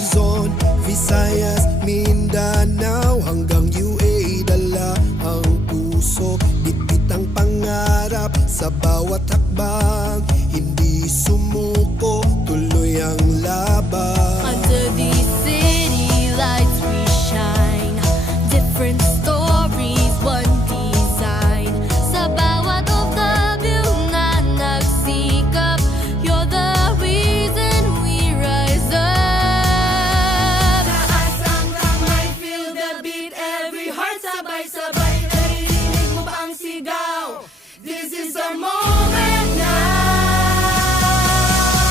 Luzon, Visayas, Mindanao hanggang UA, dala ang puso, bitbit ang pangarap sa bawat hakbang, hindi sumuko, tuloy ang laban. Under these city lights we shine, different stories, one design. Sa bawat OFW na nagsikap, you're the reason we rise up. Taas ang kamay, feel the beat, every heart sabay-sabay. Naririnig mo ba ang sigaw? This is the moment now.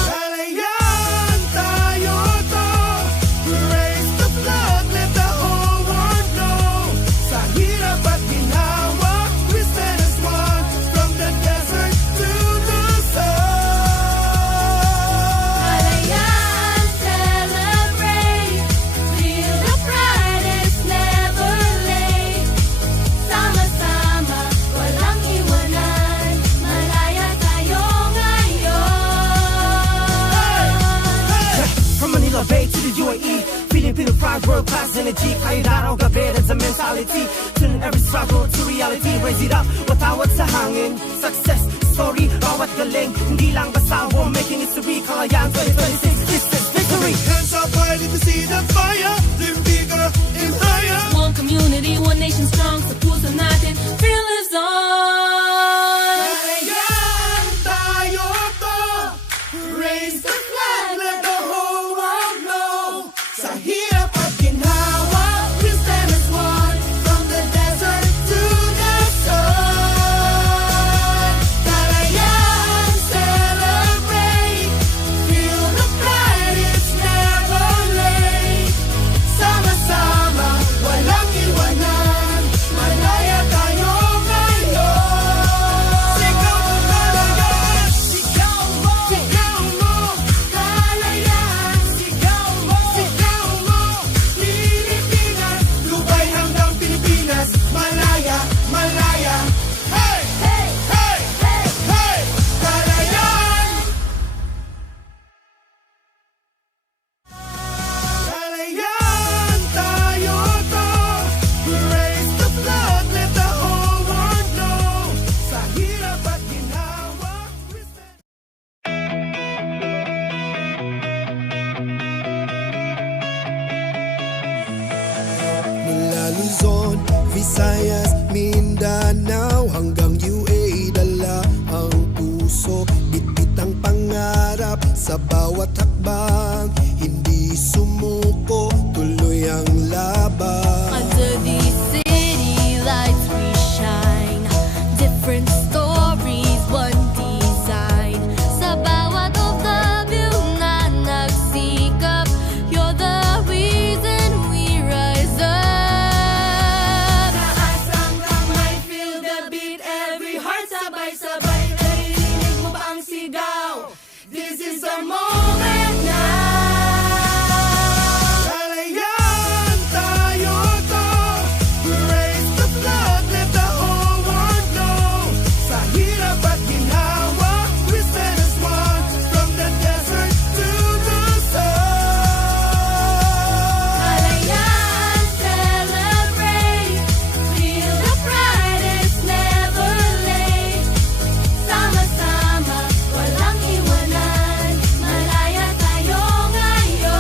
Kalayaan tayo to, raise the flag, let the whole world know. Sa hirap at ginawa, we stand as one, from the desert to the sun. Kalayaan, celebrate, feel the pride, it's never late. Sama-sama, walang iwanan, malaya tayo ngayon. From Manila Bay to the UAE, Filipino pride, world-class energy. Kahit araw gabi, that's a mentality. Turn every struggle to reality. Raise it up, watawat sa hangin. Success story, bawat galing. Hindi lang basta, we're making history. Kalayaan 2026, this is victory. Hands up high, let me see the fire, live bigger and higher. One community, one nation strong, sa puso natin, feel lives on. Kalayaan tayo to, raise the flag, let the whole world know. Sa hirap at ginhawa, we stand as one, from the desert to the sun. Kalayaan, celebrate, feel the pride, it's never late. Sama-sama, walang iwanan, malaya tayo ngayon. Sigaw mo kalayaan, sigaw mo, kalayaan, sigaw mo, Pilipinas, Lubay hanggang Pilipinas, malaya, malaya. Hey! Hey! Hey! Hey! Hey! Kalayaan! Kalayaan tayo to, raise the flag, let the whole world know. Sa hirap at ginawa, we stand. Mula Luzon, Visayas, Mindanao hanggang UA, dala ang puso, bitbit ang pangarap sa bawat hakbang, hindi sumuko, tuloy ang laban. Under these city lights we shine, different stories, one design. Sa bawat OFW na nagsikap, you're the reason we rise up. Taas ang kamay, feel the beat, every heart sabay-sabay. Naririnig mo ba ang sigaw? This is the moment now. Kalayaan tayo to, raise the flag, let the whole world know. Sa hirap at ginhawa, we stand as one, from the desert to the sun. Kalayaan, celebrate, feel the pride, it's never late. Sama-sama, walang iwanan, malaya tayo ngayon.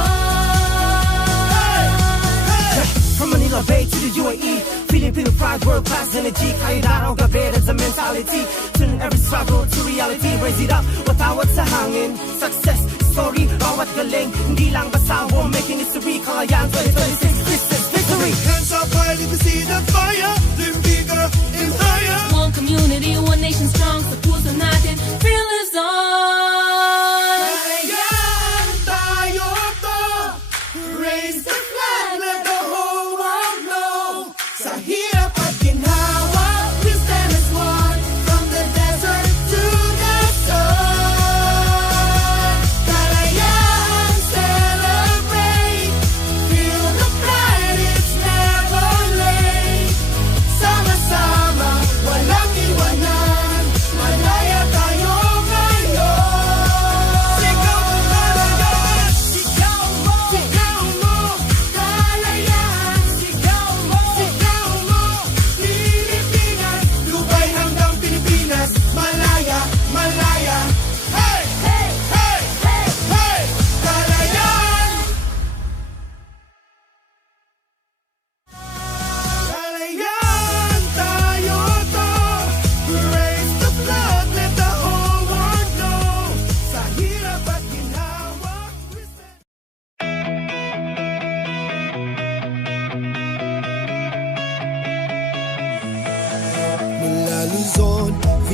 From Manila Bay to the UAE, Filipino pride, world-class energy. Kahit araw gabi, that's a mentality. Turn every struggle to reality. Raise it up, watawat sa hangin. Success story, bawat galing. Hindi lang basta, we're making history. Kalayaan 2026, this is victory. Hands up high, let me see the fire, live bigger and higher. One community, one nation strong, sa puso natin, feel lives on. Kalayaan tayo to, raise the flag, let the whole world know. Sa hirap at ginhawa, we stand as one, from the desert to the sun. Kalayaan, celebrate, feel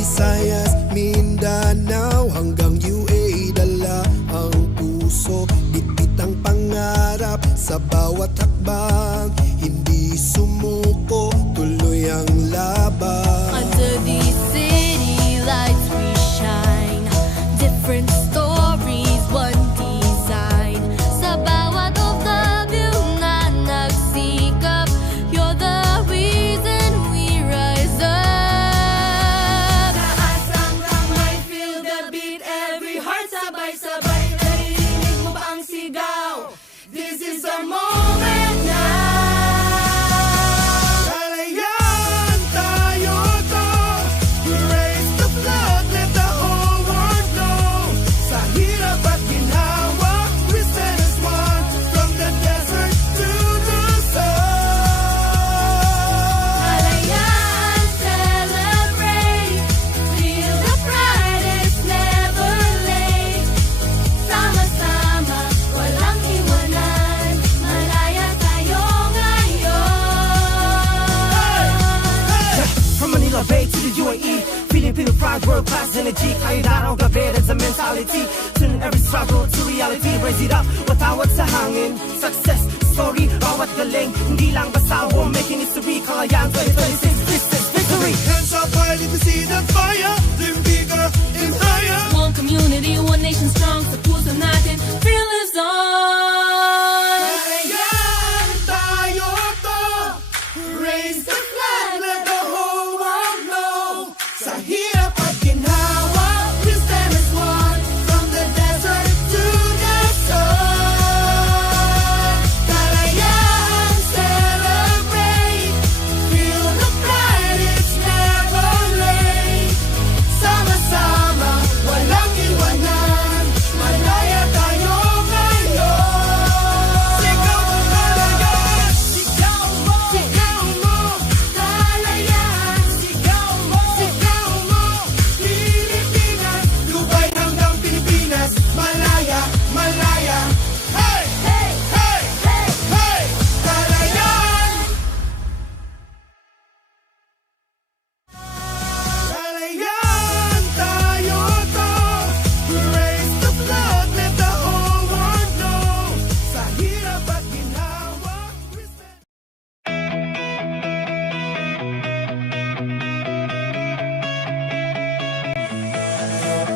Visayas, Mindanao hanggang UA, dala ang puso, bitbit ang pangarap sa bawat hakbang, hindi sumuko, tuloy ang laban. Under these city lights we shine, different stories, one design. Sa bawat OFW na nagsikap, you're the reason we rise up. Taas ang kamay, feel the beat, every heart sabay-sabay. Narinig mo ba ang sigaw? This is our moment now. Kalayaan tayo to, raise the flag, let the whole world know. Sa hirap at ginawa, we stand as one, from the desert to the sun. Kalayaan, celebrate. Feel the pride, it's never late. Sama-sama, walang iwanan. Malaya tayo ngayon. From Manila Bay to the UAE, Filipino pride, world class energy. Kahit araw gabi, that's a mentality. Turn every struggle to reality. Raise it up, watawat sa hangin. Success story, bawat galing. Hindi lang basta we're making history. Kalayaan 2026, this is victory. Hands up high, let me see the fire, live bigger and higher. One community, one nation strong. Sa puso natin, feel lives on. Kalayaan tayo to, raise the flag, let the whole world know. Sa hirap at ginhawa, we stand as one, from the desert to the sun. Kalayaan, celebrate, feel the pride, it's never late. Sama-sama, walang iwanan, malaya tayo ngayon. Sigaw mo kalayaan, sigaw mo, kalayaan, sigaw mo, Pilipinas, Lubay hanggang Pilipinas, malaya, malaya. Hey! Hey! Hey! Hey! Hey! Kalayaan! Kalayaan tayo to, raise the flag, let the whole world know. Sa hirap at ginhawa, we stand.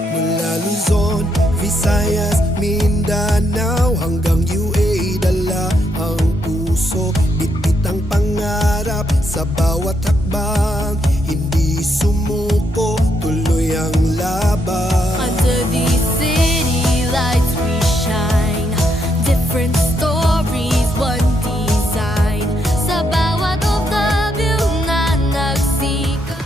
Mula Luzon, Visayas, Mindanao hanggang UA, dala ang puso, bitbit ang pangarap sa bawat hakbang, hindi sumuko, tuloy ang laban. Under these city lights we shine, different stories, one design. Sa bawat OFW na nagsikap.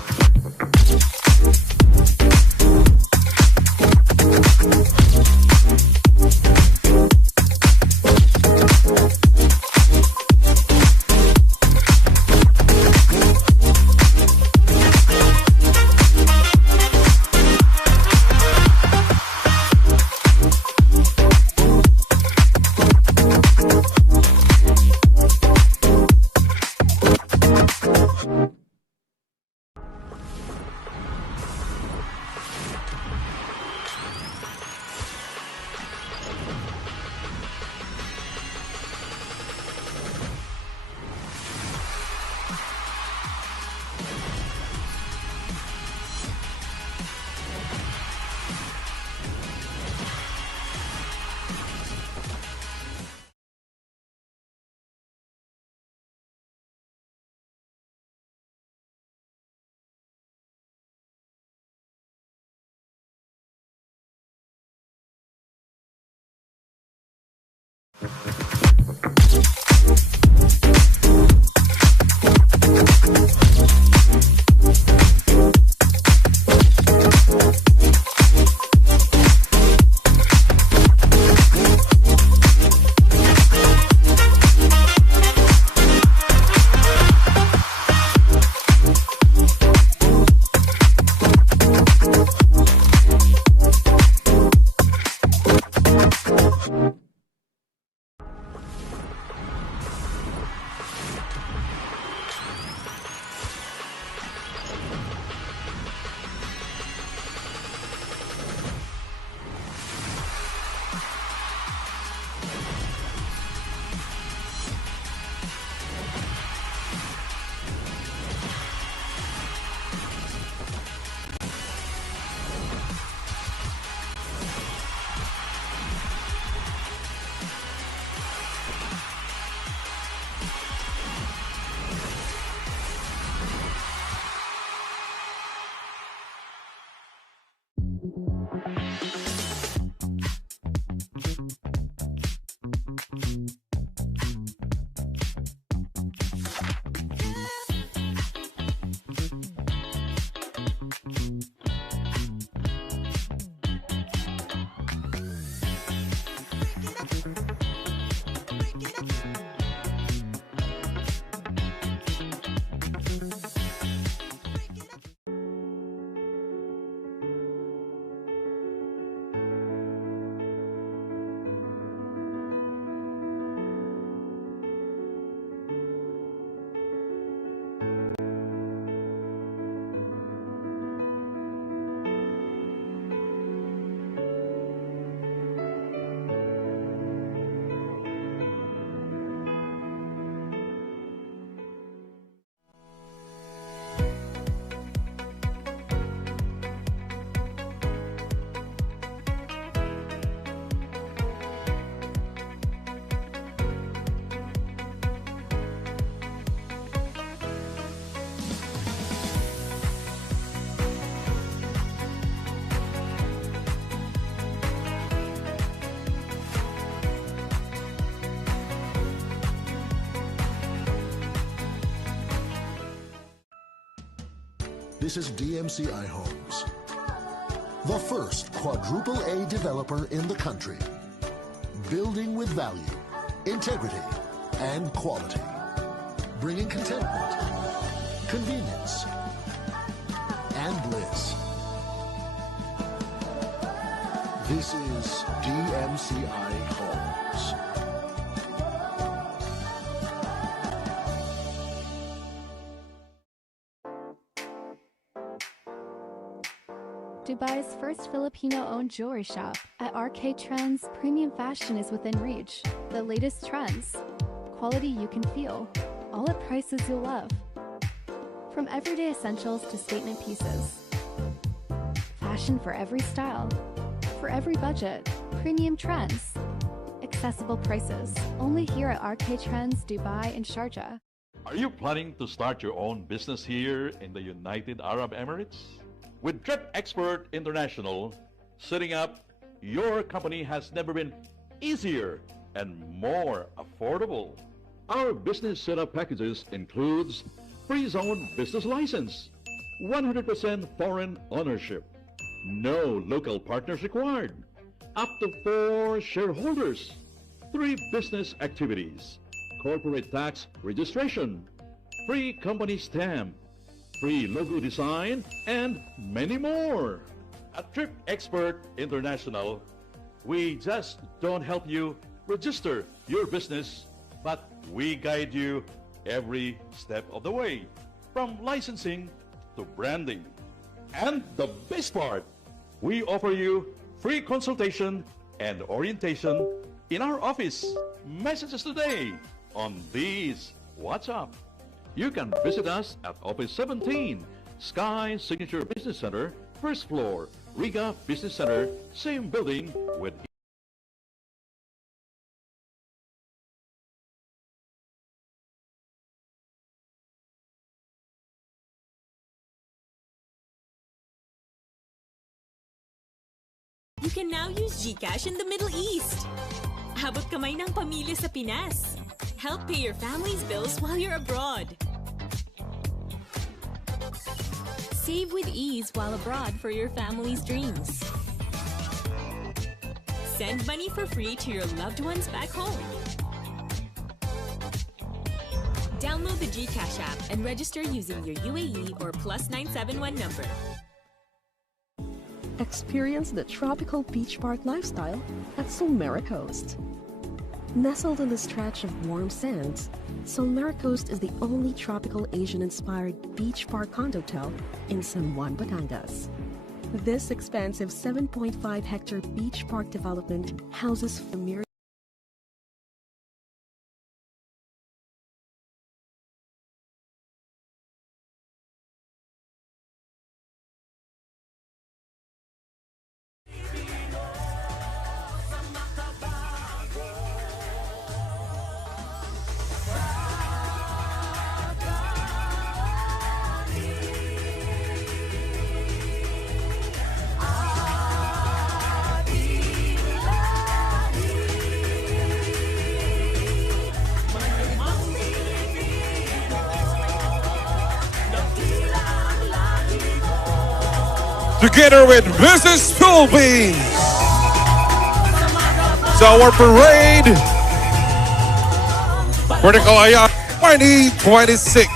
This is DMCI Homes, the first quadruple A developer in the country. Building with value, integrity, and quality. Bringing contentment, convenience, and bliss. This is DMCI Homes. Dubai's first Filipino-owned jewelry shop. At RK Trends, premium fashion is within reach. The latest trends. Quality you can feel. All at prices you'll love. From everyday essentials to statement pieces. Fashion for every style. For every budget. Premium trends. Accessible prices. Only here at RK Trends, Dubai and Sharjah. Are you planning to start your own business here in the United Arab Emirates? With Trip Expert International, setting up your company has never been easier and more affordable. Our business setup packages includes free zone business license, 100% foreign ownership, no local partners required, up to 4 shareholders, 3 business activities, corporate tax registration, free company stamp, free logo design, and many more. At Trip Expert International, we just don't help you register your business, but we guide you every step of the way, from licensing to branding. And the best part, we offer you free consultation and orientation in our office. Message us today on these WhatsApp. You can visit us at Office 17, Sky Signature Business Center, first floor, Riga Business Center, same building with You can now use GCash in the Middle East. Habot kamay ng pamilya sa Pinas. Help pay your family's bills while you're abroad. Save with ease while abroad for your family's dreams. Send money for free to your loved ones back home. Download the GCash app and register using your UAE or +971 number. Experience the tropical beach park lifestyle at Sulmera Coast. Nestled in the stretch of warm sands, Sulmera Coast is the only tropical Asian-inspired beach park condotel in San Juan, Batangas. This expansive 7.5-hectare beach park development houses familiar together with Mrs. Philippines. So our parade for the Kalayaan 2026.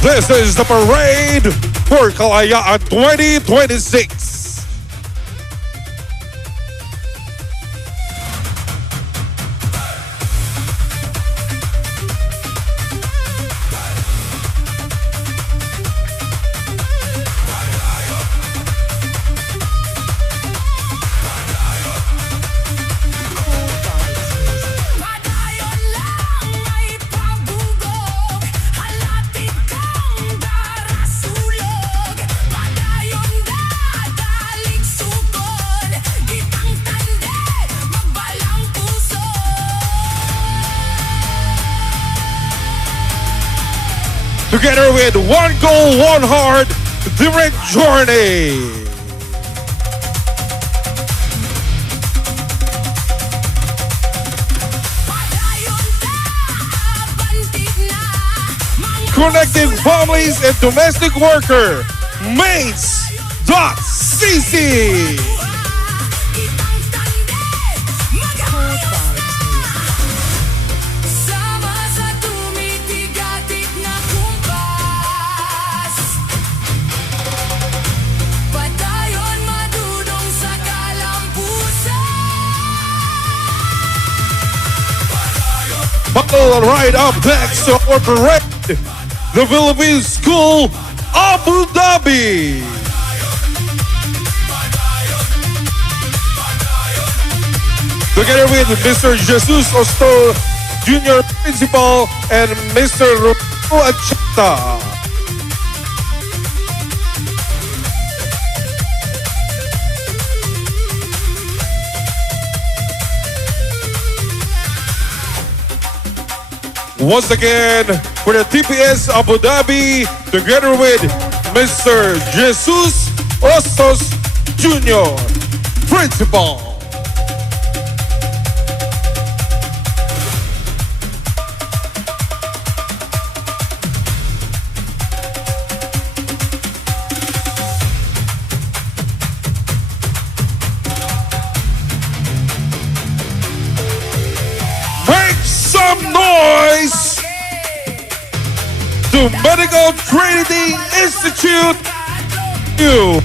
This is the parade for Kalayaan 2026. Padayon lang may pabugog, halatid kang darasulog. Padayon dadalig sukod, kitang tande, magbalang puso. Together with one goal, one heart, different journey. Padayon abantid na, mga Connecting families and domestic worker, mates.cc. kitang tande, sama sa tumitigatik na kumpas. Padayon madudong sa kalampusan. Buckle right up next to our parade, the Philippine School, Abu Dhabi. Together with Mr. Jesus Osto, Junior Principal, and Mr. Romeo Achata. Once again, for the TPS Abu Dhabi, together with Mr. Jesus Ostos Jr., Principal. Make some noise to Medical Trinity Institute. You.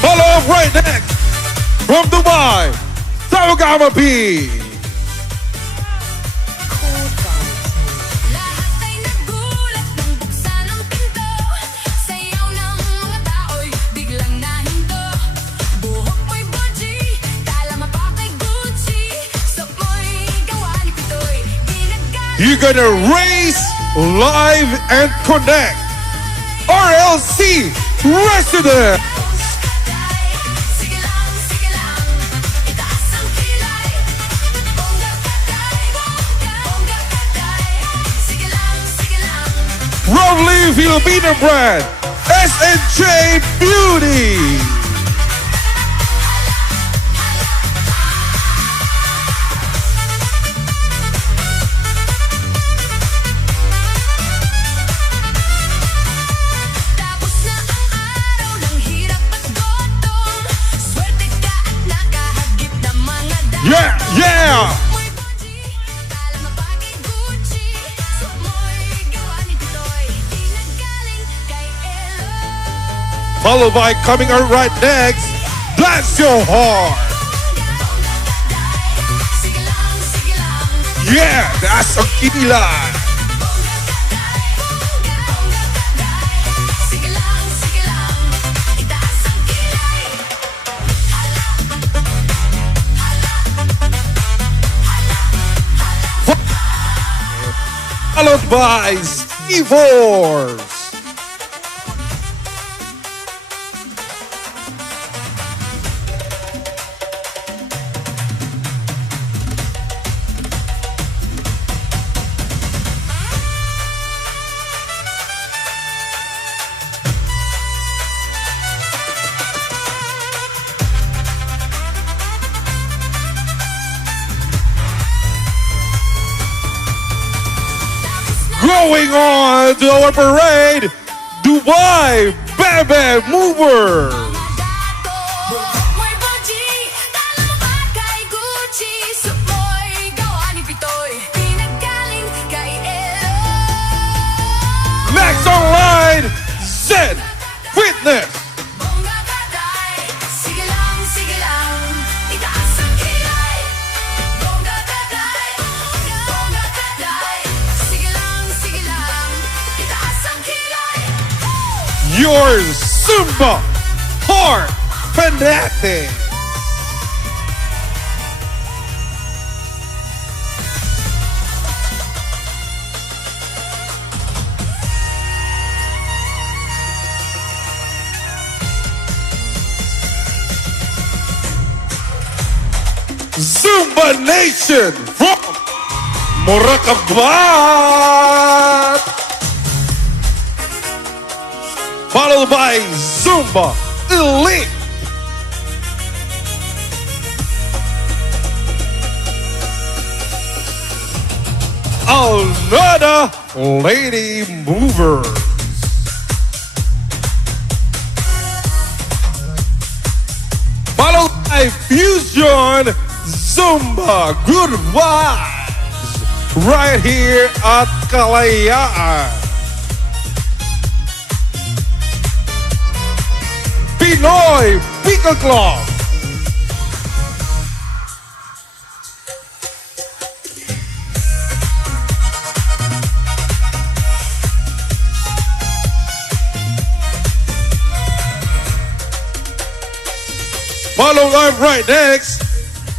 Follow up right next from Dubai, Tawagama B. Lahat ay nagulat nang buksan ang pinto. Sayaw ng mga tao'y biglang nahinto. Buhok mo'y Gucci, tala mapakay Gucci. Sok mo'y gawa ni Pitoy, You're gonna race, live, and connect. RLC Resident. sige lang, itaas ang kilay. Bongga patay, bongga patay. Sige lang, Lovely Filipino brand, SNJ Beauty. Followed by coming out right next, Blast Your Heart. Yeah, that's a kila. Followed by Steve-Force. Going on to our parade, Dubai Bebe Mover. Next online, Zen Fitness. Your Zumba Heart Fanatic. Zumba Nation from Morakabat. Followed by Zumba Elite. Another Lady Mover. Followed by Fusion Zumba Good Vibes. Right here at Kalayaan. Pinoy Pickle Club. Followed up right next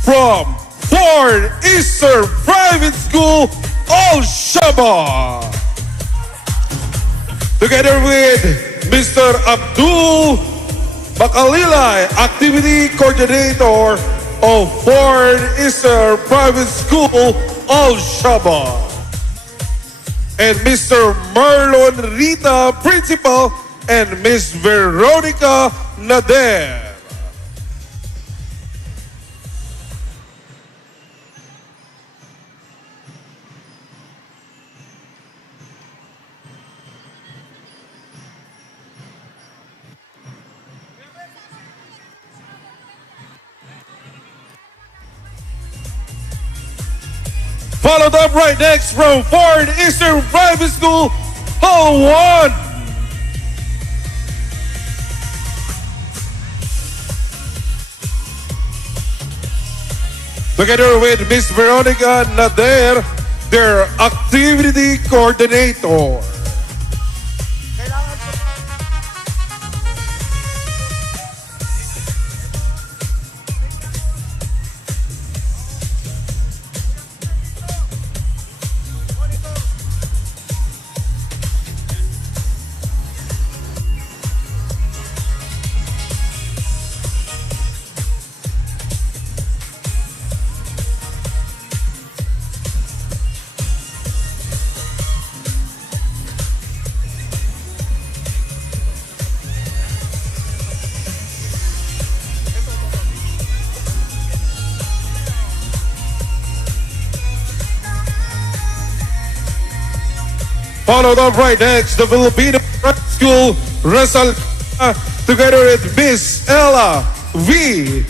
from Ford Eastern Private School, Al Shaba. Together with Mr. Abdul Bakalilay, Activity Coordinator of Ford Eastern Private School, Al Shaba. And Mr. Marlon Rita, Principal, and Miss Veronica Nader. Followed up right next from Ford Eastern Private School, Hall 1. Together with Miss Veronica Nader, their activity coordinator. Followed up right next, the Filipino Private School, Rizal, together with Miss Ella V.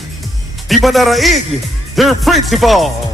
Di Manaraig, their principal.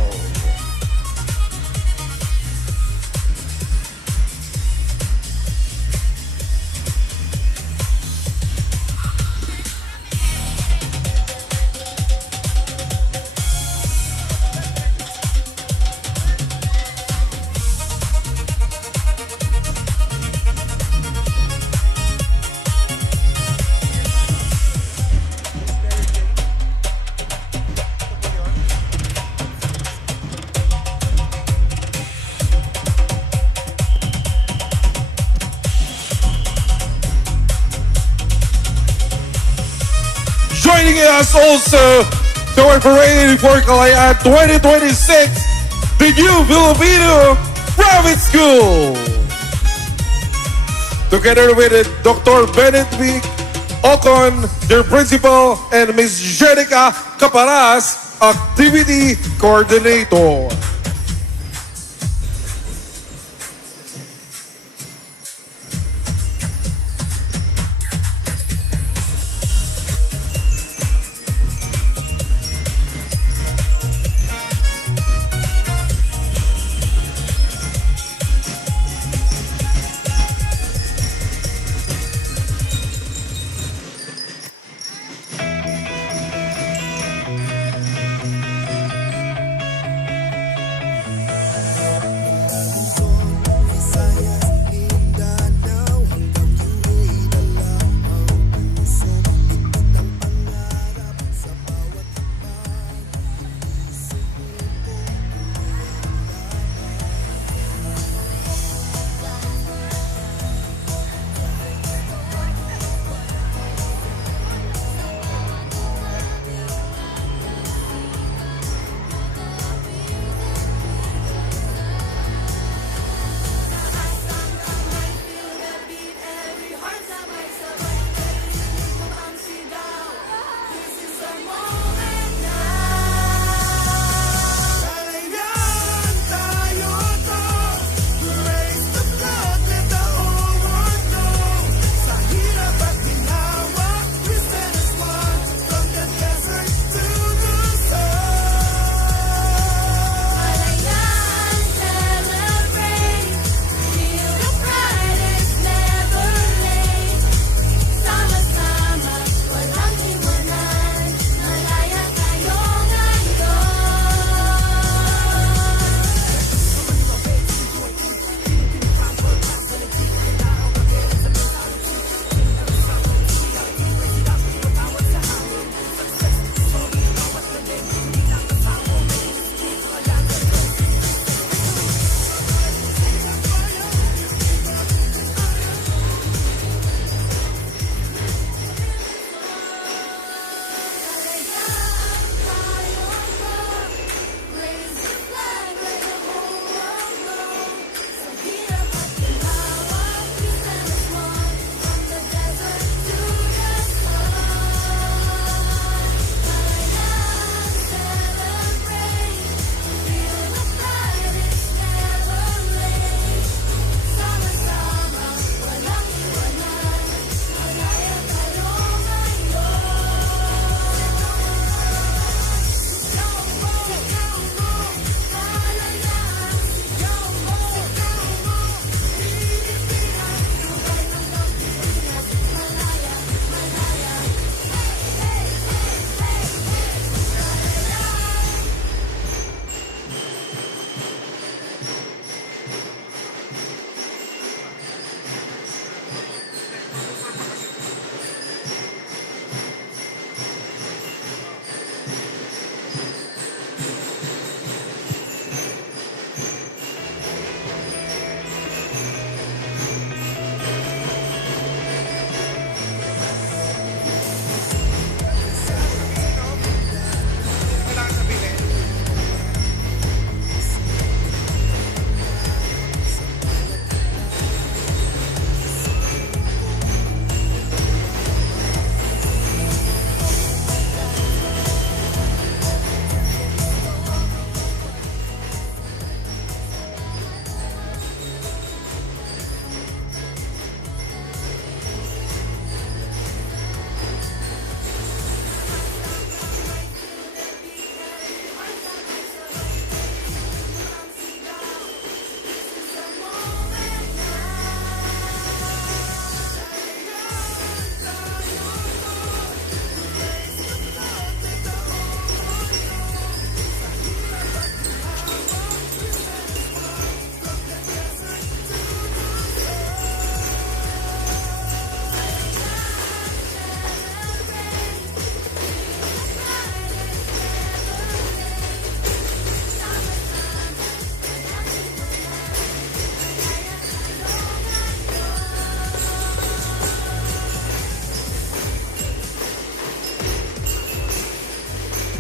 us also to our parade for Kalayaan 2026, the new Filipino private school. Together with Dr. Bennett Vic Ocon, their principal, and Ms. Jenica Caparas, activity coordinator.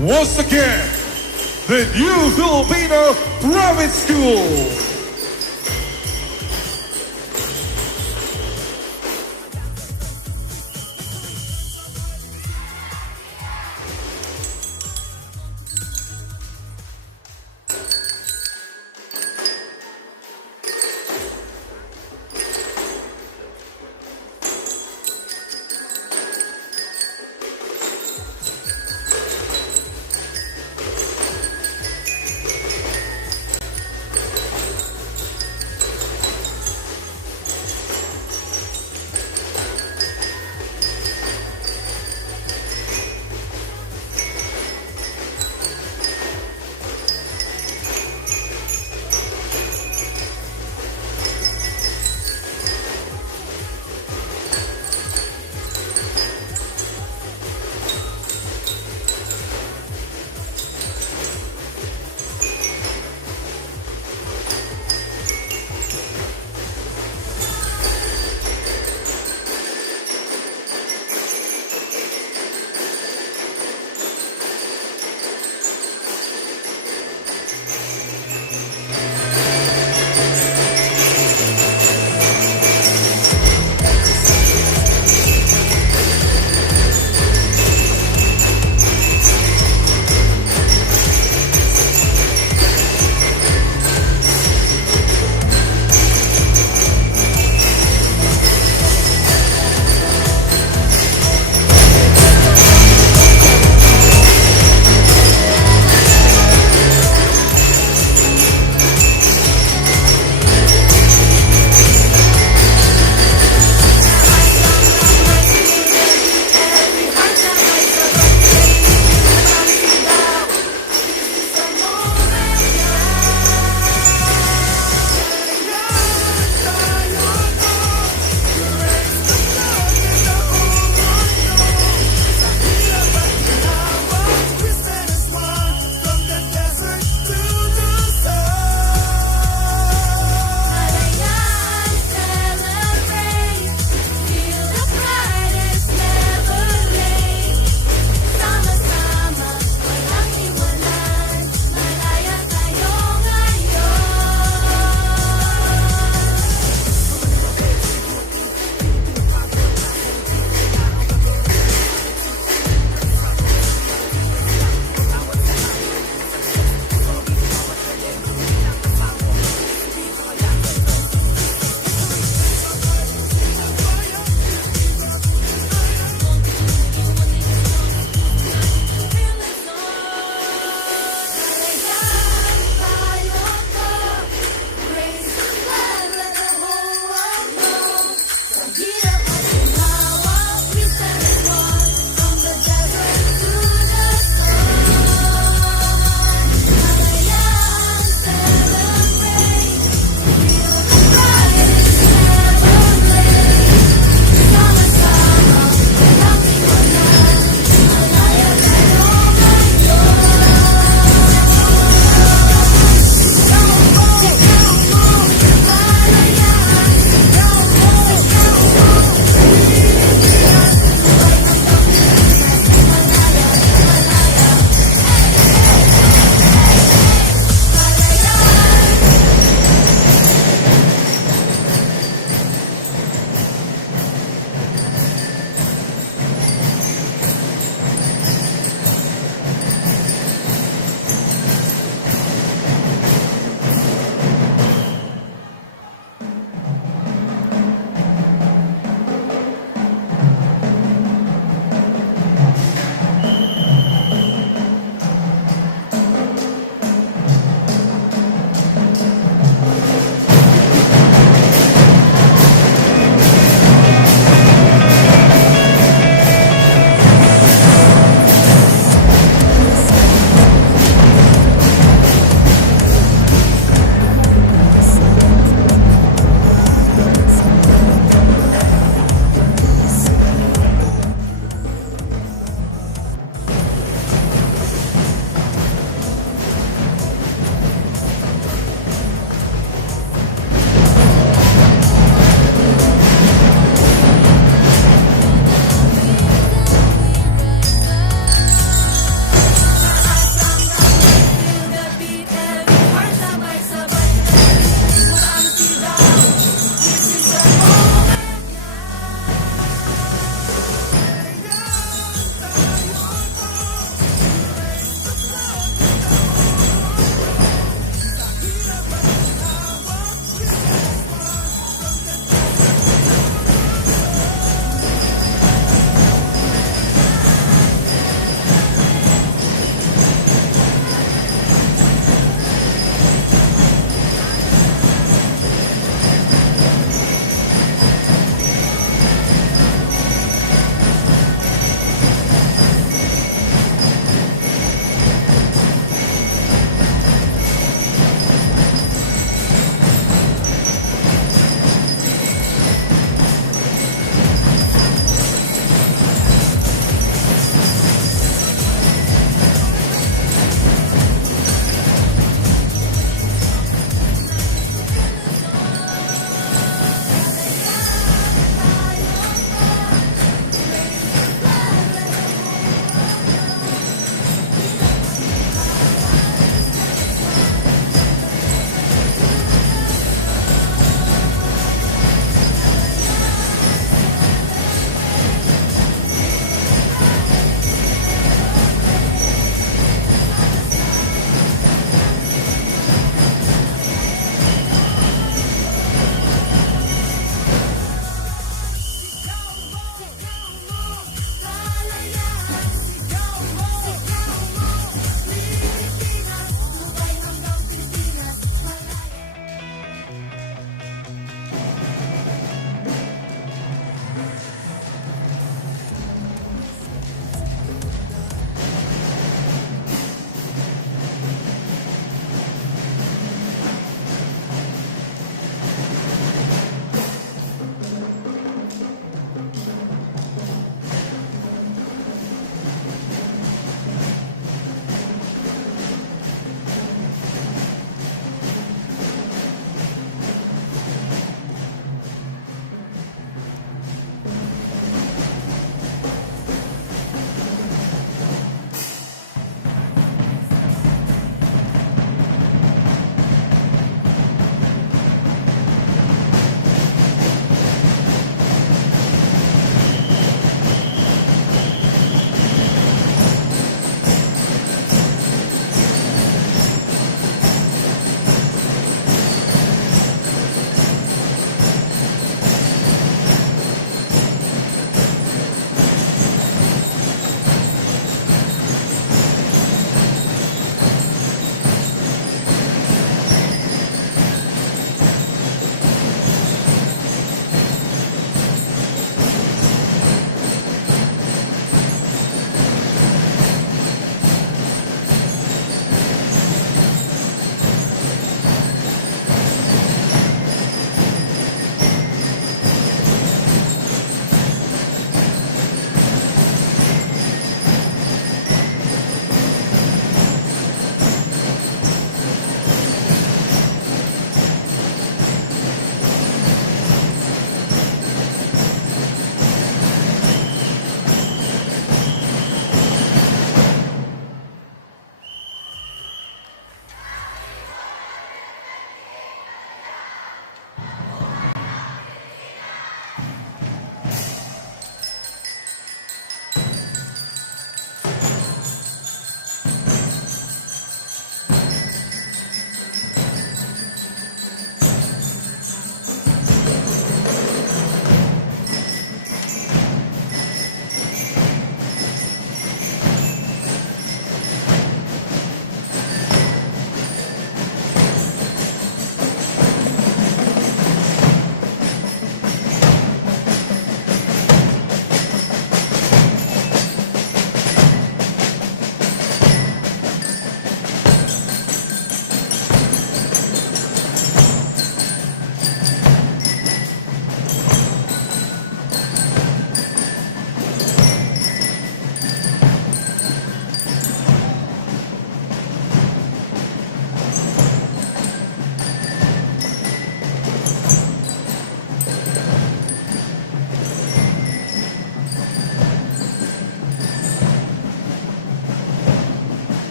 once again, the New Filipino Private School.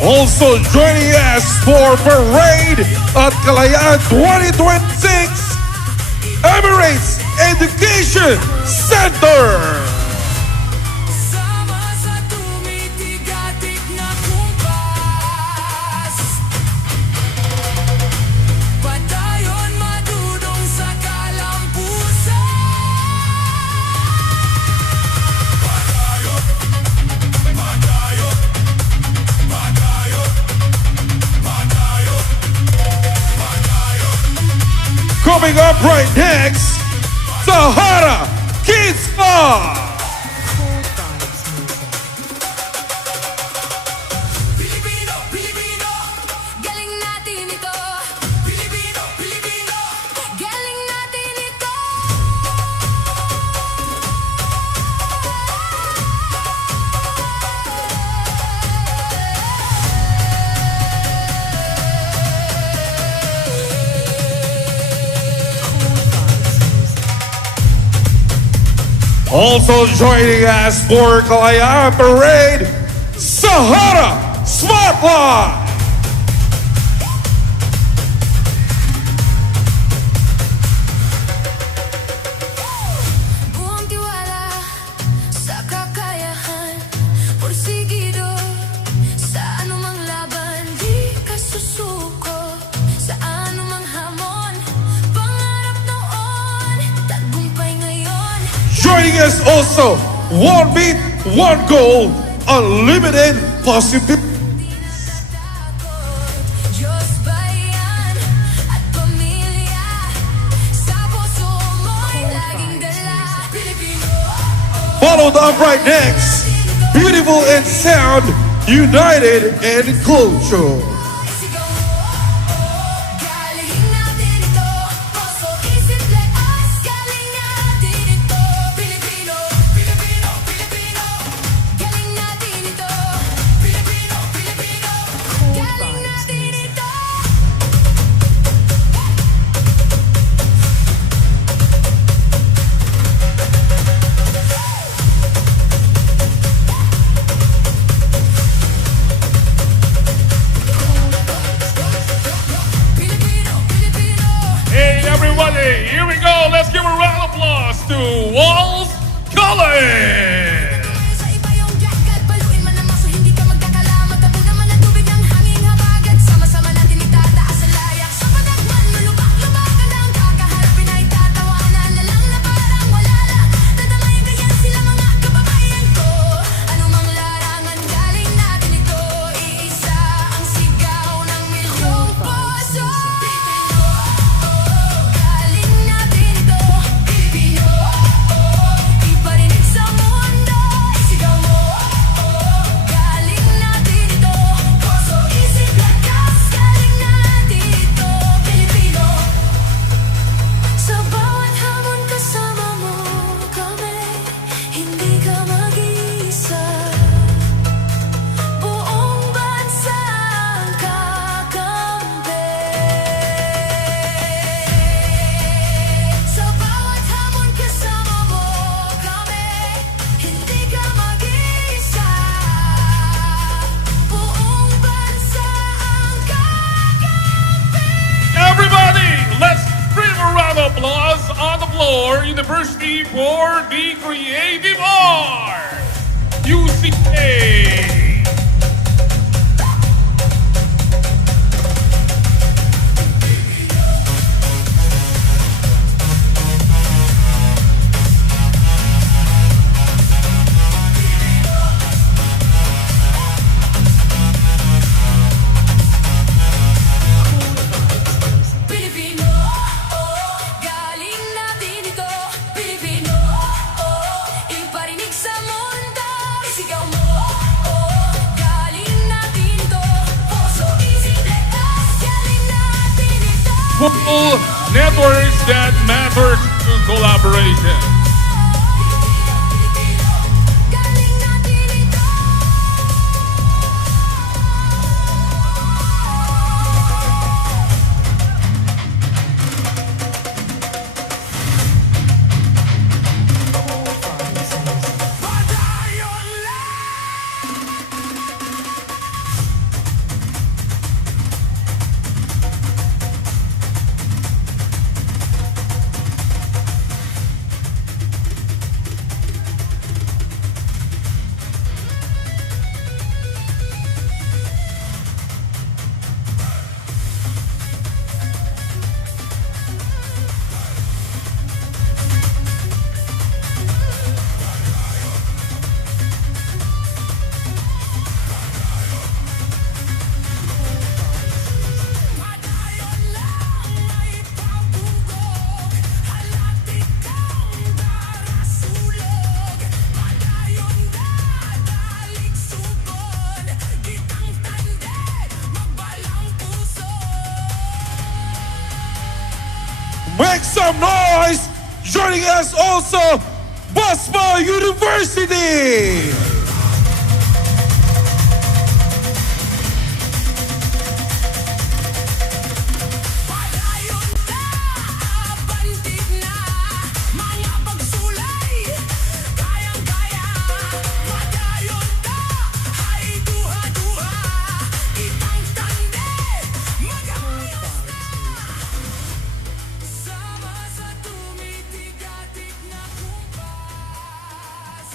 Also joining us for Parade at Kalayaan 2026, Emirates Education Center. Sama sa tumitigatik na kumpas, padayon madudong sa kalampusan. Coming up right next, Sahara Kids Bar. Pilipino, Pilipino, galing natin ito. Pilipino, Pilipino, galing natin ito. Also joining us for Kalayaan Parade, Sahara Spotlight. Buong tiwala sa kakayahan, porsigido sa anumang laban. Di ka susuko sa anumang hamon. Pangarap noon, tagumpay ngayon. Joining us also, one beat, one goal, unlimited possibilities. Di natatakot, Diyos, bayan at pamilya. Sa puso mo'y laging dala. Pilipino, Followed up right next, beautiful in sound, united in culture. sigaw mo, galing natin ito. Puso, isip, leas, galing natin ito. Pilipino, Pilipino, Pilipino, galing natin ito. Pilipino, Pilipino, galing natin ito. Pilipino, Pilipino. Hey everybody, here we go. Let's give a round of applause to Walls Kalayaan. Sa iba yung jacket, baluin man ang maso, hindi ka magkakalamat. Tabi naman ang tubig ng hanging habagat. Sama-sama natin itataas ang layak. Sa padagman, malubak-lubakan ang kakaharapin ay tatawanan na lang na parang wala lang. Tatamayan ganyan sila mga kababayan ko. Anumang larangan, galing natin ito. Iisa ang sigaw ng milyong puso. Pilipino, galing natin ito. Pilipino, iparinig sa mundo. Isigaw mo, galing natin ito. Puso, isip, lakas, galing natin ito. Pilipino, sa bawat hamon kasama mo kami. Hindi ka mag-iisa. Buong bansa ang kakampi. Sa bawat hamon kasama mo kami. Hindi ka mag-iisa. Buong bansa ang kakampi. Everybody, let's bring a round of applause on the floor. University for the Creative Arts. UCA. Pilipino, galing natin ito. Pilipino, iparinig sa mundo. Isigaw mo, galing natin ito. Puso, isip, lekas, galing natin ito. Full networks that matter to collaboration. Galing natin ito. Make some noise! Joining us also, Basma University! Padayon na, bantig na, mga pagsulay, kayang-kaya. Padayon na, ay duha-duha, itang tande, mag-ayos na. Sama sa tumitigatik na kumpas.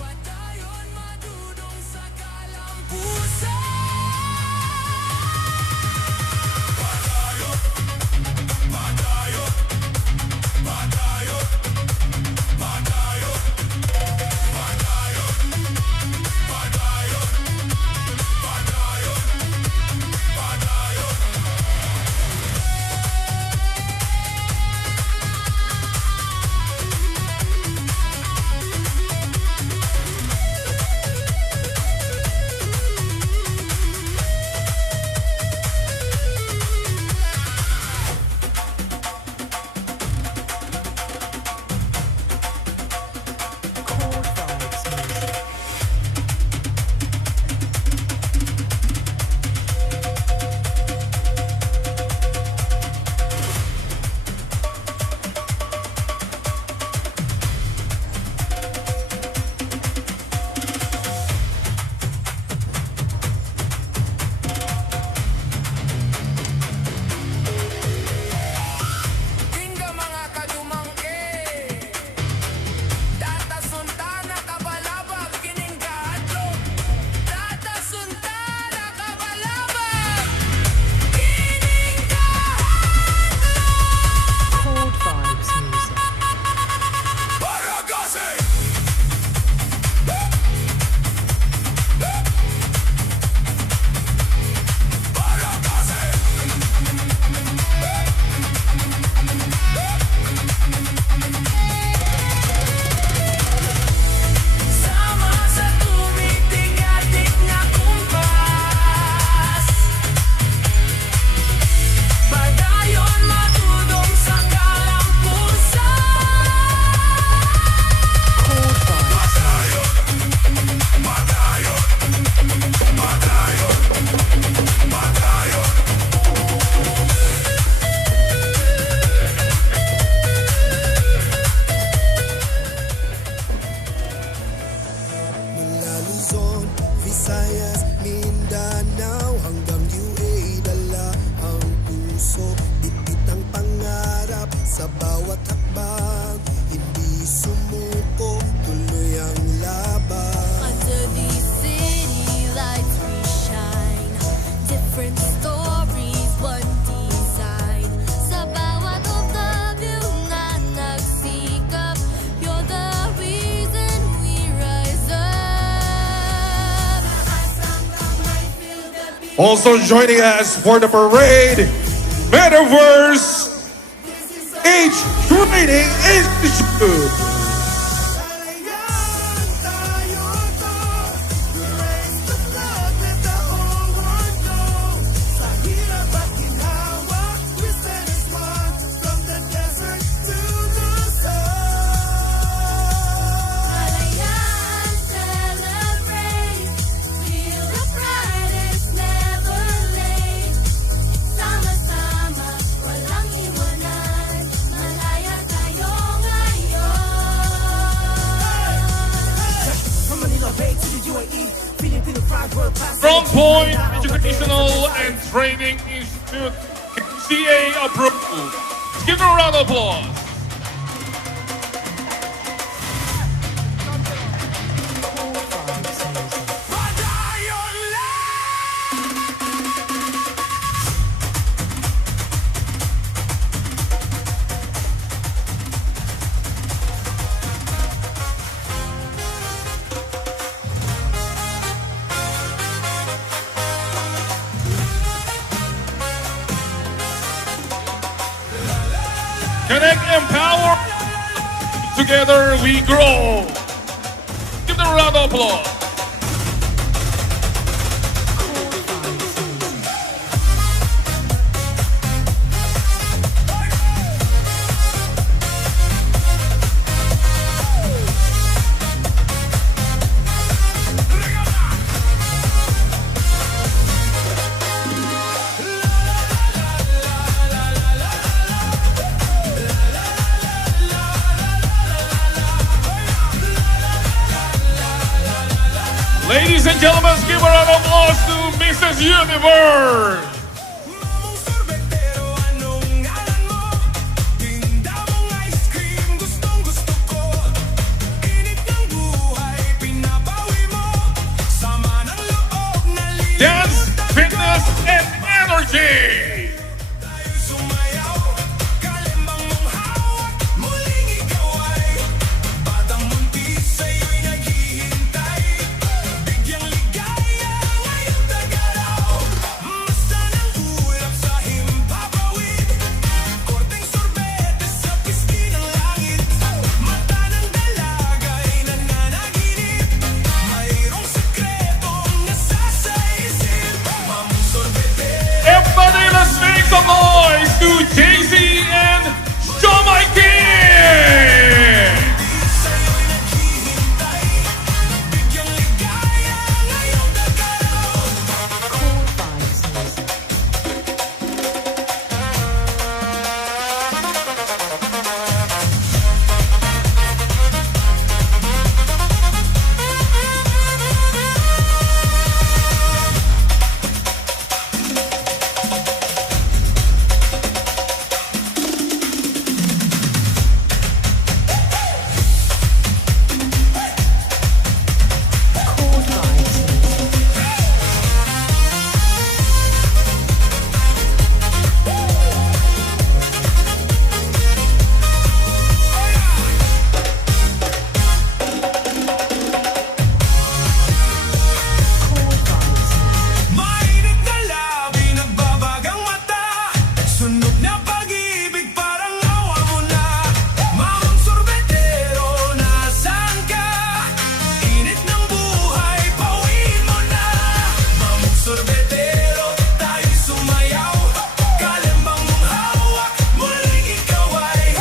Padayon madudong sa kalampusan. Tingga mga kadumangke, data suntana kabalabag kining kahadlok. Data suntana kabalabag kining kahadlok. Cold Vibes Music. Paragase. Sama sa tumitigatik na kumpas. Padayon madudong sa kalampusan. Cold Vibes. Mula Luzon, Visayas, Mindanao hanggang UA, dala ang puso, bitbit ang pangarap sa bawat hakbang, hindi sumuko, tuloy ang laban. Under these city lights we shine. Different stories, one design. Sa bawat OFW na nagsikap, you're the reason we rise up. Also joining us for the parade, Metaverse Age Training Institute. Kalayaan tayo to, raise the flag, let the whole world know. Sa hirap at ginawa, we stand as one, from the desert to the sun. Kalayaan, celebrate. Feel the pride, it's never late. Sama-sama, walang iwanan. Malaya tayo ngayon. From Manila Bay to the UAE, Filipino pride world class. From Point Educational and Training Institute, CA approved. Let's give them a round of applause. Padayon lang! Connect, empower. Together we grow. Give them a round of applause. Ladies and gentlemen, give a round of applause to Mrs. Universe. Mamong sorbetero, anong ngalan mo? Tinda mong ice cream, gustong gusto ko. Init ng buhay, pinapawi mo. Sama ng loob na Dance, fitness, and energy. tayo'y sumayaw. Kalimbang mong hawak, muling ikaw ay batang muntis sa'yo'y naghihintay. Bigyang ligaya ngayong tagaraw. Basta ng ulap sa himpapawid. Korteng sorbete sa pisngi ng langit. Mata ng dalaga'y nananaginip. Mayroong sekretong nasasaisip. Mamong sorbete. Everybody, let's make some noise to Jay-Z and Shawn King. Sa'yo'y naghihintay. Bigyang ligaya ngayong tagaraw. Mainit na labi, nagbabagang mata. Sunog na pag-ibig, parang awa mo na. Mamang sorbetero, nasaan ka? Init ng buhay, pauwiin mo na. Mamang sorbetero, tayo'y sumayaw. Kalimbang mong hawak, muling ikaw ay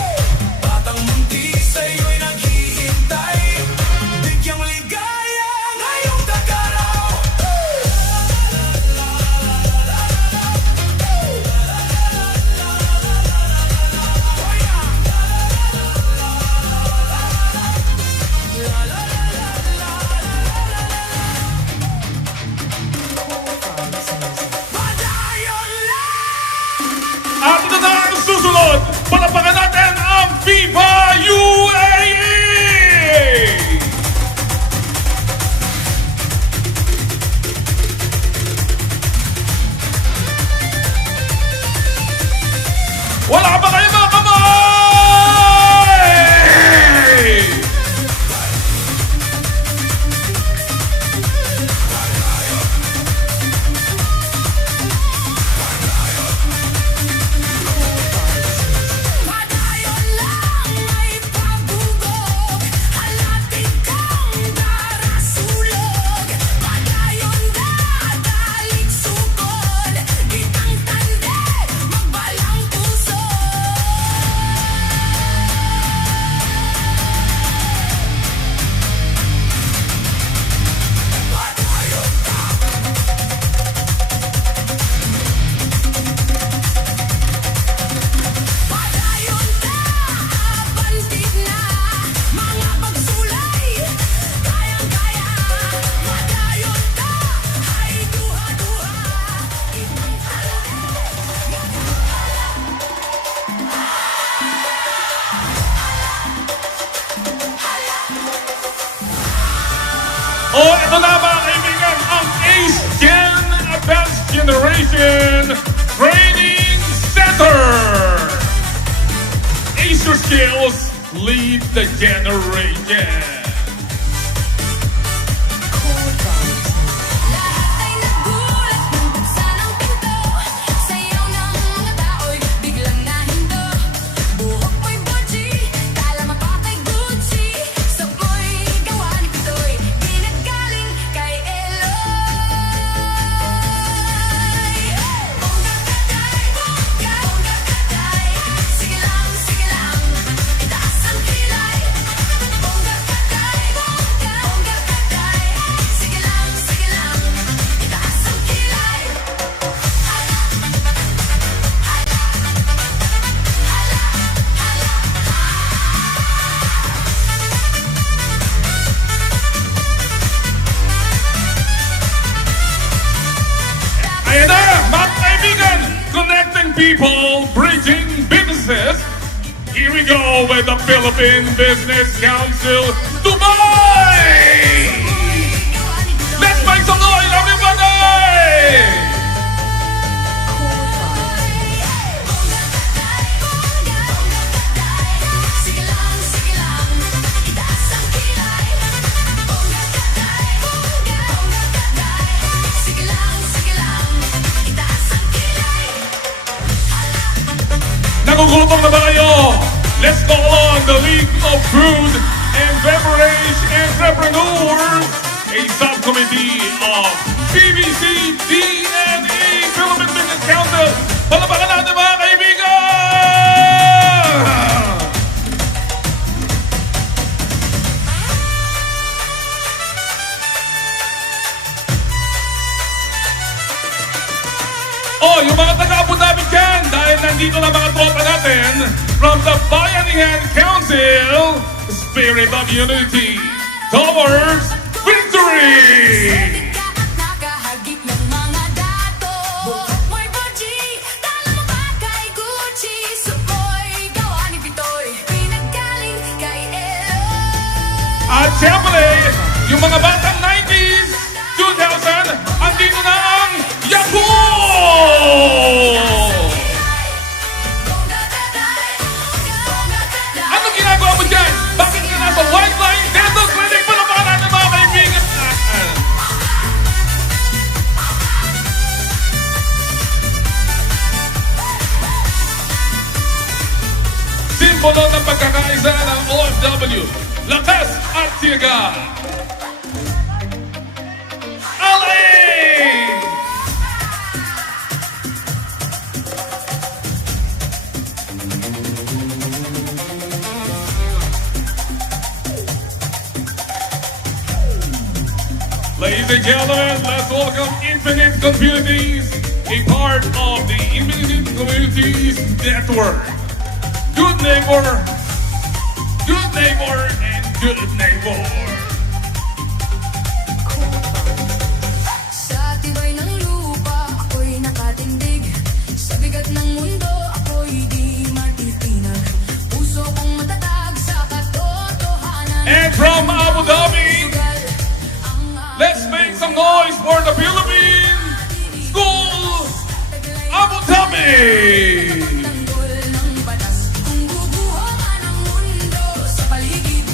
batang muntis sa'yo'y naghihintay. Bigyang ligaya ngayong tagaraw. Padayon lang! At ito na ang susunod. Palapakan natin ang Viva UAE! Wala ba kayo mga kamay? Padayon lang may pabugog. Halating kang darasulog. Padayon dadalig sukol. Itang tande, magbalang puso. Padayon ka, abantig na. Mga pagsulay, kayang-kaya. Padayon ka, ay duha-duha. Itang tande. O ito na mga kaibigan, ang Ace Gen Advanced Generation Training Center. Ace your skills, lead the generation. Lahat ay nagulat nang buksan ang pinto. Sayaw ng mga tao'y biglang nahinto. Buhok mo'y Gucci, kala mapatay Gucci. Sabay gawa ni Pitoy, di naggaling kay Eloy. Bongga katay, bongga katay. Sige lang, itaas ang kilay. Bongga katay. Bridging people, bridging businesses. Here we go with the Philippine Business Council, Dubai! Let's make some noise, everybody! Sige lang, itaas ang kilay. Sige lang, itaas ang kilay. Nagugutom na ba kayo? Let's call on the League of Food and Beverage Entrepreneurs, a subcommittee of BBC DNA Philippine Business Council. Palapakan natin mga kaibigan! Oh, yung mga taga-Abu Dhabi dyan, dahil nandito na mga tropa natin from the Bayanihan Council, Spirit of Unity towards victory! Nakahagip ng mga dato. Boy Boji, tala mo ba kay Gucci? Supoy, gawa ni Pitoy, pinaggaling kay Elo. At syempre, yung mga batang 90s, 2000, andito na ang Yahoo! Ano ginagawa mo dyan? Bakit ka nasa White Line Dental Clinic? Palapakan natin mga kaibigan! Simbolo ng pagkakaisa ng OFW. Lakas at tiyaga! Alain! Ladies and gentlemen, let's welcome Infinite Communities, a part of the Infinite Communities Network. Good neighbor, and good neighbor. Sa tibay ng lupa, ako'y nakatindig. Sa bigat ng mundo, ako'y di matitinag. Puso kong matatag sa katotohanan. And from Abu Dhabi, let's make some noise for the Philippine School Abu Dhabi. Tanggol ng batas, kung guguho man ang mundo sa paligid.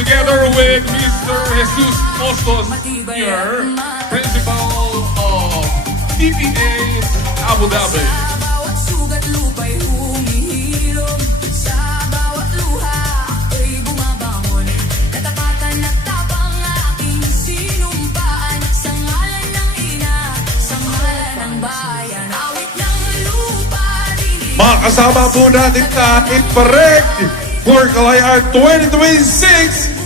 Together with Mr. Jesus Ostos, your principal of PPA Abu Dhabi. Sa bawat sugat lupa'y humihilom. Sa bawat luha, ako'y bumabangon. Katapatan at tapang aking sinumpaan. Sa ngalan ng ina, sa ngalan ng bayan. Awit ng lupa, dinig. Mga kasama po natin na Iparek for Kalayaan 2026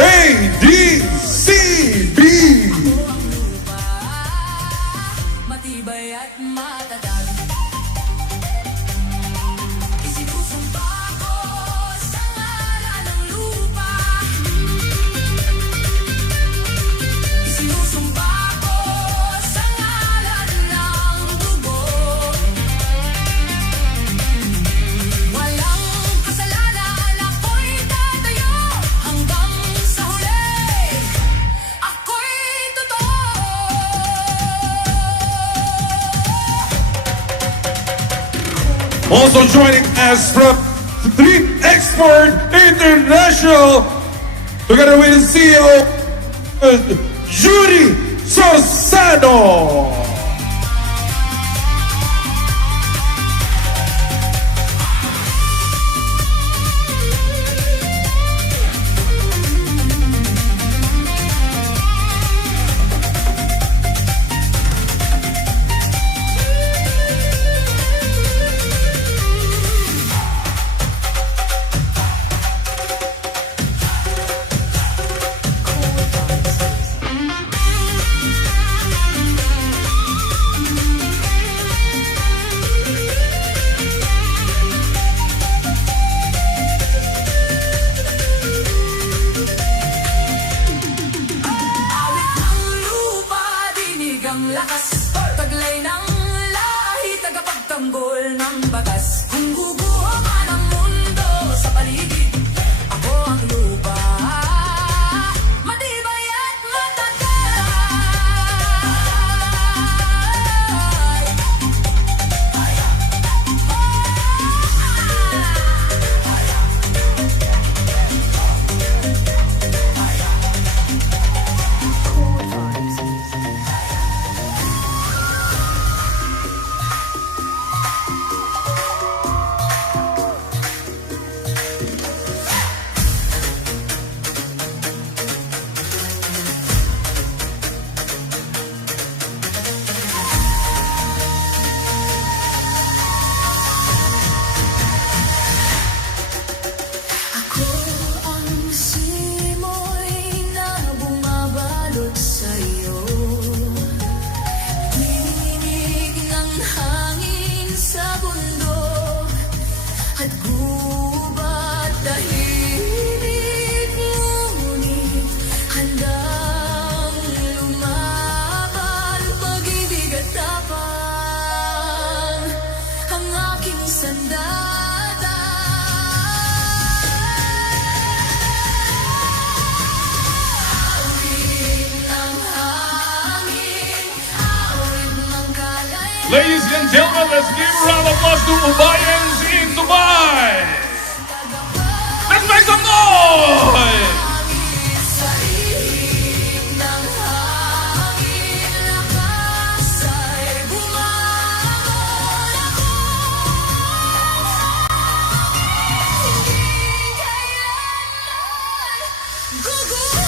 ADCB. Matibay at matatag. Isinusumpa ko sa ngalan ng lupa. Isinusumpa ko sa ngalan ng dugo. Walang kasalanan, ako'y tatayo hanggang sa huli. Ako'y totoo. Also joining us from Street Export International, together with the CEO, Judy Sosano. Awit ng lupa, dinig ang lakas. Taglay ng lahi, tagapagtanggol. sanggol ng batas. Kung guguho man ang mundo sa paligid, ako ang lupa. Matibay at matatag. Ako ang simoy na bumabalot sa'yo. Tinig ng hangin sa bundok at gubat tahimik, ngunit handang lumaban. Pag-ibig at tapang ang aking sandata. Awit ng hangin, awit ng kalayaan. Ladies and gentlemen, let's give a round of applause to Ubayans in Dubai. Let's make some noise! Sa ihip ng hangin, lakas ay bumangon ako. Hindi kailanman guguho.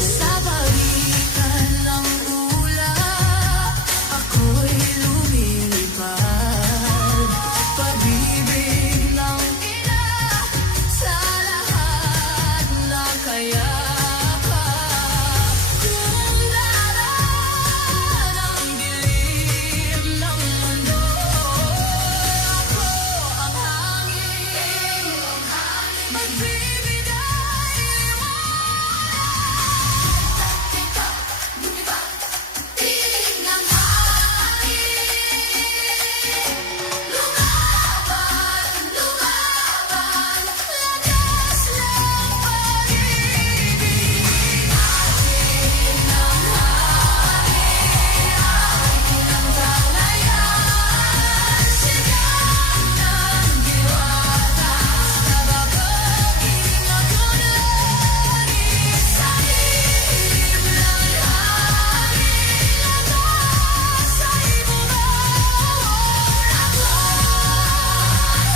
Sa pagitan ng ulap, ako'y lumilipad. Pag-ibig ng ina sa lahat na kayakap. Kung daraan ang dilim ng mundo, ako ang hangin, magbibigay tinig ng hangin. Lumaban, lumaban, lakas ng pag-ibig. Akin ang hangin, akin ang kalayaan. Sigaw ng diwata, nababaging ako lagi sa dilim ng hangin. Lakas ay bumangon ako.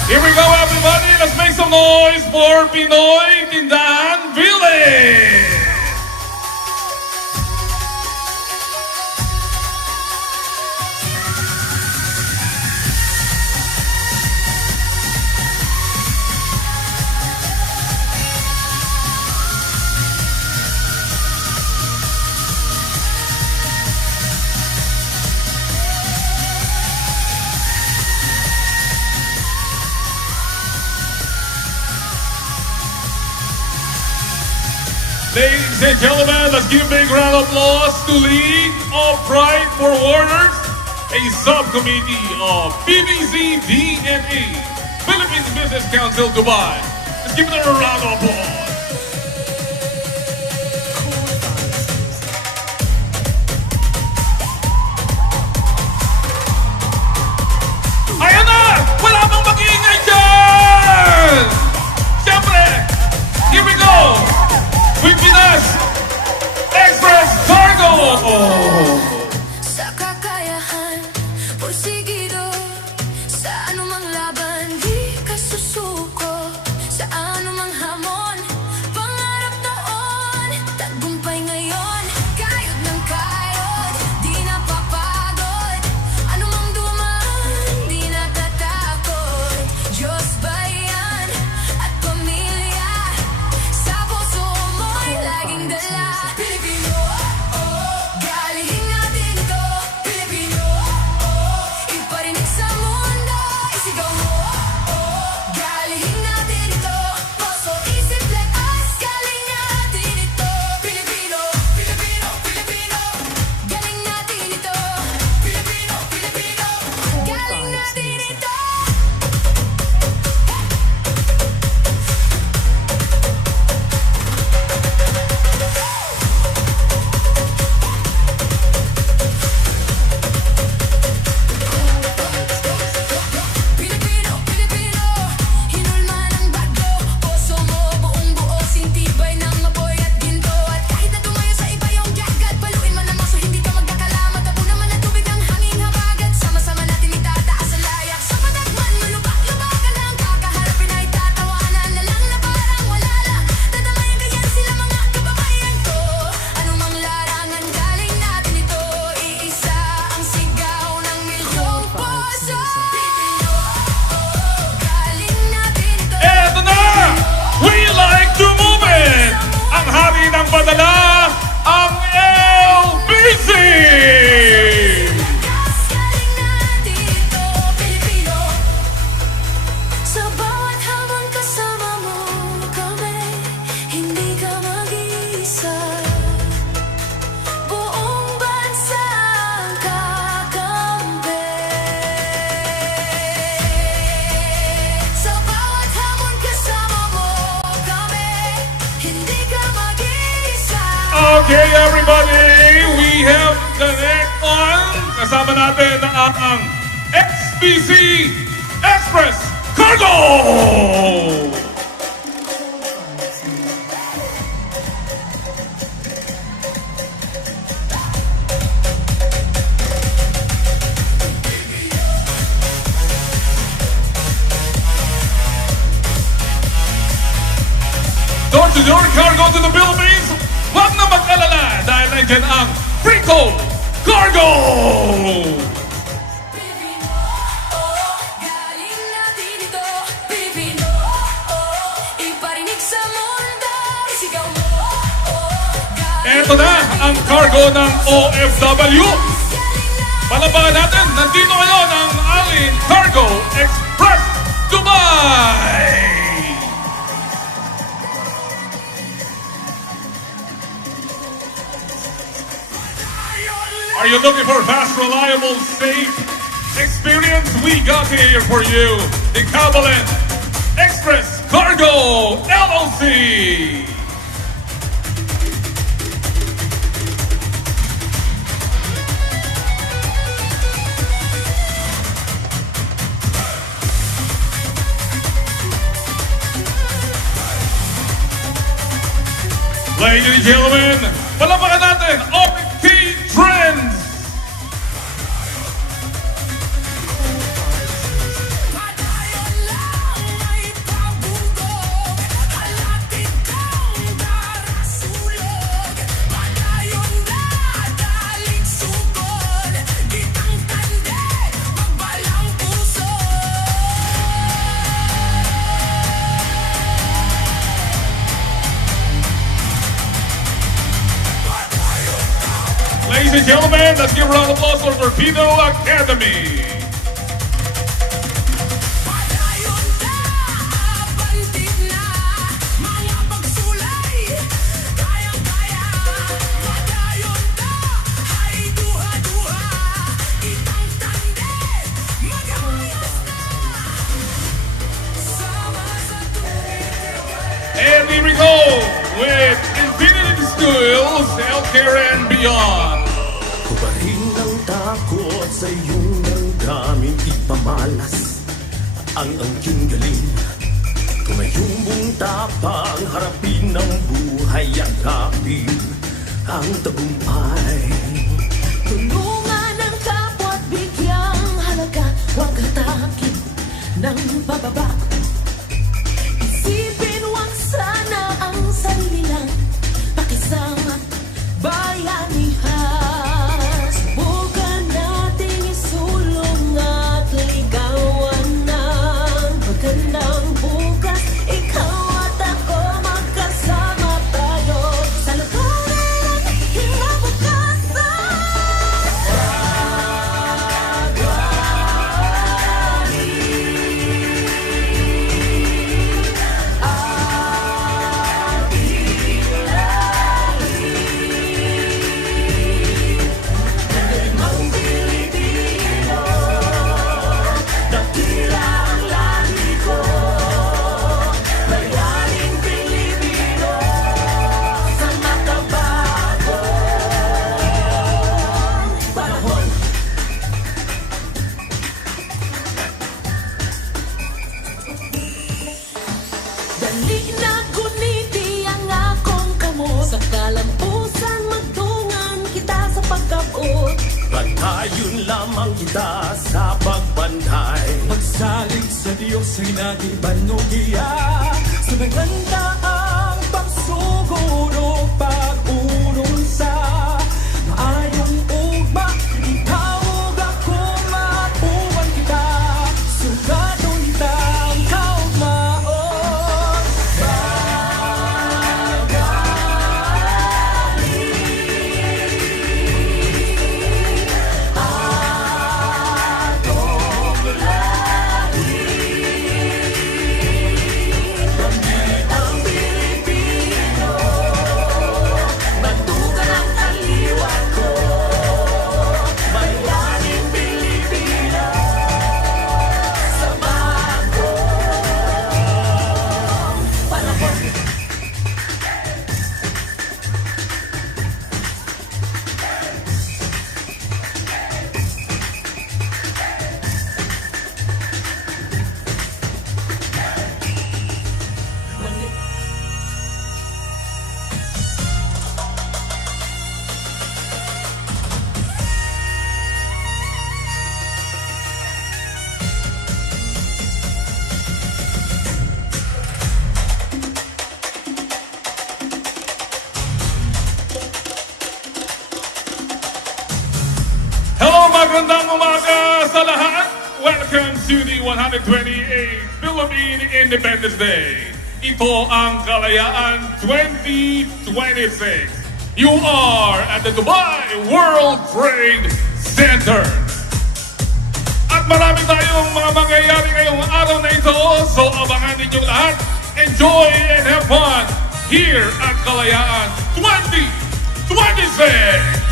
Here we go, everybody. Let's make some noise for Pinoy Tindahan Village. Ladies and gentlemen, let's give a big round of applause to League of Pride for Warriors, a subcommittee of BBC DNA, Philippines Business Council Dubai. Let's give them a round of applause. Ayan na! Wala bang mag-iingay dyan! Siyempre, here we go! With Pinas Express Cargo! Sa kakayahan, porsigido. Sa anumang laban, di ka susuko. Sa anumang hamon, pangarap noon. Tagumpay ngayon, kayod ng kayod. Di napapagod, anumang duman, di natatakot. Diyos, bayan at pamilya, sa puso mo'y laging dala. Pilipino, galing natin ito. Pilipino, iparinig sa mundo. Isigaw mo, galing natin ito. Puso Okay, everybody, we have the next one. Kasama natin ang XBC Express Cargo! Door-to-door cargo to the Philippines. Huwag na mag-alala dahil nandiyan ang Frico Cargo! Galing natin ito, Pilipino. Iparinig sa mundo, isigaw mo. Eto na ang cargo ng OFW. Palabahan natin, nandito ngayon ang Alin Cargo Express Dubai! Are you looking for fast, reliable, safe experience? We got it here for you. The Kalayaan Express Cargo LLC. Ladies and gentlemen, palapakan natin, RK Trends! Padayon lang ay pabugog, halatin kang darasulog. Padayon na daling sugod, gitang tande, magbalang puso. Ladies and gentlemen, let's give a round of applause for Torpedo Academy. Padayon na, abantid na, mga pagsulay, kayang-kaya. Padayon na, ay duha-duha, itang tande, mag-ayos na. Sama sa tuwid. And here we go with Infinity Schools, Healthcare and Beyond. Hubarin ang takot sa iyong damdamin, ipamalas ang angking galing. Tumayong mong tapang, harapin ang buhay, yakapin ang tagumpay. Tulungan ang kapwa't bigyang halaga, huwag hatakin ng pababa. Isipin huwag sana ang sarili lang, pakisama bayanihan. Subukan nating isulong at ligawan ng magandang bukas. Ikaw at ako magkasama tayo sa lupain ng kinabukasan. Dali na guniti ang akong kamot, sa kalampusan magtungan kita sa pagkabot. Bantayon lamang kita sa pagbantay. Pagsalig sa Diyos ay nag-ibang nugiya. Sunaganda ang pagsuguro, pag-unong sa maayong ugma. Ikaw ug ako matuwan kita, sugadon tang kaugmaon. 128 Philippine Independence Day. Ito ang Kalayaan 2026. You are at the Dubai World Trade Center. At marami tayong mga mangyayari ngayong araw na ito, so abangan ninyo lahat. Enjoy and have fun here at Kalayaan 2026.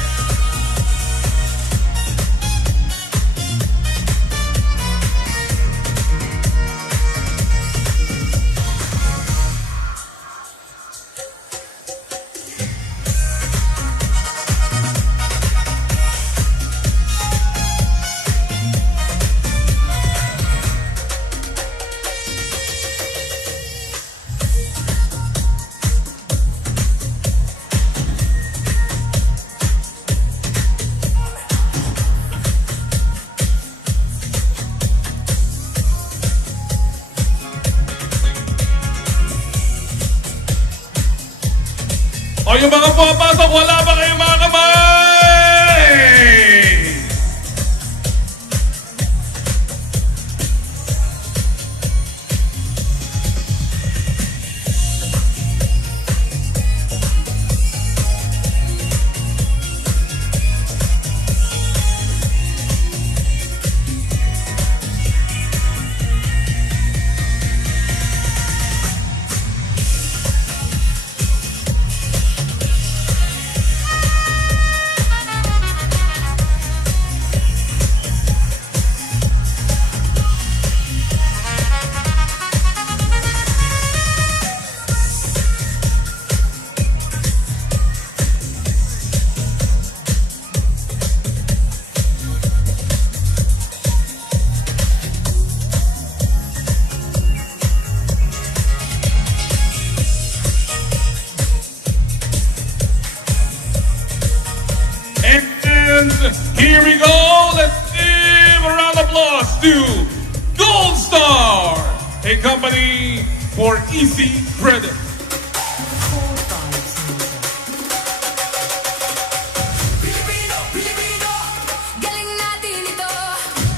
O yung mga pumapasok, wala ba kayong mga kamay? And here we go. Let's give a round of applause to Gold Star, a company for easy credit. Pilipino, Pilipino, galing natin ito.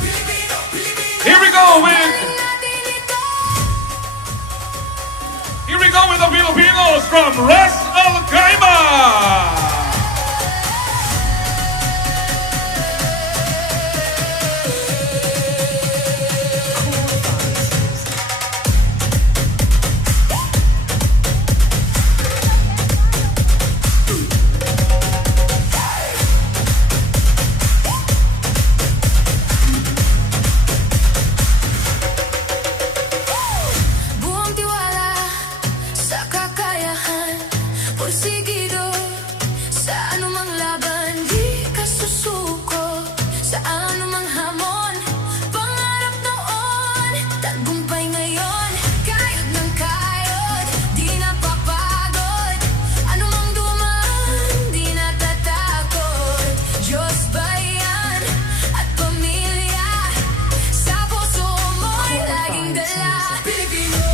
Pilipino, Pilipino, Here we go with galing natin ito. the Filipinos from Ras Al Khaimah. Buong tiwala sa kakayahan, porsigido sa anumang laban, di ka susuko sa anumang hamon. Pangarap noon, tagumpay ngayon, kayod ng kayod, di napapagod. Anumang dumaan, di natatakot. Diyos, bayan at pamilya, sa puso mo'y laging dala. Pilipino,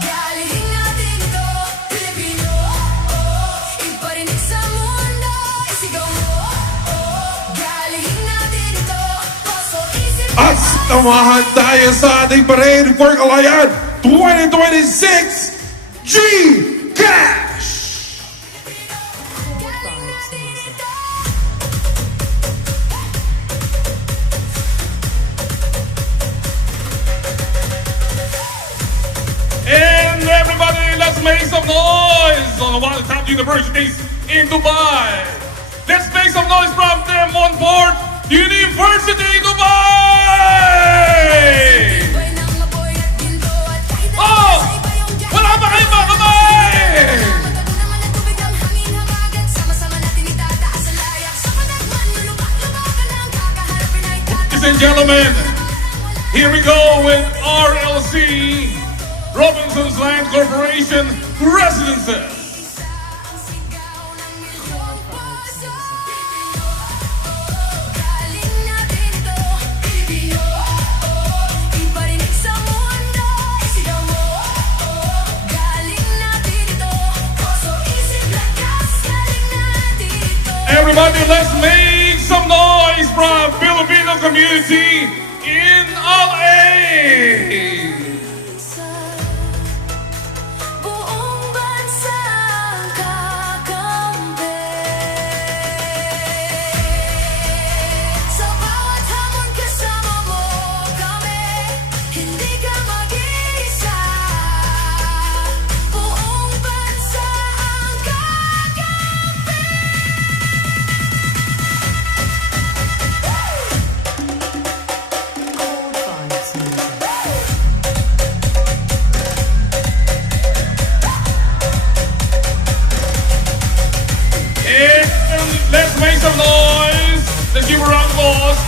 galing natin ito. Pilipino, iparinig sa mundo, isigaw mo. Galing natin ito, puso, isip, At samahan tayo sa ating parade for Kalayaan 2026 G-Cash! galing natin ito. And everybody, let's make some noise on one of the top universities in Dubai. Let's make some noise from them on board University Dubai! Bay ng apoy at ginto at kahit Oh! sa iba yung jacket. Wala ba kayong mga kamay? Matago naman ang tubig ang hangin habagat. Sama-sama natin itataas ang layak. Sa padagman, lulubak-lubakan ang kakaharapin ay Ladies and gentlemen, here we go with RLC, Robinson's Land Corporation Residences. ang sigaw ng milyong puso. Galing natin ito. Pilipino, iparinig sa mundo, isigaw mo. Galing natin ito, puso, isip, lakas. Galing natin ito. Everybody, let's make some noise from Filipino community in LA.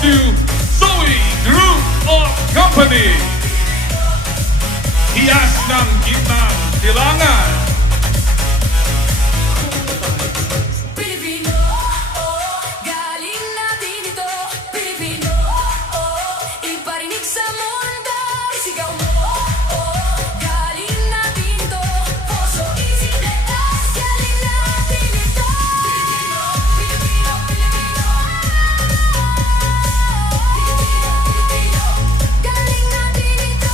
to Zoe Group of Company. Hiyas ng gitnang silangan. Pilipino, galing natin ito. Pilipino, iparinig sa mundo. Isigaw mo, galing natin ito. Puso, isip, letas, galing natin ito. Pilipino, Pilipino, Pilipino. Pilipino, galing natin ito.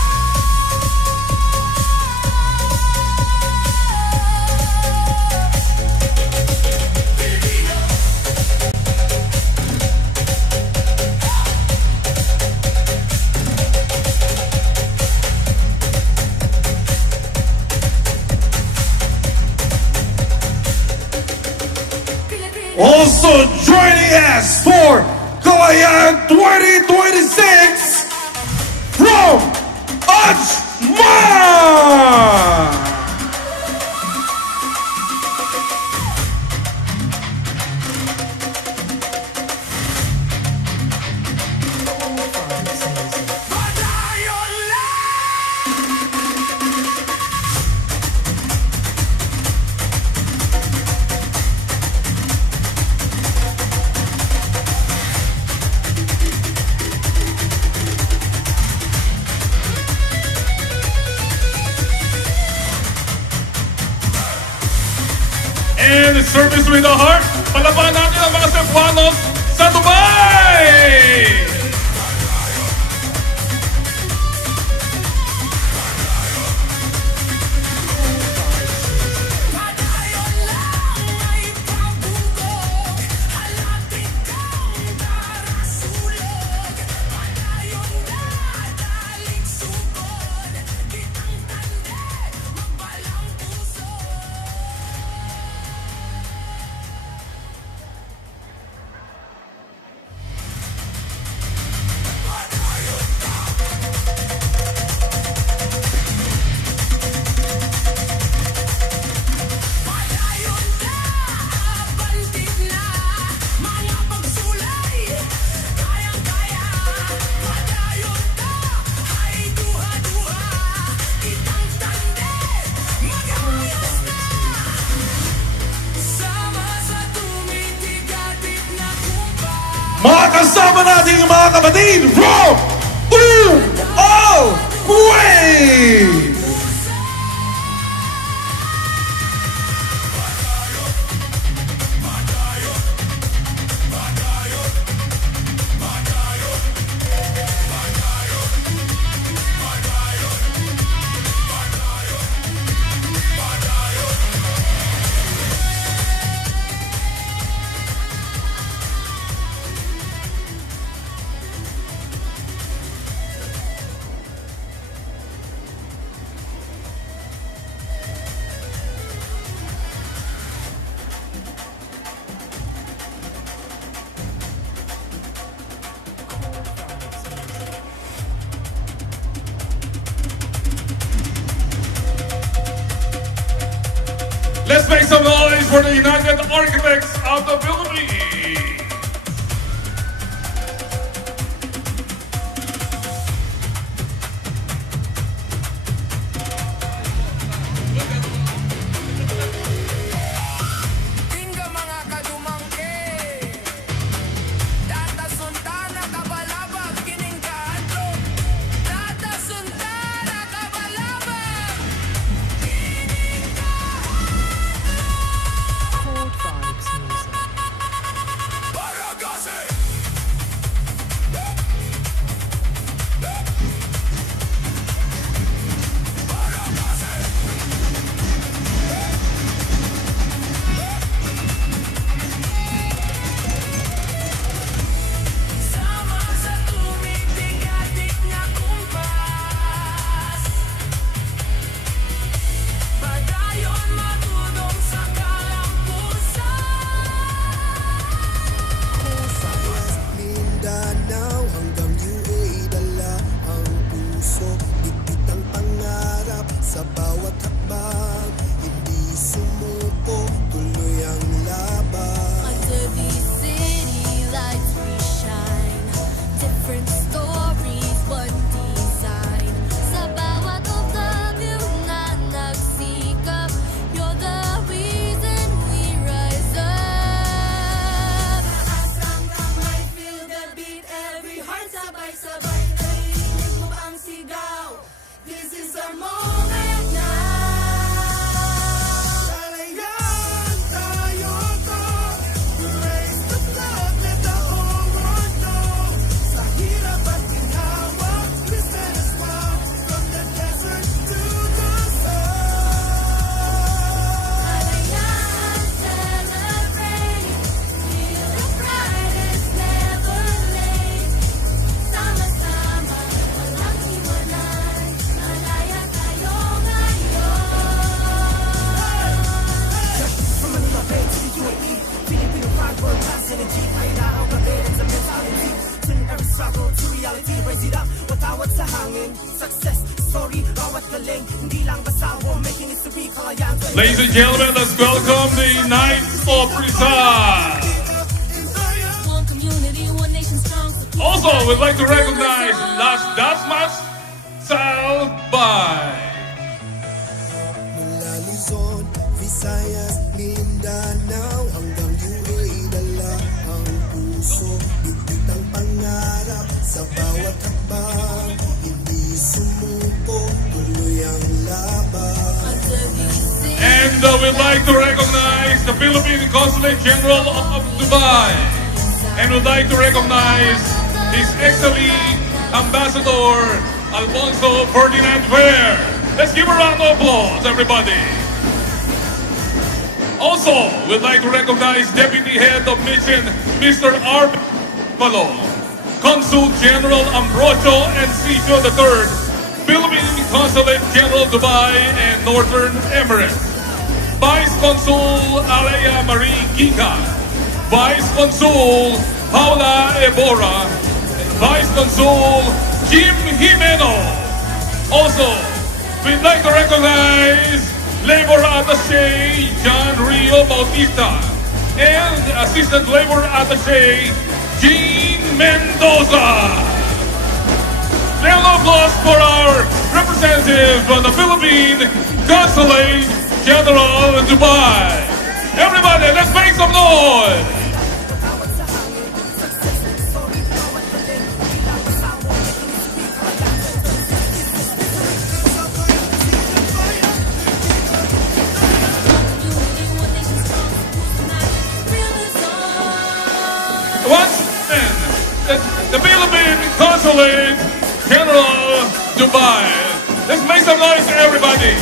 Also joining us for Kalayaan 2026 from Ajman! And service with a heart. Palapakan natin ang mga Cebuanos sa Dubai! Padayon lang ay pabugog, halating kang darasulog. Padayon na daling sugod, kitang tande, magbalang puso. Padayon na, abantid na, mga pagsulay, kayang-kaya. Padayon na, ay duha-duha, kitang tande, mag-ayos na. Sama sa tumitigatit na kumpa. Mga kasama natin yung mga kapatid from Way! Let's make some noise for the United Architects of the Philippines. Tingga mga kadumangke, data suntana kabalabag kining kaadlok. Data suntana kabalabag kining Cold Vibes Music. Paragase. Sama sa tumitigatit nga kumpas. Padayon matudong sa kalampusan. Mindanao hanggang UA dala ang puso, dikit ang pangarap sa bawat hakbang, hindi sumuko, tuloy ang laban. Under these city lights we shine. Ladies and gentlemen, let's welcome the Knights of Rizal. One community, one nation strong. Also, we'd like to recognize Las Dasmas Salbay. Mula Luzon, Visayas, Mindanao hanggang UA, dala ang puso, bibig ang pangarap sa bawat hakbang, hindi sumuko, tuloy ang laban. And we'd like to recognize the Philippine Consulate General of Dubai. And we'd like to recognize His Excellency Ambassador Alfonso Ferdinand Fer. Let's give a round of applause, everybody. Also, we'd like to recognize Deputy Head of Mission, Mr. R. Malo, Consul General Ambrosio Enciso III, Philippine Consulate General Dubai and Northern Emirates, Vice Consul Alea Marie Giga, Vice Consul Paula Ebora, and Vice Consul Jim Jimeno. Also, we'd like to recognize Labor Attaché John Rio Bautista and Assistant Labor Attaché Jean Mendoza. Round of applause for our representative from the Philippine Consulate General in Dubai. Everybody, let's make some noise! Once again, the Philippine Consulate General Dubai. Let's make some noise, everybody.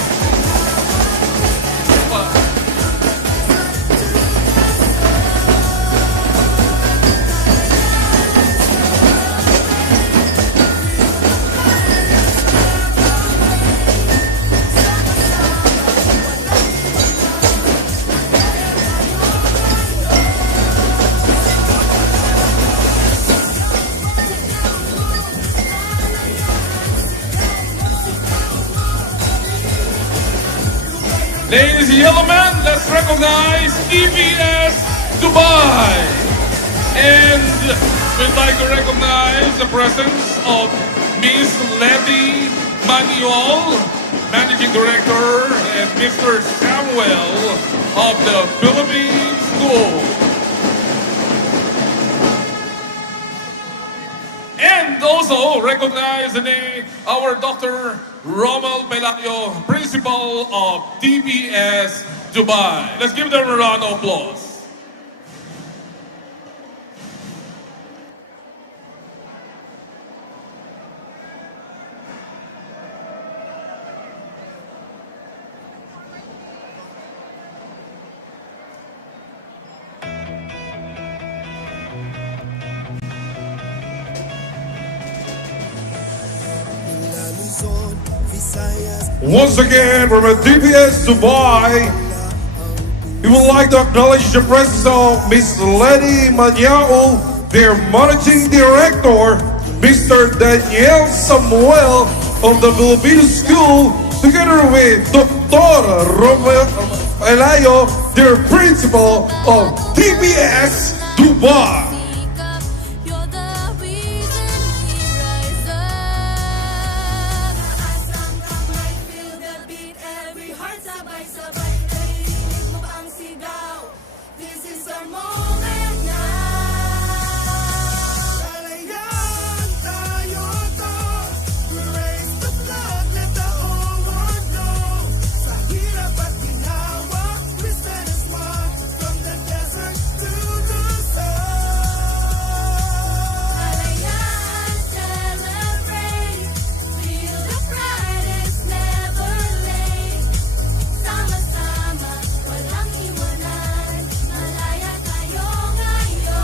Ladies and gentlemen, let's recognize EPS Dubai. And we'd like to recognize the presence of Miss Letty Manuel, Managing Director, and Mr. Samuel of the Philippine School. And also recognize our Dr. Rommel Pelayo, Principal of DBS Dubai. Let's give them a round of applause. Mula Luzon, Visayas, Once again, from DBS Dubai, we would like to acknowledge the presence of Miss Letty Maniao, their Managing Director, Mr. Daniel Samuel of the Filipino School, together with Dr. Romeo Elayo, their Principal of DBS Dubai. You're the reason we rise up. Asang kamay, feel the beat, every heart sabay-sabay. Narinig mo ba ang sigaw? This is our moment now. Kalayaan tayo to. We raise the flag, let the whole world know. Sa hirap at ginawa, we stand as one. From the desert to the Kalayaan, celebrate. Feel the pride, it's never late. Sama-sama, walang iwanan. Malaya tayo ngayon.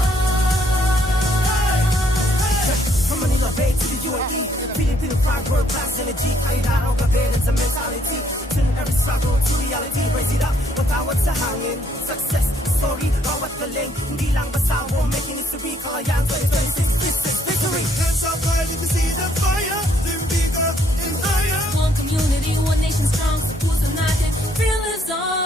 From Manila Bay to the UAE, Filipino pride, world class energy. Kahit araw gabi, it's a mentality. Turn every struggle to reality. Raise it up, patawad sa hangin. Success story, bawat galing. Hindi lang basta war, making history. Kalayaan 2026, this is victory. Hands up high, let me see the fire. Live bigger and higher. One community, one nation strong. Sa puso natin, feel is on.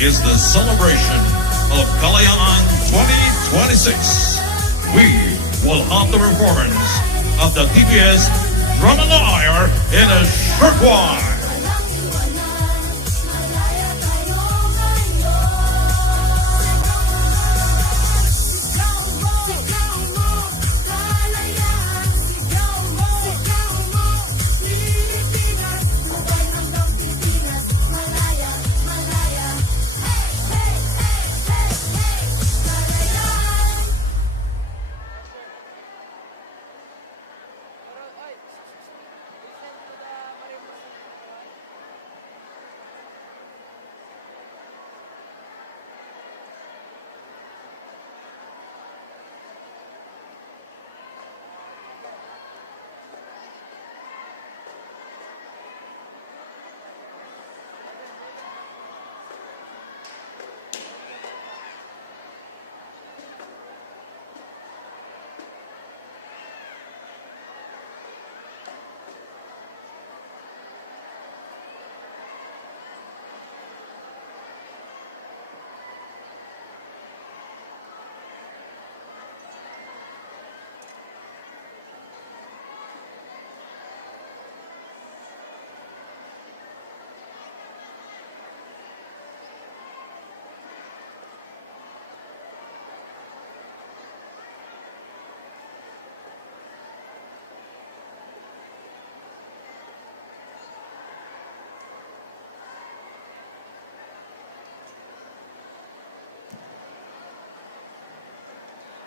is the celebration of Kalayaan 2026. We will have the performance of the TPS Drum and Lyre in a short while.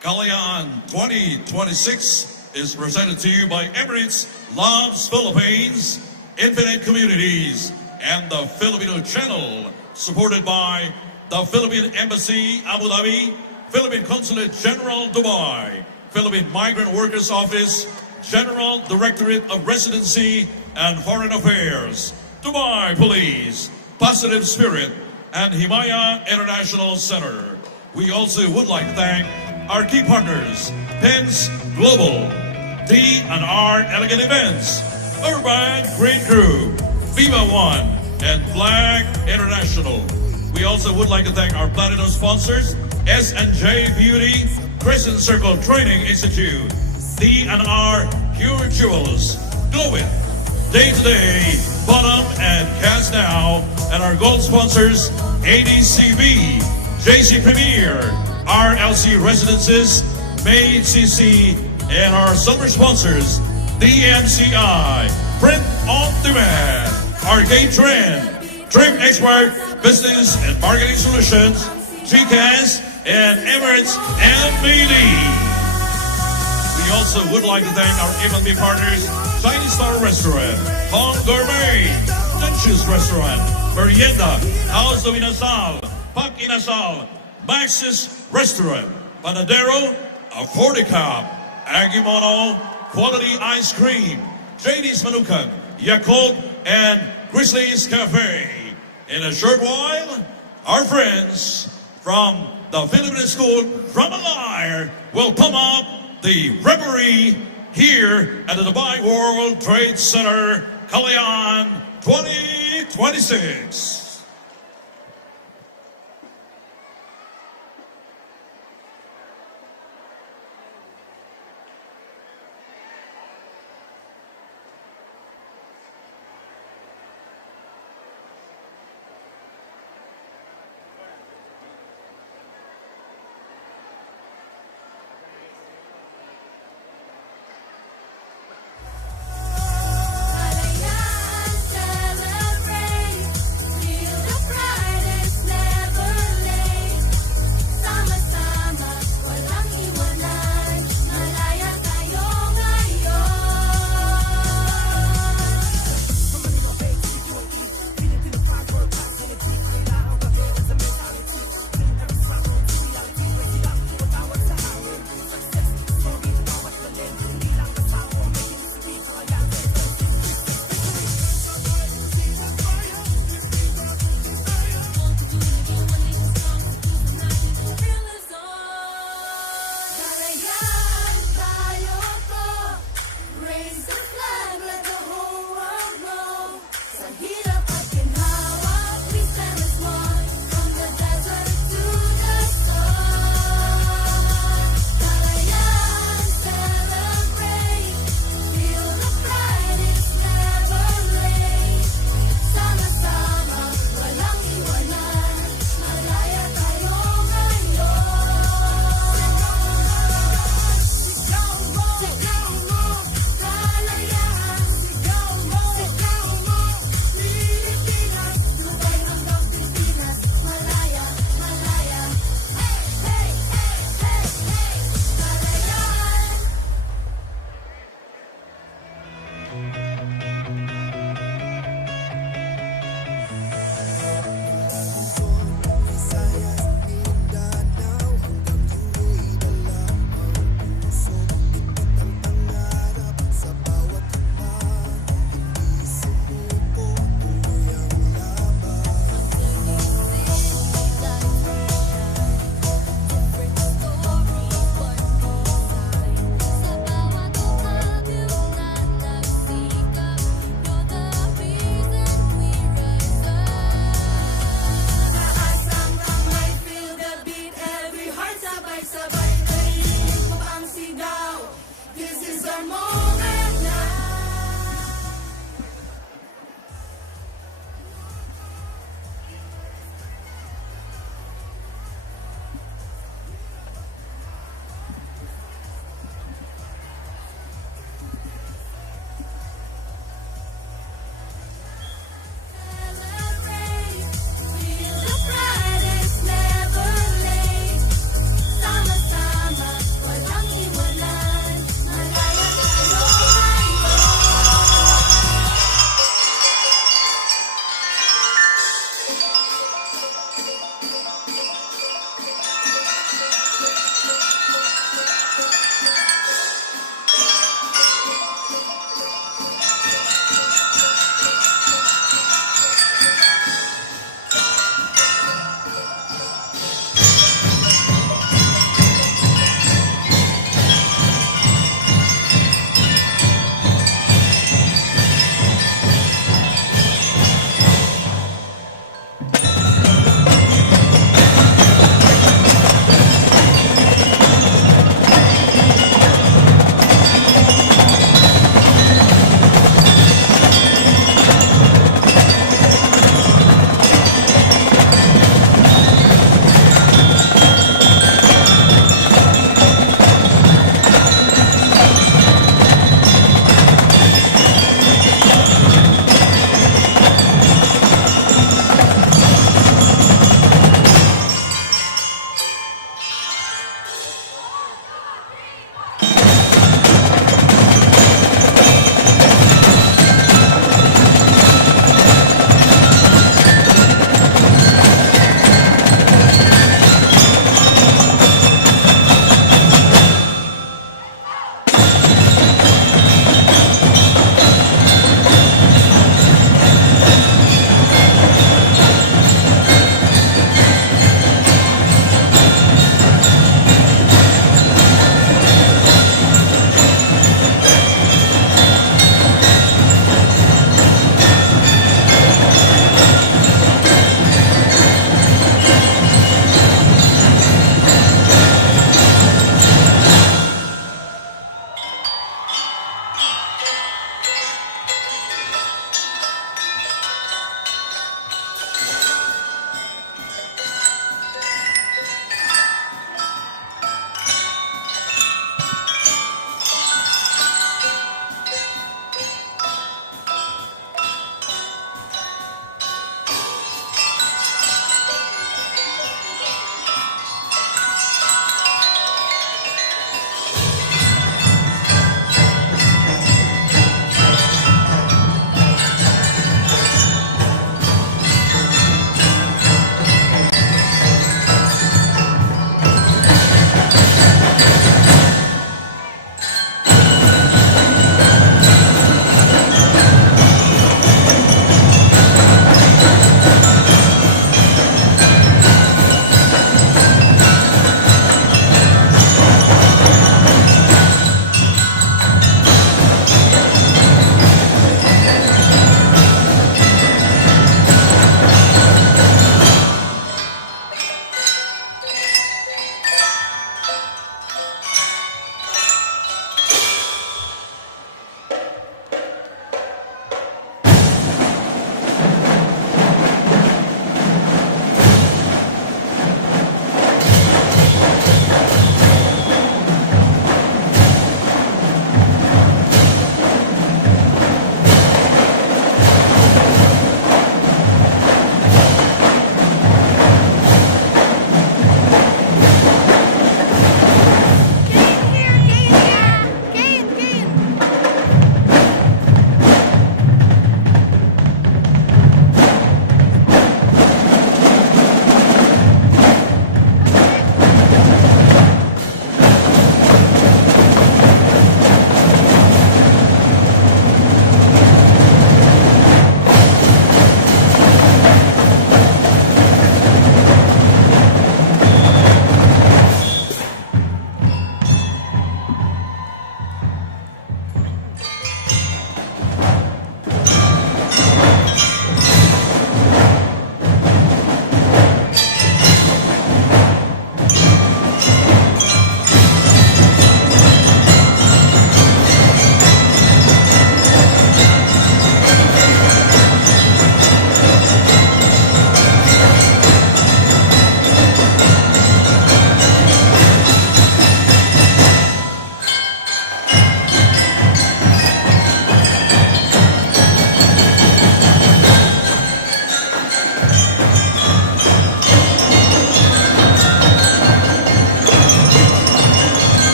Kalayaan 2026 is presented to you by Emirates Loves Philippines, Infinite Communities, and the Filipino Channel, supported by the Philippine Embassy, Abu Dhabi, Philippine Consulate General, Dubai, Philippine Migrant Workers Office, General Directorate of Residency and Foreign Affairs, Dubai Police, Positive Spirit, and Himaya International Center. We also would like to thank our key partners, Pence Global, D&R Elegant Events, Urban Green Group, Viva One, and Flag International. We also would like to thank our platinum sponsors, S&J Beauty, Crescent Circle Training Institute, D&R Pure Jewels, Glowit, Day to Day, Bottom, and Cast Now, and our gold sponsors, ADCB, JC Premier, RLC Residences, Made CC, and our silver sponsors, DMCI, Print on Demand, Arcade Trend, Trip Expert, Business and Marketing Solutions, GCAS, and Emirates MBD. We also would like to thank our M&B partners, Chinese Star Restaurant, Hong Gourmet, Dunches Restaurant, Merienda, House of Inasal, Pak Inasal, Max's Restaurant, Panadero, Afordicap, Agimono, Quality Ice Cream, JD's Manukan, Yakult, and Grizzly's Cafe. In a short while, our friends from the Philippine School Drum and Lyre will pump up the revelry here at the Dubai World Trade Center, Kalayaan 2026. Kalayaan, celebrate.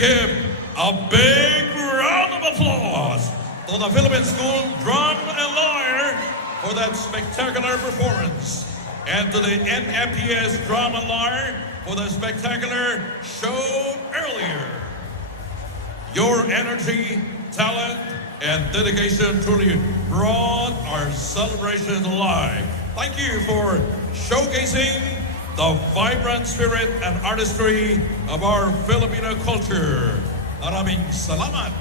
give a big round of applause to the Philippine School Drum and Lyre for that spectacular performance, and to the NFPS Drum and Lyre for the spectacular show earlier. Your energy, talent, and dedication truly brought our celebration alive. Thank you for showcasing the vibrant spirit and artistry of our Filipino culture. Maraming salamat.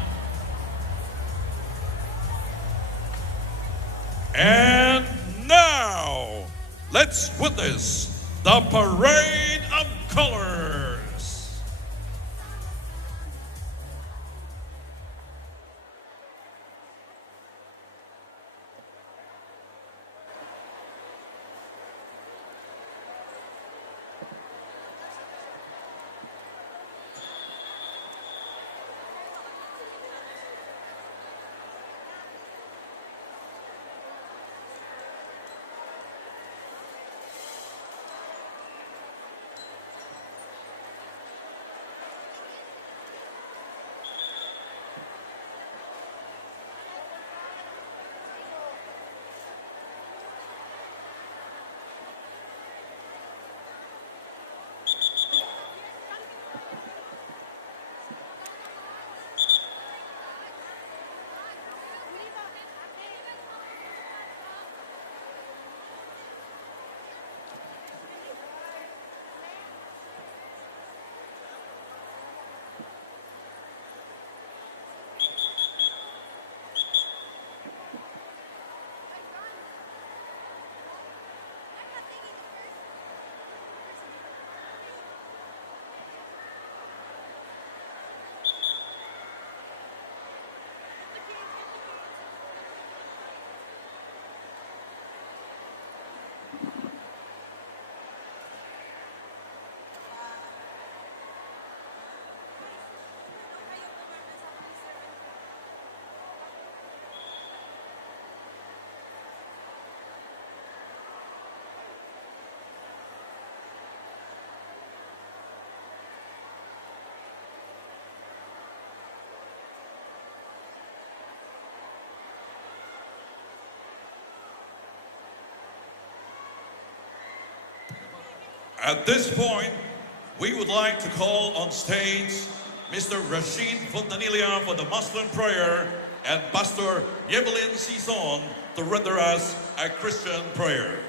And now, let's witness the Parade of Colors. At this point, we would like to call on stage Mr. Rashid Fontanilla for the Muslim prayer and Pastor Evelyn Sison to render us a Christian prayer.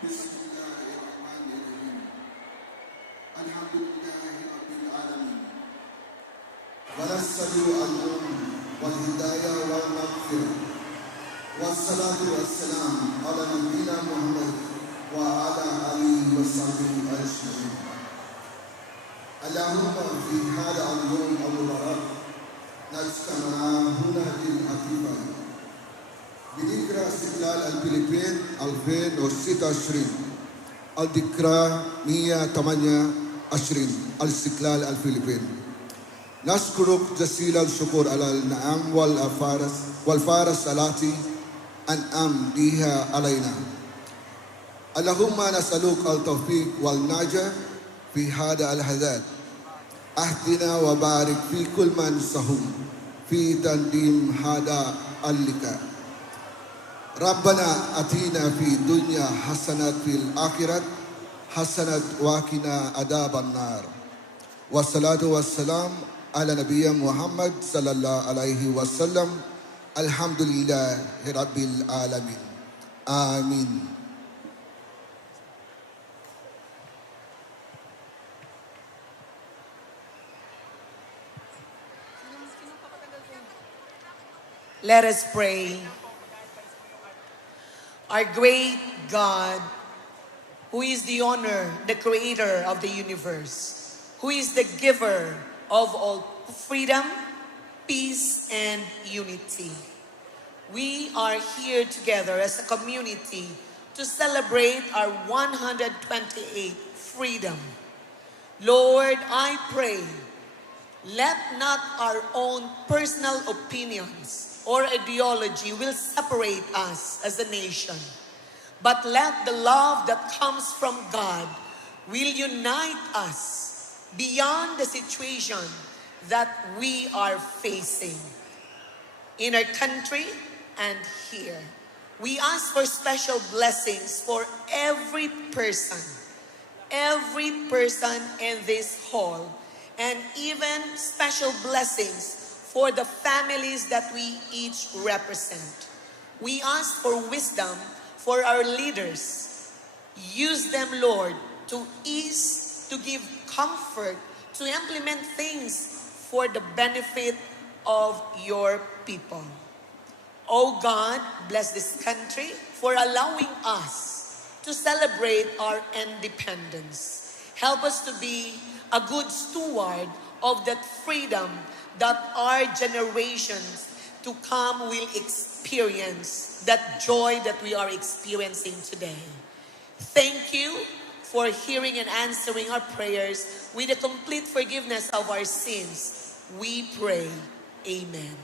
Bismillahirrahmanirrahim. Alhamdulillahi Rabbil Alamin. Walassalu al-um wal hidayah wal maghfirah. Wassalatu wassalam ala nabiyyina Muhammad wa ala alihi wa sahbihi ajma'in. Allahumma fi hada al-yawm al-mubarak najtama'a huna lil-atifah بذكرى استقلال الفلبين 2026 الذكرى 128 الاستقلال الفلبين نشكرك جزيل الشكر على النعم والفارس التي أنعم بها علينا اللهم نسألك التوفيق والنجاح في هذا الحدث. أهدنا وبارك في كل من سهم في تنظيم هذا اللقاء. ربنا أتينا في الدنيا حسنة في الآخرة حسنة وقنا عذاب النار. والصلاة والسلام على نبي محمد صلى الله عليه وسلم. الحمد لله رب العالمين. آمين. Let us pray. Our great God, who is the owner, the creator of the universe, who is the giver of all freedom, peace, and unity. We are here together as a community to celebrate our 128th freedom. Lord, I pray, let not our own personal opinions or ideology will separate us as a nation, but let the love that comes from God will unite us beyond the situation that we are facing in our country and here. We ask for special blessings for every person in this hall, and even special blessings for the families that we each represent. We ask for wisdom for our leaders. Use them, Lord, to ease, to give comfort, to implement things for the benefit of your people. Oh God, bless this country for allowing us to celebrate our independence. Help us to be a good steward of that freedom that our generations to come will experience, that joy that we are experiencing today. Thank you for hearing and answering our prayers with the complete forgiveness of our sins. We pray. Amen.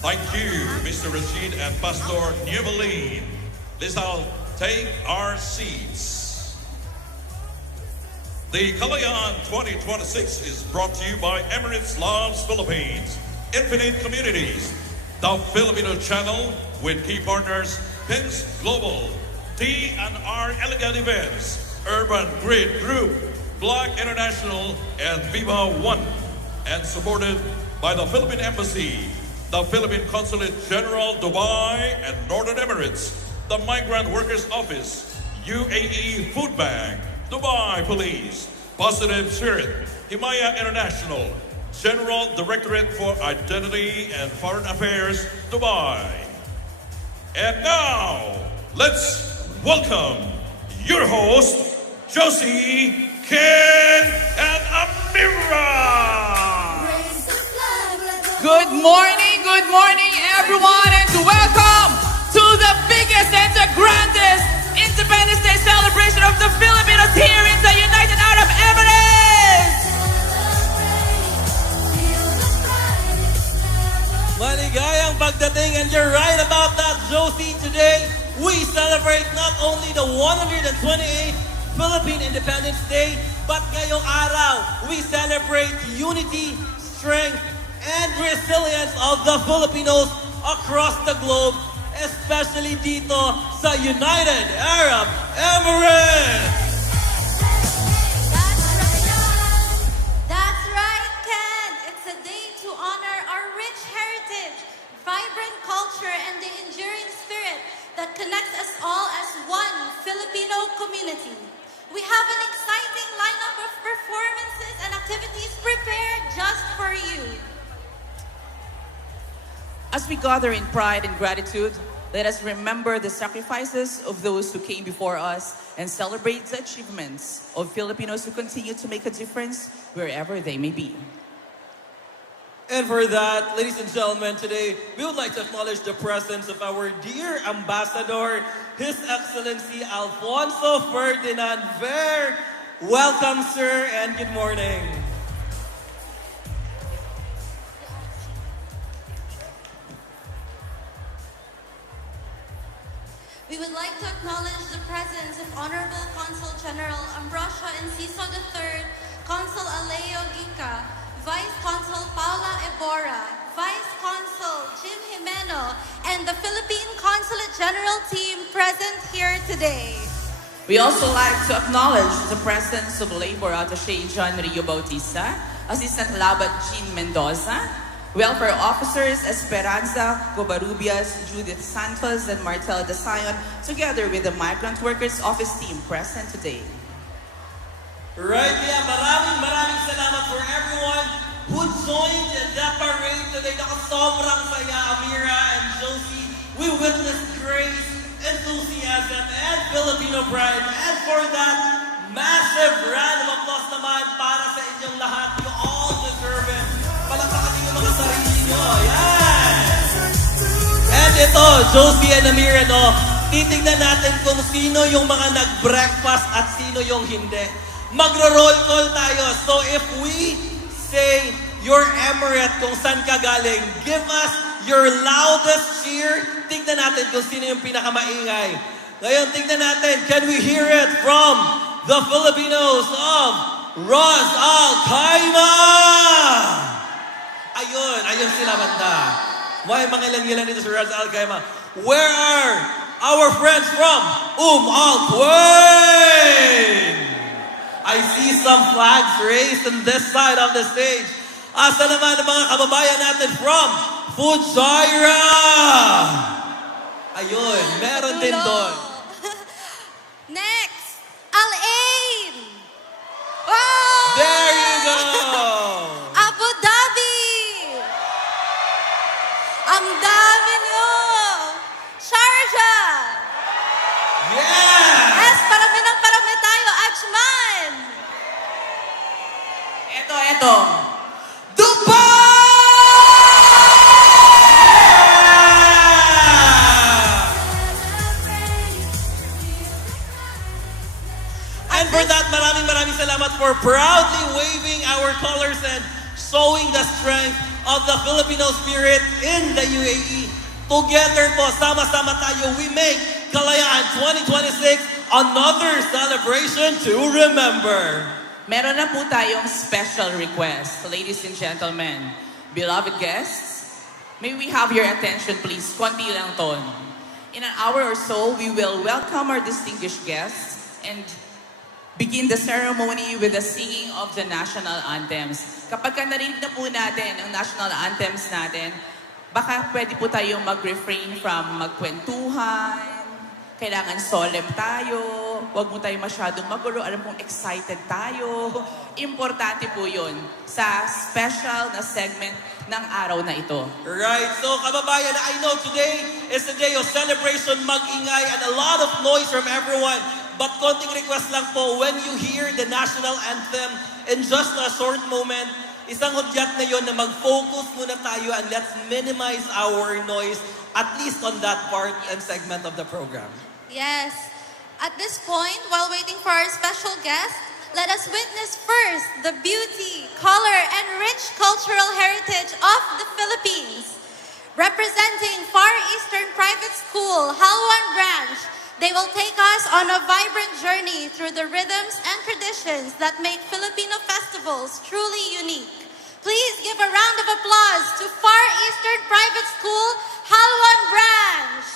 Thank you, Mr. Rashid and Pastor Nubeline. Let's all take our seats. The Kalayaan 2026 is brought to you by Emirates Loves Philippines, Infinite Communities, the Filipino channel with key partners Pins Global, D&R Elegant Events, Urban Grid Group, Black International, and Viva One, and supported by the Philippine Embassy, the Philippine Consulate General Dubai and Northern Emirates, the Migrant Workers Office, UAE Food Bank, Dubai Police, Positive Spirit, Himaya International, General Directorate for Identity and Foreign Affairs, Dubai. And now, let's welcome your host, Josie, Ken, and Amira. Good morning, everyone, and welcome to the biggest and the grandest Independence Day celebration of the Filipinos here in the United Arab Emirates! Maligayang pagdating, and you're right about that, Josie. Today, we celebrate not only the 128th Philippine Independence Day, but ngayong araw, we celebrate unity, strength, and resilience of the Filipinos across the globe, especially dito sa United Arab Emirates. That's right, Ken. It's a day to honor our rich heritage, vibrant culture, and the enduring spirit that connects us all as one Filipino community. We have an exciting lineup of performances and activities prepared just for you. As we gather in pride and gratitude, let us remember the sacrifices of those who came before us and celebrate the achievements of Filipinos who continue to make a difference wherever they may be. And for that, ladies and gentlemen, today we would like to acknowledge the presence of our dear ambassador, His Excellency Alfonso Ferdinand Ver. Welcome, sir, and good morning. acknowledge the presence of Honorable Consul General Ambrosio Enciso III, Consul Aleo Gica, Vice Consul Paula Ebora, Vice Consul Jim Jimeno, and the Philippine Consulate General team present here today. We also like to acknowledge the presence of Labor Attaché John Rio Bautista, Assistant Labat Jean Mendoza, Welfare Officers Esperanza Covarrubias, Judith Santos, and Martel Desayon, together with the Migrant Workers Office team present today. Right, yeah, maraming salamat for everyone who joined the parade today. Sobrang saya, Amira and Josie. We witnessed grace, enthusiasm, and Filipino pride. And for that, massive round of applause naman para sa inyong lahat. You all deserve it. Palakpakan niyo mga sarili niyo. Yan! And ito, Josie and Amira, no, titignan natin kung sino yung mga nag-breakfast at sino yung hindi. Magro-roll call tayo. So if we say your emirate kung saan ka galing, give us your loudest cheer. Tignan natin kung sino yung pinakamaingay. Ngayon, tignan natin, can we hear it from the Filipinos of Ras Al Khaimah? Ayun sila banda. May mga ilan-ilan dito sa Ras Al Khaimah. Where are our friends from Al Quwain? I see some flags raised on this side of the stage. Asa naman ang mga kababayan natin from Fujairah? Ayun, meron din doon. Next, Al-Ain. Oh! There you go. Abu Dhabi. Ang dami nyo. Sharjah. Yeah! Yes, parami tayo. Ajman. Ito. And for that, maraming salamat for proudly waving our colors and showing the strength of the Filipino spirit in the UAE. Together po, sama-sama tayo, we make Kalayaan 2026 another celebration to remember. Meron na po tayong special request, ladies and gentlemen. Beloved guests, may we have your attention please? Konti lang ton. In an hour or so, we will welcome our distinguished guests and begin the ceremony with the singing of the national anthems. Kapag narinig na po natin ang national anthems natin, baka pwede po tayong mag-refrain from magkwentuhan, kailangan solemn tayo, huwag mo tayo masyadong magulo, alam kong excited tayo. Importante po yun sa special na segment ng araw na ito. Right, so kababayan, I know today is a day of celebration, mag-ingay, and a lot of noise from everyone. But konting request lang po, when you hear the national anthem in just a short moment, isang hudyat na yun na mag-focus muna tayo and let's minimize our noise, at least on that part and segment of the program. Yes. At this point, while waiting for our special guest, let us witness first the beauty, color, and rich cultural heritage of the Philippines. Representing Far Eastern Private School, Halwan Branch, they will take us on a vibrant journey through the rhythms and traditions that make Filipino festivals truly unique. Please give a round of applause to Far Eastern Private School, Halwan Branch.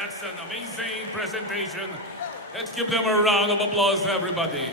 That's an amazing presentation. Let's give them a round of applause, everybody.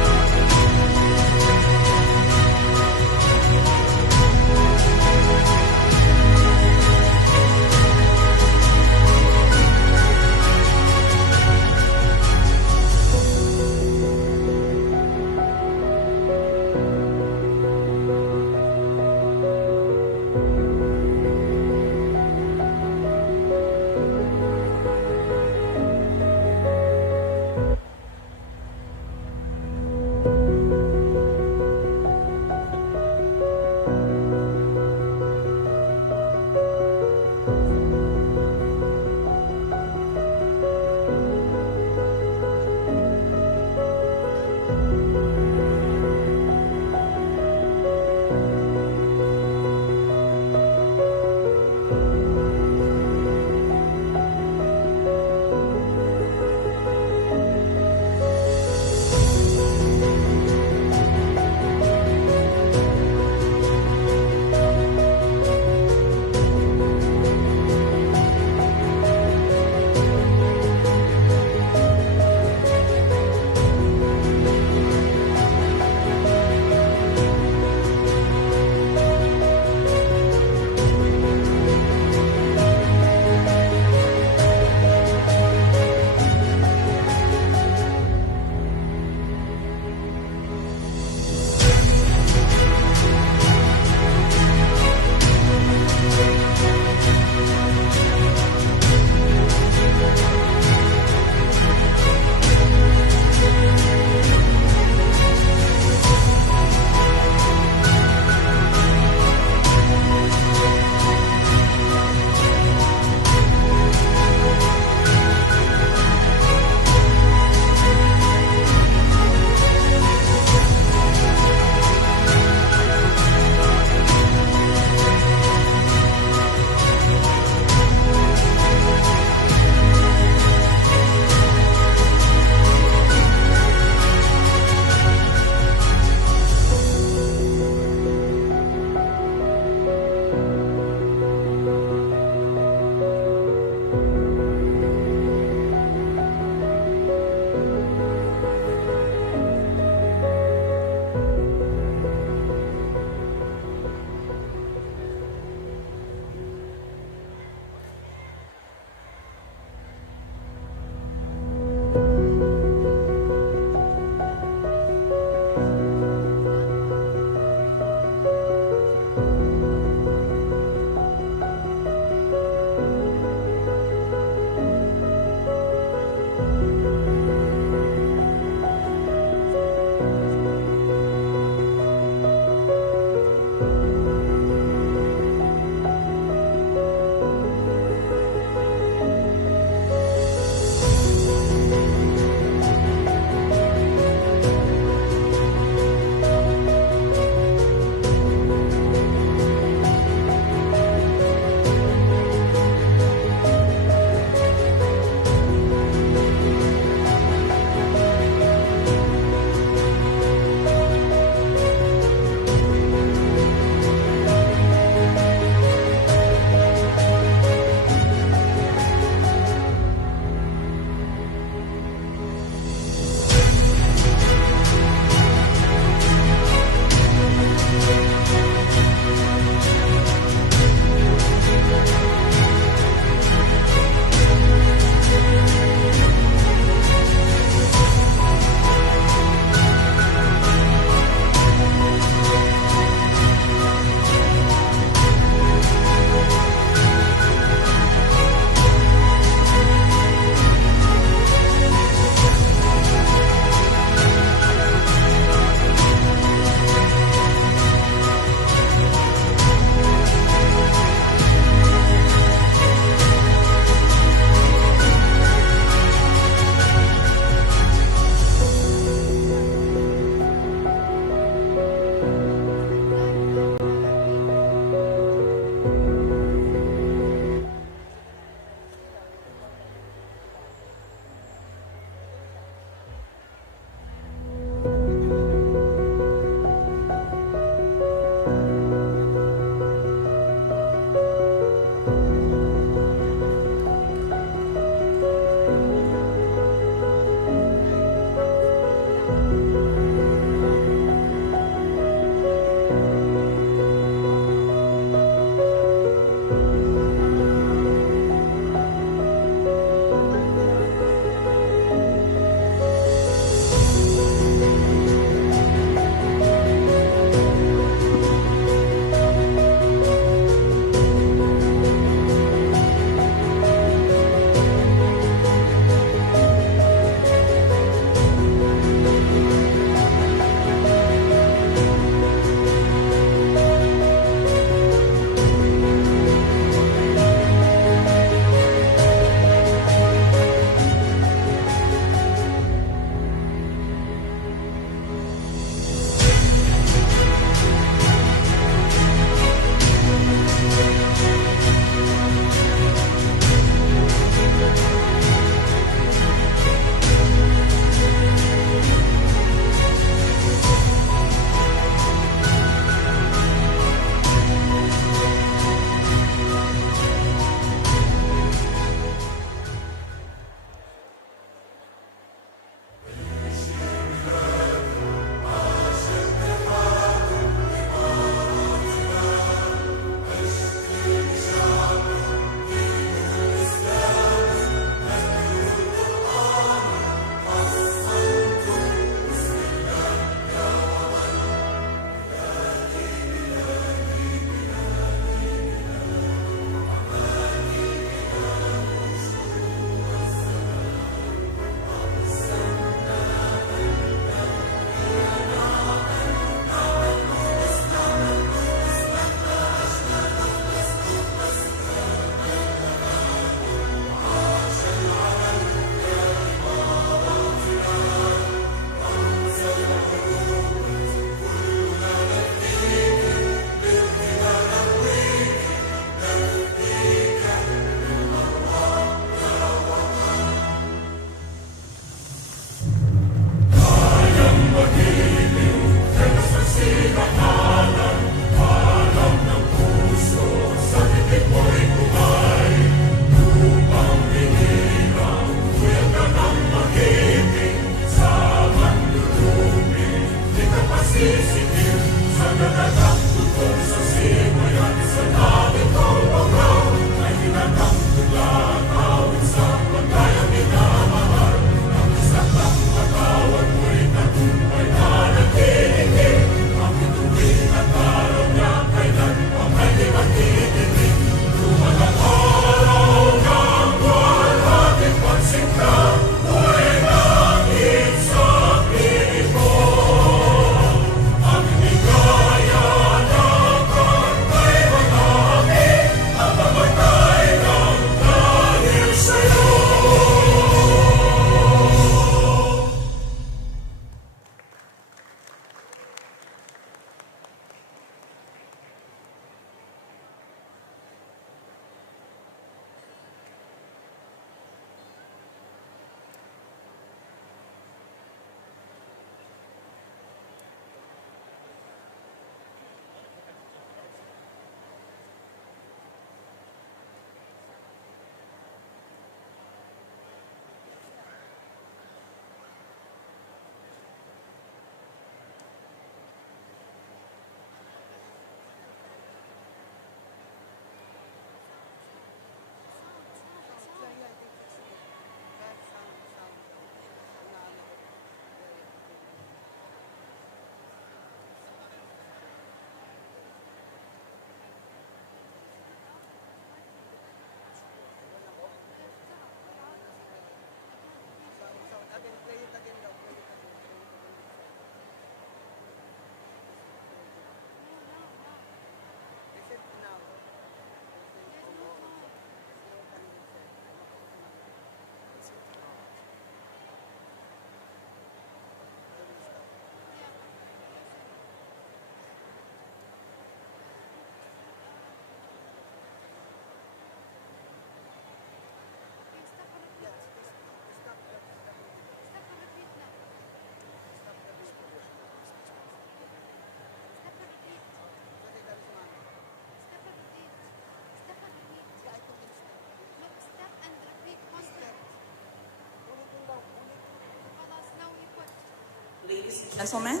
Ladies and gentlemen,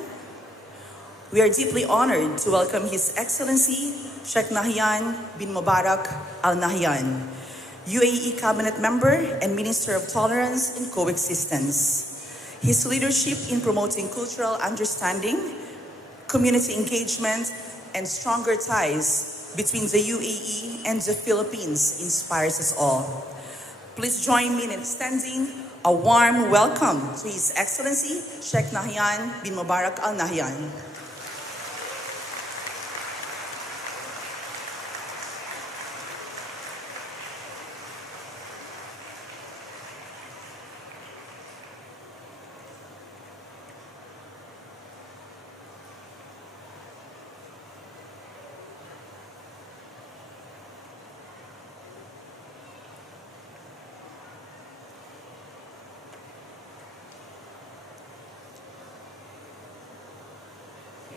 we are deeply honored to welcome His Excellency Sheikh Nahyan bin Mubarak Al Nahyan, UAE Cabinet Member and Minister of Tolerance and Coexistence. His leadership in promoting cultural understanding, community engagement, and stronger ties between the UAE and the Philippines inspires us all. Please join me in extending a warm welcome to His Excellency Sheikh Nahyan bin Mubarak Al Nahyan.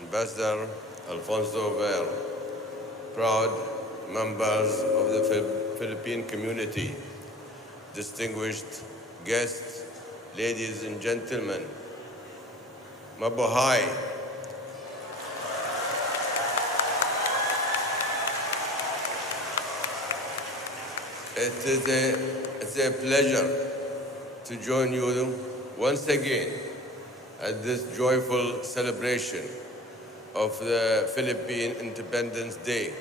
Ambassador Alfonso Ver, proud members of the Philippine community, distinguished guests, ladies and gentlemen, Mabuhay. It's a pleasure to join you once again at this joyful celebration of the Philippine Independence Day.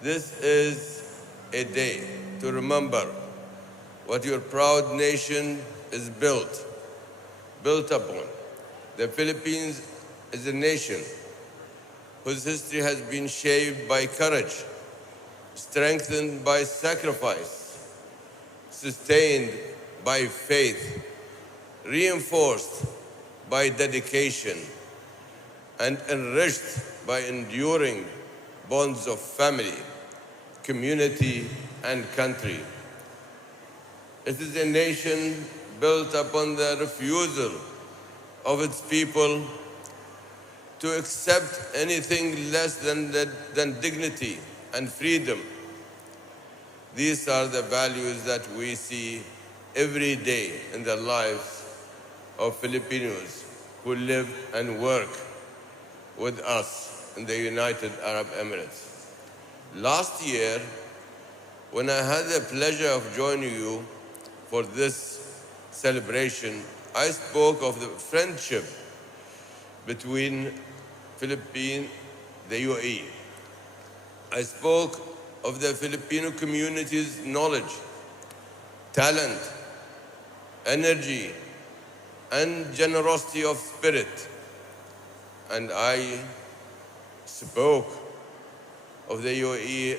This is a day to remember what your proud nation is built upon. The Philippines is a nation whose history has been shaped by courage, strengthened by sacrifice, sustained by faith, reinforced by dedication, and enriched by enduring bonds of family, community, and country. It is a nation built upon the refusal of its people to accept anything less than dignity and freedom. These are the values that we see every day in the lives of Filipinos who live and work with us in the United Arab Emirates. Last year, when I had the pleasure of joining you for this celebration, I spoke of the friendship between Philippines, the UAE. I spoke of the Filipino community's knowledge, talent, energy, and generosity of spirit. And I spoke of the UAE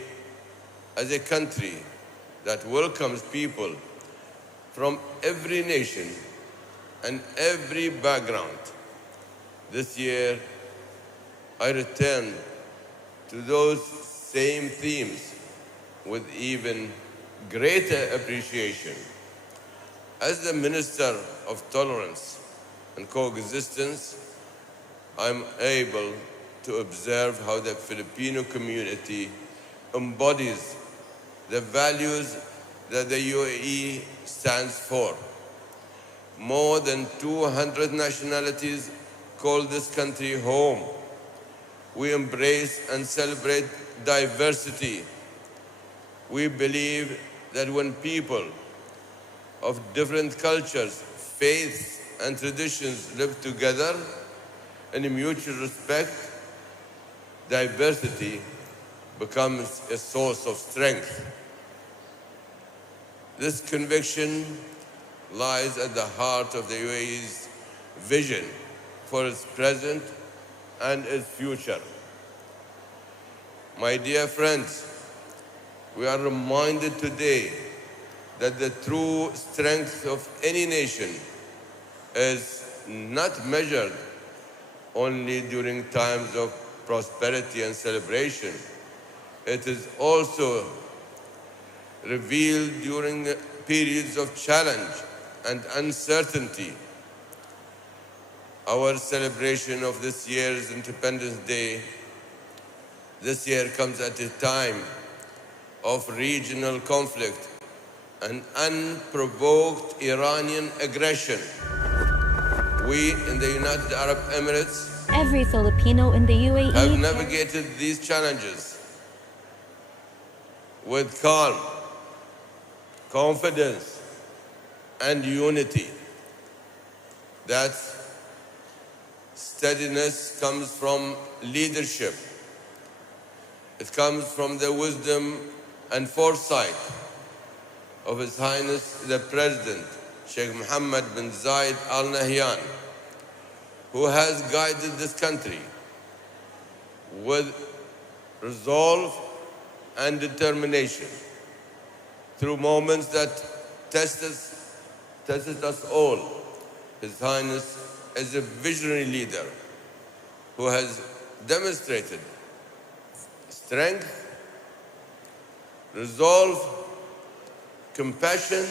as a country that welcomes people from every nation and every background. This year, I return to those same themes with even greater appreciation. As the Minister of Tolerance and Coexistence, I'm able to observe how the Filipino community embodies the values that the UAE stands for. More than 200 nationalities call this country home. We embrace and celebrate diversity. We believe that when people of different cultures, faiths, and traditions live together in mutual respect, diversity becomes a source of strength. This conviction lies at the heart of the UAE's vision for its present and its future. My dear friends, we are reminded today that the true strength of any nation is not measured only during times of prosperity and celebration. It is also revealed during periods of challenge and uncertainty. Our celebration of this year's Independence Day this year comes at a time of regional conflict and unprovoked Iranian aggression. We in the United Arab Emirates Every Filipino in the UAE have navigated these challenges with calm, confidence, and unity. That steadiness comes from leadership. It comes from the wisdom and foresight of His Highness the President, Sheikh Mohammed bin Zayed Al Nahyan, who has guided this country with resolve and determination through moments that tested us all. His Highness is a visionary leader who has demonstrated strength, resolve, compassion,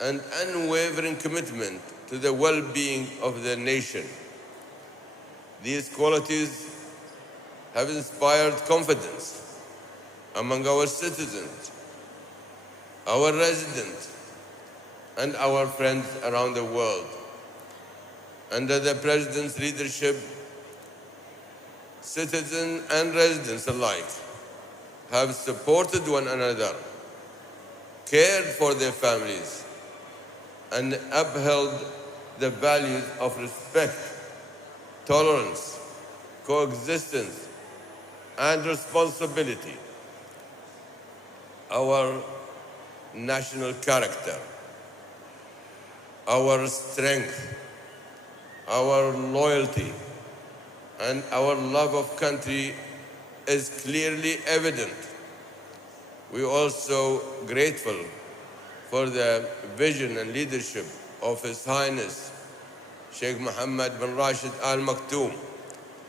and unwavering commitment to the well-being of the nation. These qualities have inspired confidence among our citizens, our residents, and our friends around the world. Under the President's leadership, citizens and residents alike have supported one another, cared for their families, and upheld the values of respect, tolerance, coexistence, and responsibility. Our national character, our strength, our loyalty, and our love of country is clearly evident. We are also grateful for the vision and leadership of His Highness Sheikh Mohammed bin Rashid Al Maktoum,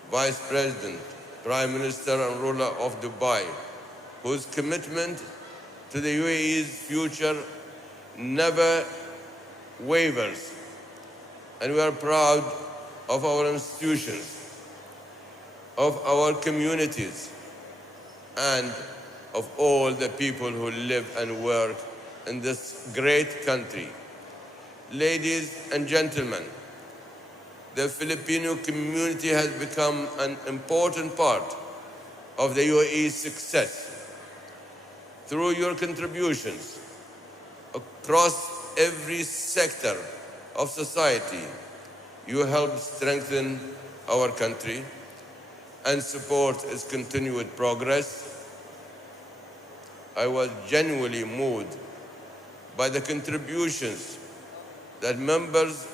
Vice President, Prime Minister and ruler of Dubai, whose commitment to the UAE's future never wavers. And we are proud of our institutions, of our communities, and of all the people who live and work in this great country. Ladies and gentlemen, the Filipino community has become an important part of the UAE's success. Through your contributions across every sector of society, you help strengthen our country and support its continued progress. I was genuinely moved by the contributions that members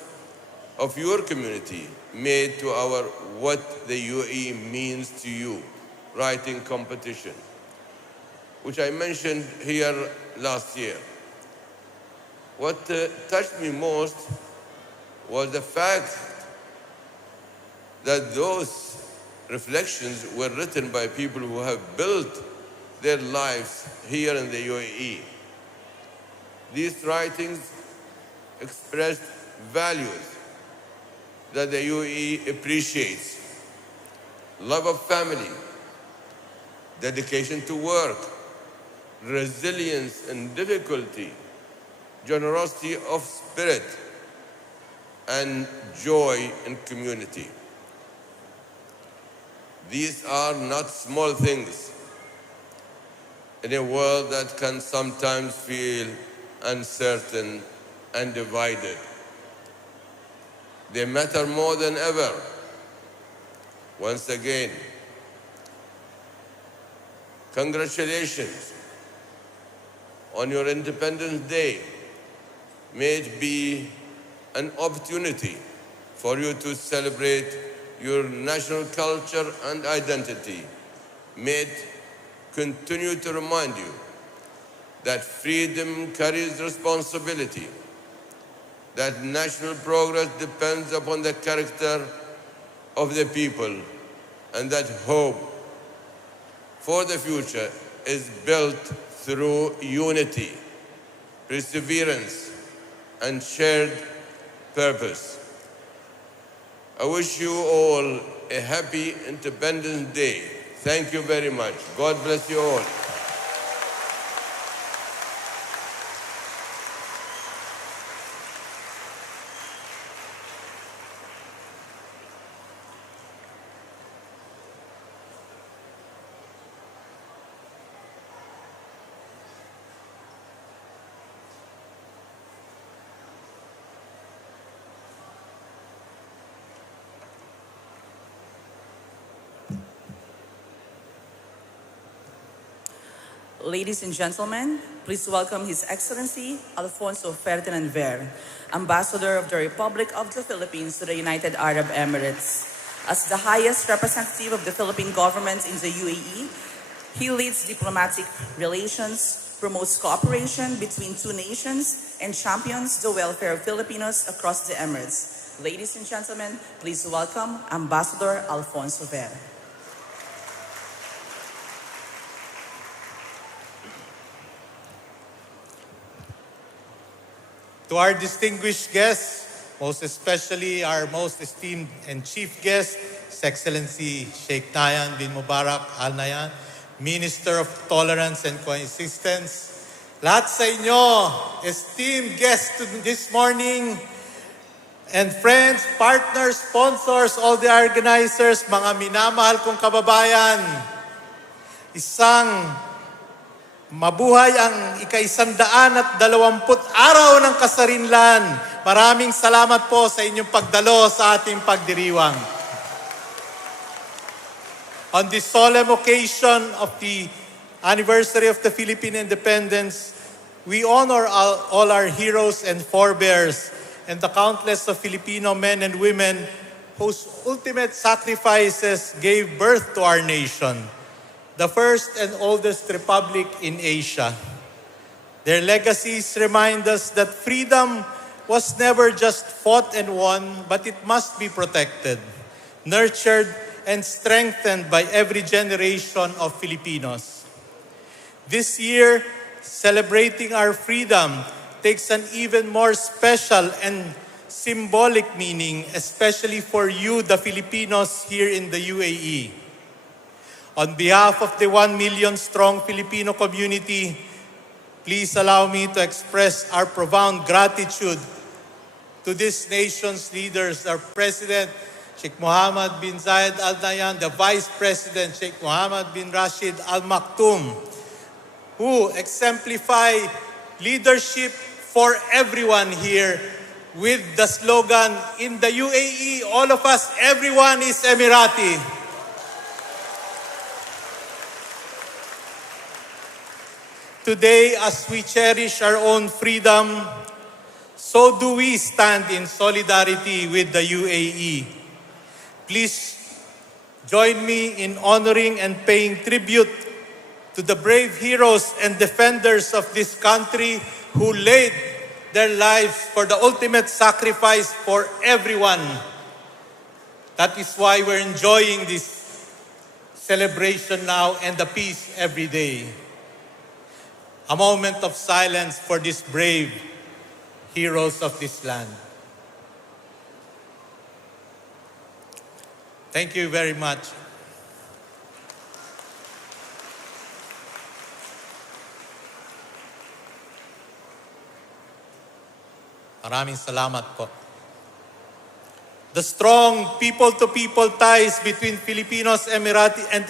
of your community made to our What the UAE Means to You writing competition, which I mentioned here last year. What touched me most was the fact that those reflections were written by people who have built their lives here in the UAE. These writings expressed values that the UAE appreciates: love of family, dedication to work, resilience in difficulty, generosity of spirit, and joy in community. These are not small things in a world that can sometimes feel uncertain and divided. They matter more than ever. Once again, congratulations on your Independence Day. May it be an opportunity for you to celebrate your national culture and identity. May it continue to remind you that freedom carries responsibility, that national progress depends upon the character of the people, and that hope for the future is built through unity, perseverance, and shared purpose. I wish you all a happy Independence Day. Thank you very much. God bless you all. Ladies and gentlemen, please welcome His Excellency Alfonso Ferdinand Ver, Ambassador of the Republic of the Philippines to the United Arab Emirates. As the highest representative of the Philippine government in the UAE, he leads diplomatic relations, promotes cooperation between two nations, and champions the welfare of Filipinos across the Emirates. Ladies and gentlemen, please welcome Ambassador Alfonso Ver. To our distinguished guests, most especially our most esteemed and chief guest, His Excellency Sheikh Nahyan bin Mubarak Al Nahyan, Minister of Tolerance and Coexistence, lahat sa inyo, esteemed guests this morning, and friends, partners, sponsors, all the organizers, mga minamahal kong kababayan, isang mabuhay ang ika-120 araw ng kasarinlan. Maraming salamat po sa inyong pagdalo sa ating pagdiriwang. On this solemn occasion of the anniversary of the Philippine independence, we honor all our heroes and forebears and the countless of Filipino men and women whose ultimate sacrifices gave birth to our nation, the first and oldest republic in Asia. Their legacies remind us that freedom was never just fought and won, but it must be protected, nurtured, and strengthened by every generation of Filipinos. This year, celebrating our freedom takes an even more special and symbolic meaning, especially for you, the Filipinos here in the UAE. On behalf of the 1 million strong Filipino community, please allow me to express our profound gratitude to this nation's leaders, our President, Sheikh Mohammed bin Zayed Al Nahyan, the Vice President, Sheikh Mohammed bin Rashid Al Maktoum, who exemplify leadership for everyone here with the slogan, in the UAE, all of us, everyone is Emirati. Today, as we cherish our own freedom, so do we stand in solidarity with the UAE. Please join me in honoring and paying tribute to the brave heroes and defenders of this country who laid their lives for the ultimate sacrifice for everyone. That is why we're enjoying this celebration now and the peace every day. A moment of silence for these brave heroes of this land. Thank you very much. Maraming salamat po. The strong people-to-people ties between Filipinos and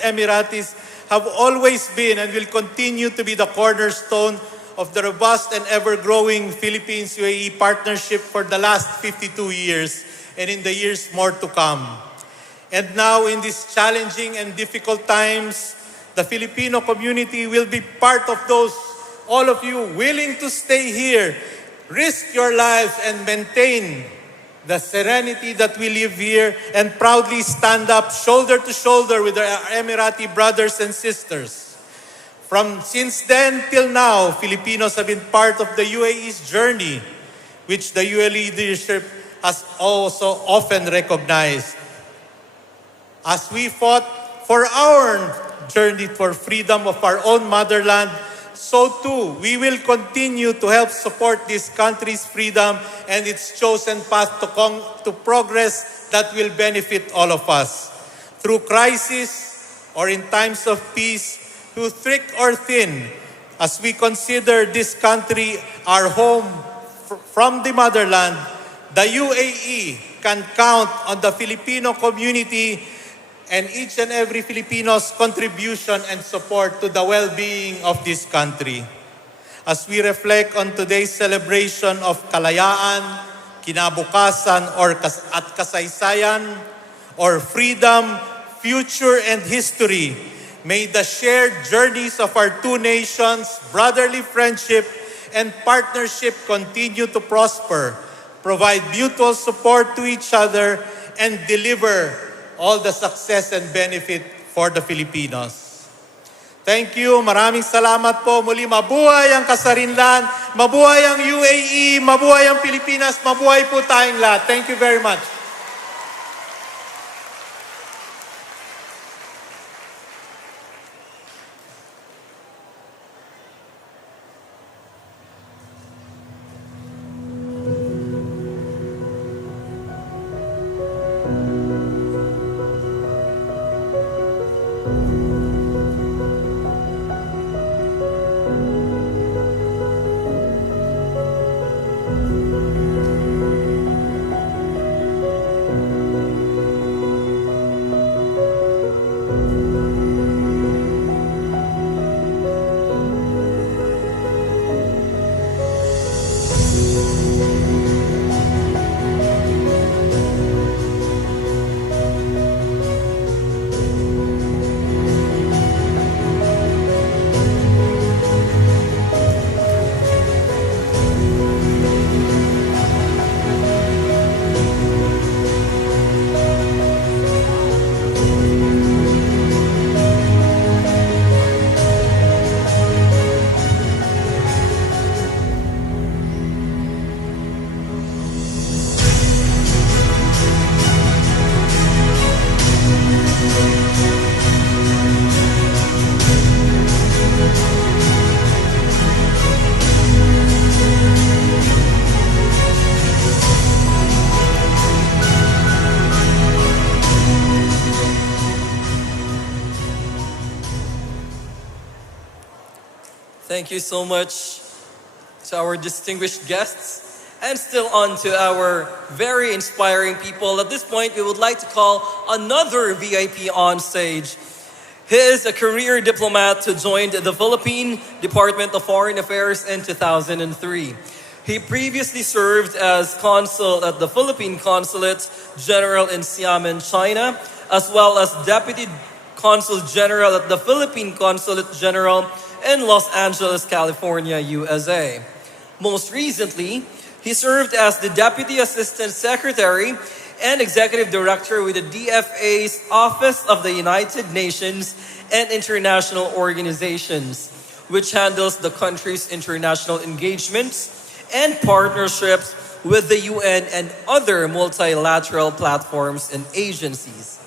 Emiratis have always been and will continue to be the cornerstone of the robust and ever-growing Philippines-UAE partnership for the last 52 years and in the years more to come. And now, in these challenging and difficult times, the Filipino community will be part of those, all of you, willing to stay here, risk your lives, and maintain the serenity that we live here, and proudly stand up shoulder to shoulder with our Emirati brothers and sisters. Since then till now, Filipinos have been part of the UAE's journey, which the UAE leadership has also often recognized. As we fought for our journey for freedom of our own motherland, so too, we will continue to help support this country's freedom and its chosen path to progress that will benefit all of us. Through crisis or in times of peace, through thick or thin, as we consider this country our home from the motherland, the UAE can count on the Filipino community and each and every Filipino's contribution and support to the well-being of this country. As we reflect on today's celebration of Kalayaan, Kinabukasan, at Kasaysayan, or freedom, future, and history, may the shared journeys of our two nations, brotherly friendship, and partnership continue to prosper, provide mutual support to each other, and deliver all the success and benefit for the Filipinos. Thank you. Maraming salamat po. Muli, mabuhay ang Kasarinlan, mabuhay ang UAE, mabuhay ang Pilipinas, mabuhay po tayong lahat. Thank you very much. Thank you so much to our distinguished guests And still on to our very inspiring people. At this point, we would like to call another VIP on stage. He is a career diplomat who joined the Philippine Department of Foreign Affairs in 2003. He previously served as consul at the Philippine Consulate General in Xiamen, China, as well as Deputy Consul General at the Philippine Consulate General in Los Angeles, California, USA. Most recently, he served as the Deputy Assistant Secretary and Executive Director with the DFA's Office of the United Nations and International Organizations, which handles the country's international engagements and partnerships with the UN and other multilateral platforms and agencies.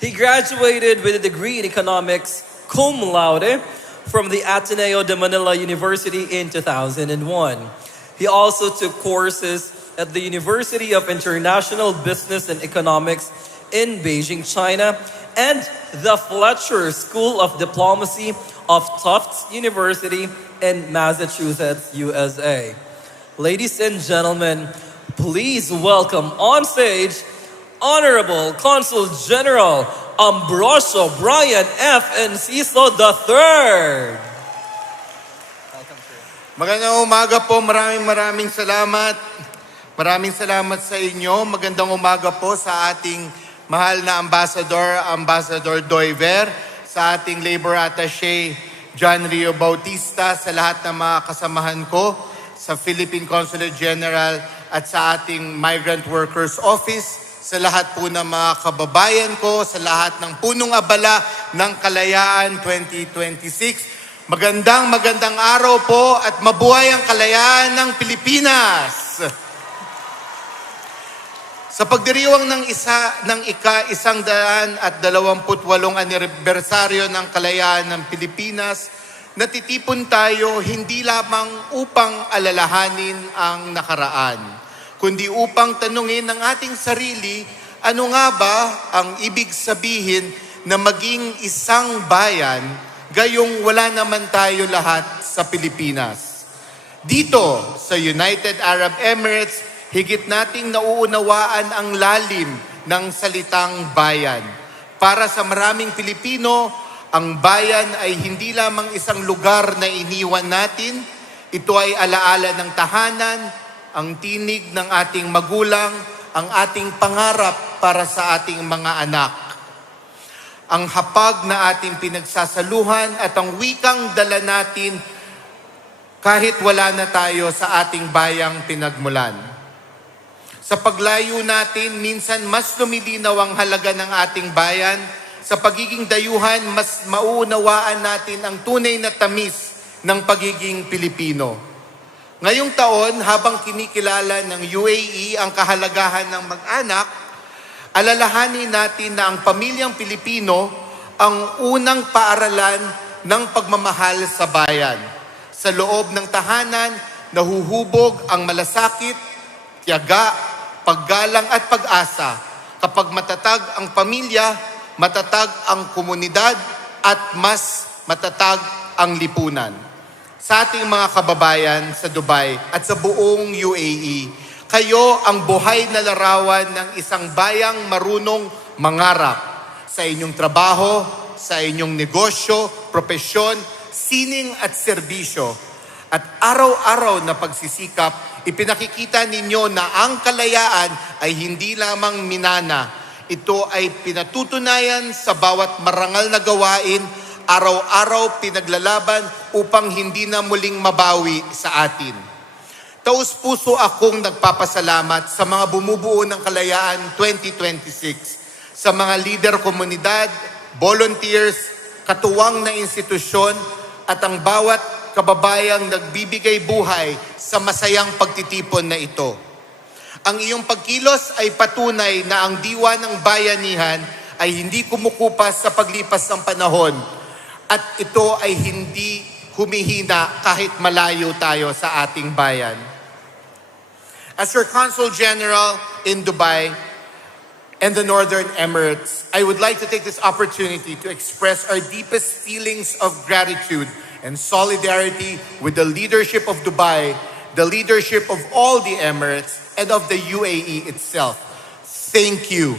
He graduated with a degree in economics cum laude from the Ateneo de Manila University in 2001. He also took courses at the University of International Business and Economics in Beijing, China, and the Fletcher School of Diplomacy of Tufts University in Massachusetts, USA. Ladies and gentlemen, please welcome on stage Honorable Consul General Ambrosio Brian F. Enciso III. Magandang umaga po. Maraming salamat. Maraming salamat sa inyo. Magandang umaga po sa ating mahal na Ambassador Doiver, sa ating Labor Attaché John Rio Bautista, sa lahat ng mga kasamahan ko sa Philippine Consulate General at sa ating Migrant Workers Office, sa lahat po ng mga kababayan ko, sa lahat ng punong abala ng Kalayaan 2026. Magandang araw po at mabuhay ang kalayaan ng Pilipinas. Sa pagdiriwang ng ika-128 anibersaryo ng kalayaan ng Pilipinas, natitipon tayo hindi lamang upang alalahanin ang nakaraan, kundi upang tanungin ang ating sarili, ano nga ba ang ibig sabihin na maging isang bayan gayong wala naman tayo lahat sa Pilipinas. Dito sa United Arab Emirates, higit nating nauunawaan ang lalim ng salitang bayan. Para sa maraming Pilipino, ang bayan ay hindi lamang isang lugar na iniwan natin. Ito ay alaala ng tahanan, ang tinig ng ating magulang, ang ating pangarap para sa ating mga anak. Ang hapag na ating pinagsasaluhan at ang wikang dala natin kahit wala na tayo sa ating bayang pinagmulan. Sa paglayo natin, minsan mas lumilinaw ang halaga ng ating bayan. Sa pagiging dayuhan, mas mauunawaan natin ang tunay na tamis ng pagiging Pilipino. Ngayong taon, habang kinikilala ng UAE ang kahalagahan ng mag-anak, alalahanin natin na ang pamilyang Pilipino ang unang paaralan ng pagmamahal sa bayan. Sa loob ng tahanan, nahuhubog ang malasakit, tiyaga, paggalang at pag-asa. Kapag matatag ang pamilya, matatag ang komunidad at mas matatag ang lipunan. Sa ating mga kababayan sa Dubai at sa buong UAE, kayo ang buhay na larawan ng isang bayang marunong mangarap sa inyong trabaho, sa inyong negosyo, propesyon, sining at serbisyo. At araw-araw na pagsisikap, ipinakikita ninyo na ang kalayaan ay hindi lamang minana. Ito ay pinatutunayan sa bawat marangal na gawain, araw-araw pinaglalaban upang hindi na muling mabawi sa atin. Taus-puso akong nagpapasalamat sa mga bumubuo ng Kalayaan 2026, sa mga leader komunidad, volunteers, katuwang na institusyon, at ang bawat kababayang nagbibigay buhay sa masayang pagtitipon na ito. Ang iyong pagkilos ay patunay na ang diwa ng bayanihan ay hindi kumukupas sa paglipas ng panahon, at ito ay hindi humihina kahit malayo tayo sa ating bayan. As your Consul General in Dubai and the Northern Emirates, I would like to take this opportunity to express our deepest feelings of gratitude and solidarity with the leadership of Dubai, the leadership of all the Emirates, and of the UAE itself. Thank you.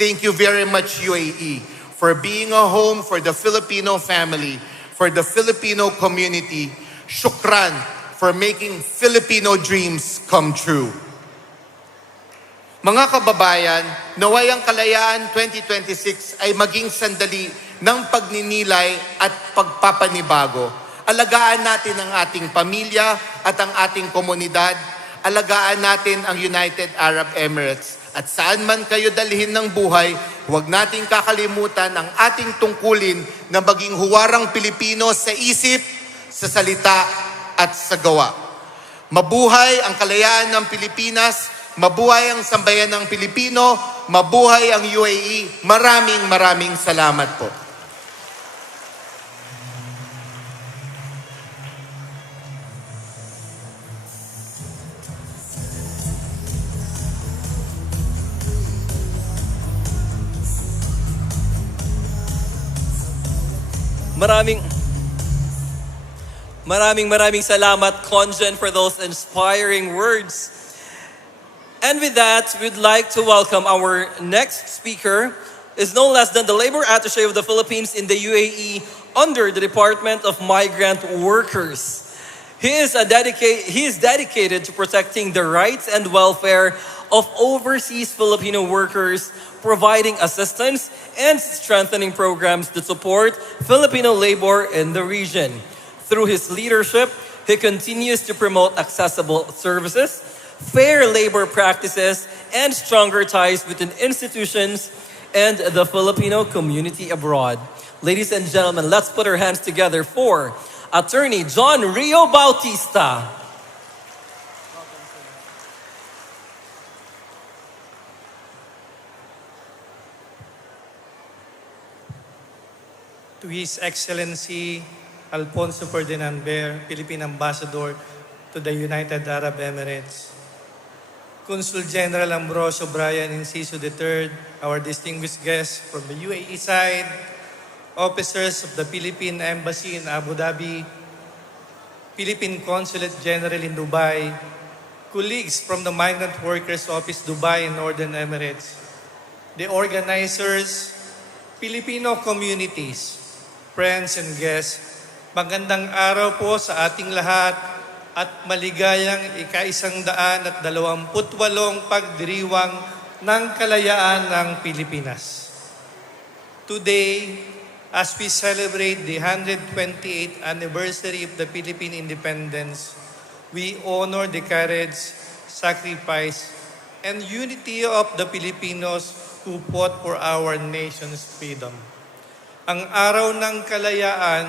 Thank you very much, UAE, for being a home for the Filipino family, for the Filipino community. Shukran for making Filipino dreams come true. Mga kababayan, naway ang Kalayaan 2026 ay maging sandali ng pagninilay at pagpapanibago. Alagaan natin ang ating pamilya at ang ating komunidad. Alagaan natin ang United Arab Emirates. At saan man kayo dalhin ng buhay, huwag nating kakalimutan ang ating tungkulin na maging huwarang Pilipino sa isip, sa salita, at sa gawa. Mabuhay ang kalayaan ng Pilipinas, mabuhay ang sambayan ng Pilipino, mabuhay ang UAE. Maraming salamat po. Maraming salamat, Conjen, for those inspiring words. And with that, we'd like to welcome our next speaker, is no less than the Labor Attaché of the Philippines in the UAE under the Department of Migrant Workers. He is dedicated to protecting the rights and welfare of overseas Filipino workers, providing assistance and strengthening programs to support Filipino labor in the region. Through his leadership, he continues to promote accessible services, fair labor practices, and stronger ties within institutions and the Filipino community abroad. Ladies and gentlemen, let's put our hands together for Attorney John Rio Bautista. To His Excellency Alfonso Ferdinand Ber, Philippine Ambassador to the United Arab Emirates, Consul General Ambrosio Brian Inciso III, our distinguished guests from the UAE side, officers of the Philippine Embassy in Abu Dhabi, Philippine Consulate General in Dubai, colleagues from the Migrant Workers Office Dubai and Northern Emirates, the organizers, Filipino communities, friends and guests, magandang araw po sa ating lahat at maligayang ika-128 pagdiriwang ng kalayaan ng Pilipinas. Today, as we celebrate the 128th anniversary of the Philippine independence, we honor the courage, sacrifice, and unity of the Filipinos who fought for our nation's freedom. Ang araw ng kalayaan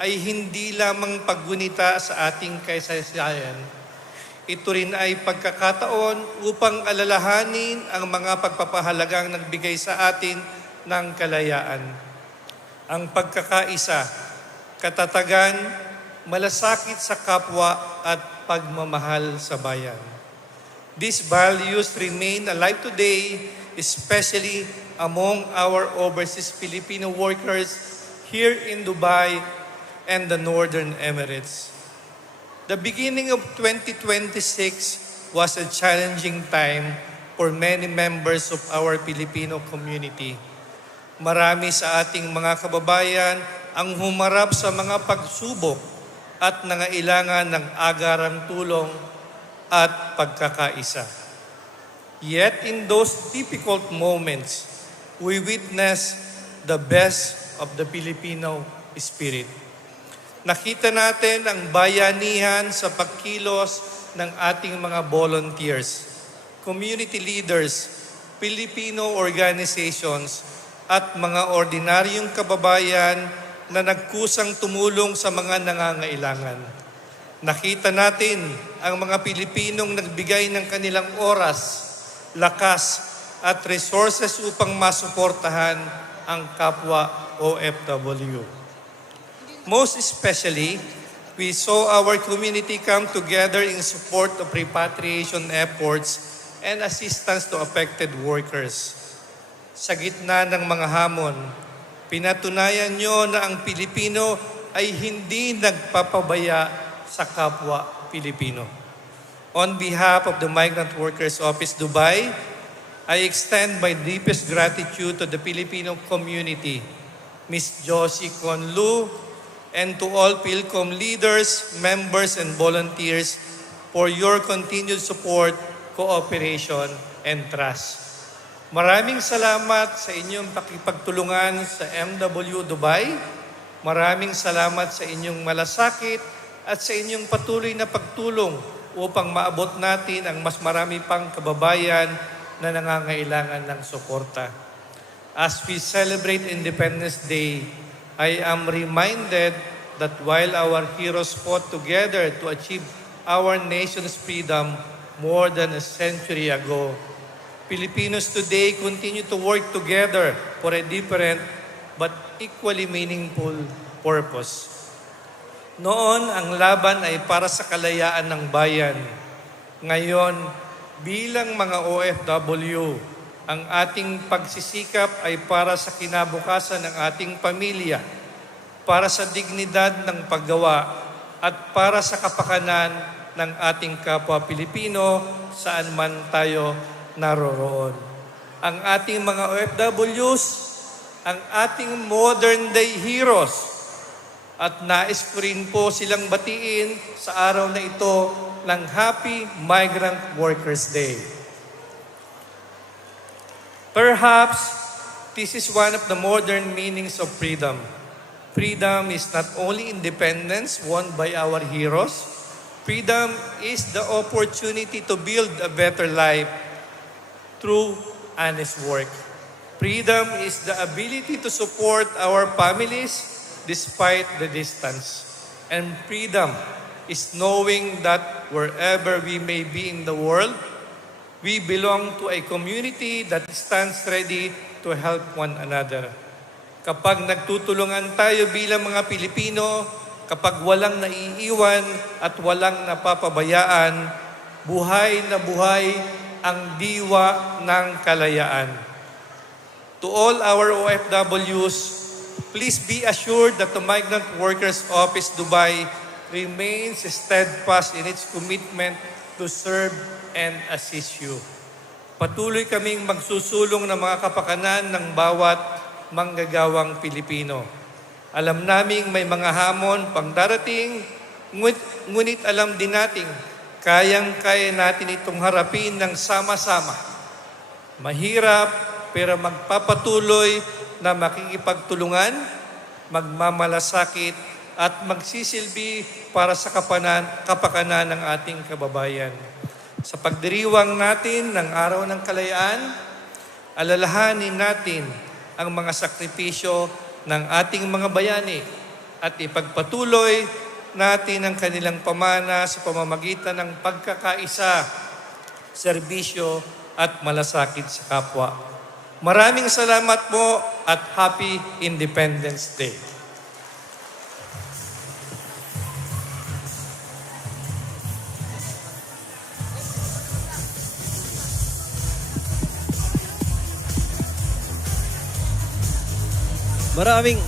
ay hindi lamang paggunita sa ating kasaysayan. Ito rin ay pagkakataon upang alalahanin ang mga pagpapahalagang nagbigay sa atin ng kalayaan. Ang pagkakaisa, katatagan, malasakit sa kapwa at pagmamahal sa bayan. These values remain alive today, especially among our overseas Filipino workers here in Dubai and the Northern Emirates. The beginning of 2026 was a challenging time for many members of our Filipino community. Marami sa ating mga kababayan ang humarap sa mga pagsubok at nangailangan ng agarang tulong at pagkakaisa. Yet in those difficult moments, we witness the best of the Filipino spirit. Nakita natin ang bayanihan sa pagkilos ng ating mga volunteers, community leaders, Filipino organizations, at mga ordinaryong kababayan na nagkusang tumulong sa mga nangangailangan. Nakita natin ang mga Pilipinong nagbigay ng kanilang oras, lakas, at resources upang masuportahan ang kapwa OFW. Most especially, we saw our community come together in support of repatriation efforts and assistance to affected workers. Sa gitna ng mga hamon, pinatunayan nyo na ang Pilipino ay hindi nagpapabaya sa kapwa Pilipino. On behalf of the Migrant Workers Office Dubai, I extend my deepest gratitude to the Filipino community, Ms. Josie Conlu, and to all PhilCom leaders, members, and volunteers for your continued support, cooperation, and trust. Maraming salamat sa inyong pakipagtulungan sa MW Dubai. Maraming salamat sa inyong malasakit at sa inyong patuloy na pagtulong upang maabot natin ang mas marami pang kababayan na nangangailangan ng suporta. As we celebrate Independence Day, I am reminded that while our heroes fought together to achieve our nation's freedom more than a century ago, Filipinos today continue to work together for a different but equally meaningful purpose. Noon, ang laban ay para sa kalayaan ng bayan. Ngayon, bilang mga OFW, ang ating pagsisikap ay para sa kinabukasan ng ating pamilya, para sa dignidad ng paggawa, at para sa kapakanan ng ating kapwa Pilipino saan man tayo naroroon. Ang ating mga OFWs, ang ating modern day heroes, at nais ko rin po silang batiin sa araw na ito ng Happy Migrant Workers Day. Perhaps this is one of the modern meanings of freedom. Freedom is not only independence won by our heroes. Freedom is the opportunity to build a better life through honest work. Freedom is the ability to support our families despite the distance. And freedom is knowing that wherever we may be in the world, we belong to a community that stands ready to help one another. Kapag nagtutulungan tayo bilang mga Pilipino, kapag walang naiiwan at walang napapabayaan, buhay na buhay ang diwa ng kalayaan. To all our OFWs, please be assured that the Migrant Workers Office Dubai remains steadfast in its commitment to serve and assist you. Patuloy kaming magsusulong ng mga kapakanan ng bawat manggagawang Pilipino. Alam naming may mga hamon pang darating, ngunit alam din nating kayang-kaya natin itong harapin ng sama-sama. Mahirap pero magpapatuloy na makikipagtulungan, magmamalasakit, at magsisilbi para sa kapakanan ng ating kababayan. Sa pagdiriwang natin ng Araw ng Kalayaan, alalahanin natin ang mga sakripisyo ng ating mga bayani at ipagpatuloy natin ang kanilang pamana sa pamamagitan ng pagkakaisa, serbisyo at malasakit sa kapwa. Maraming salamat po at Happy Independence Day. Maraming.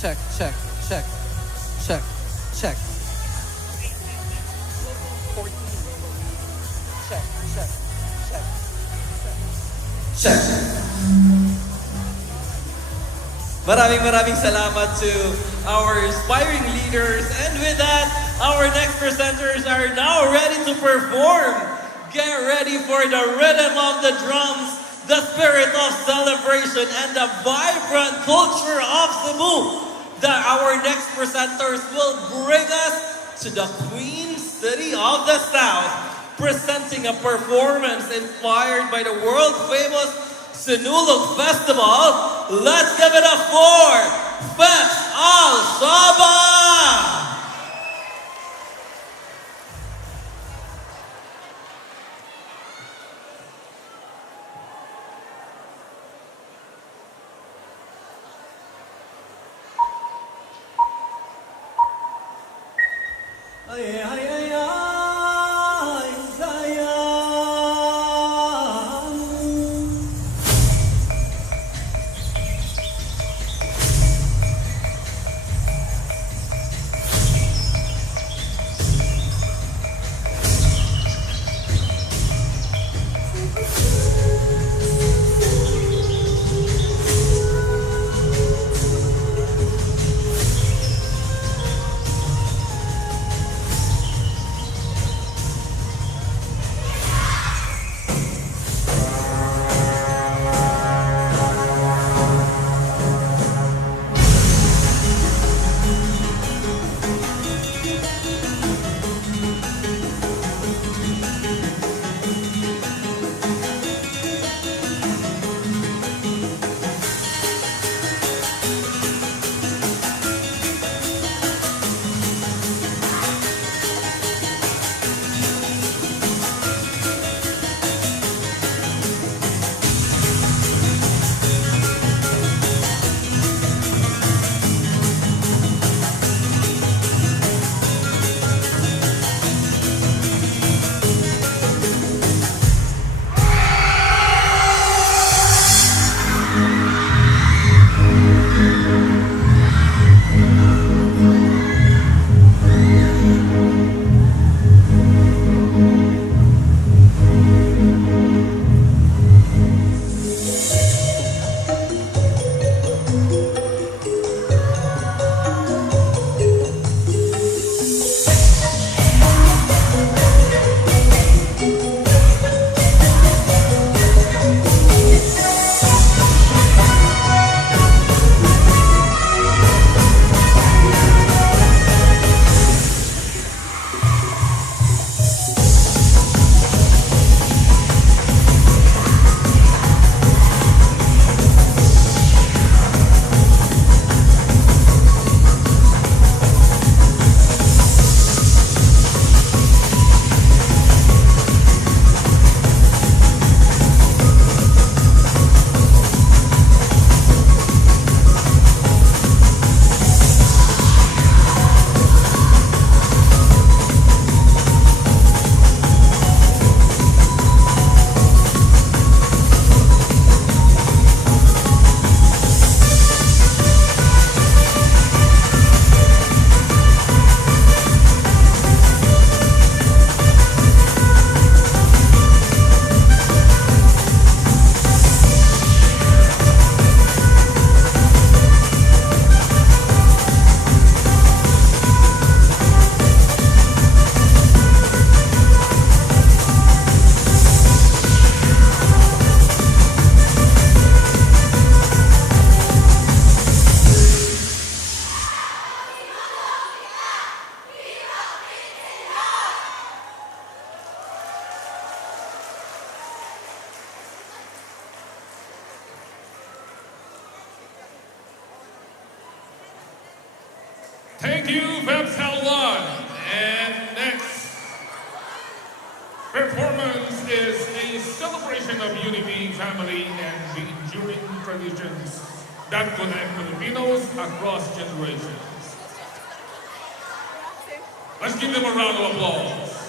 Check. Check. Maraming salamat to our inspiring leaders. And with that, our next presenters are now ready to perform. Get ready for the rhythm of the drums, the spirit of celebration, and the vibrant culture of Cebu. Our next presenters will bring us to the Queen City of the South, presenting a performance inspired by the world-famous Sinulog Festival. Let's give it up for Fetch Al-Shaba! Ay, ay, ay, ay. Thank you, Vebsal 1. And next performance is a celebration of unity, family, and the enduring traditions that connect Filipinos across generations. Let's give them a round of applause.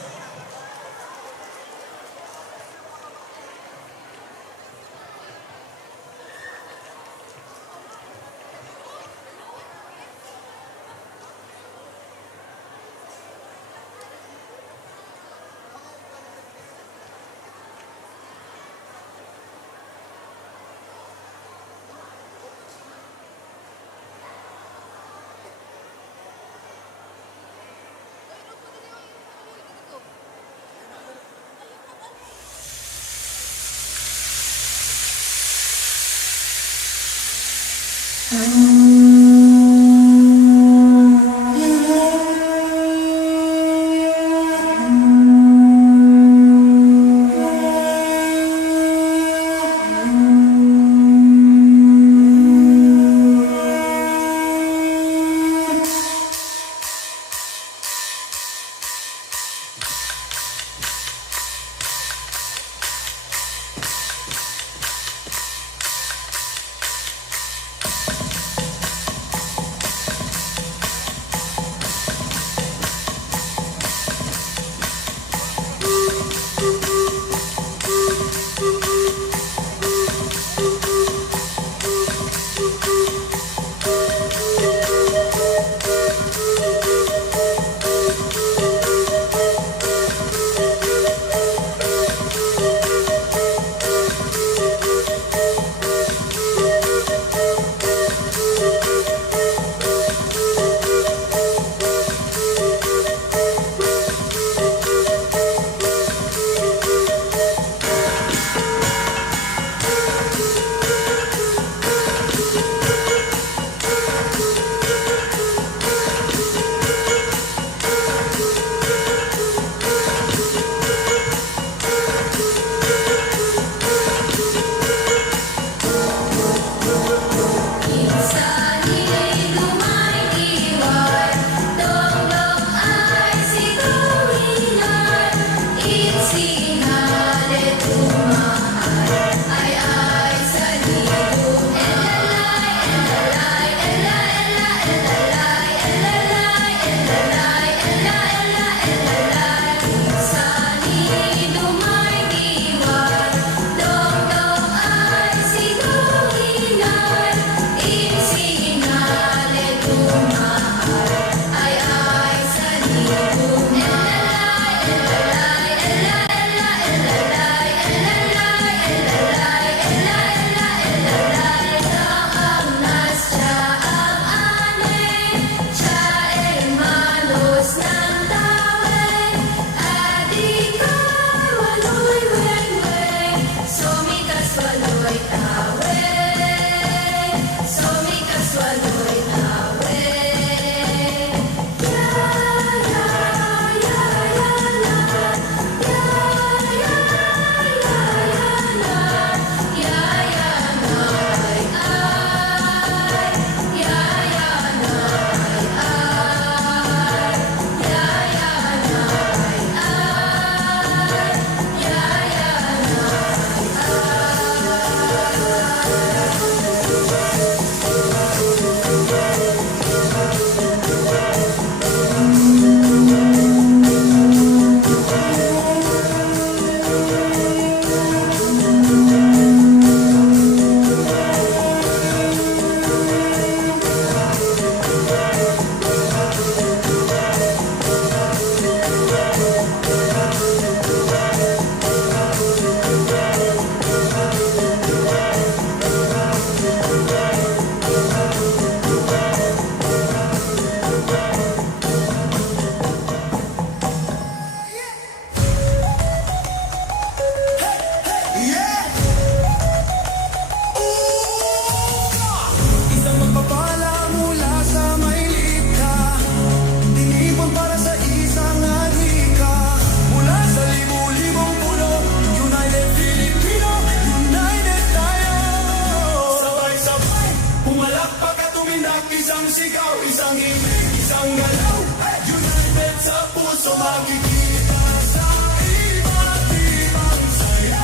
uminak, isang sigaw, isang ibig, isang galaw. United sa puso, makikita sa iba't ibang saya.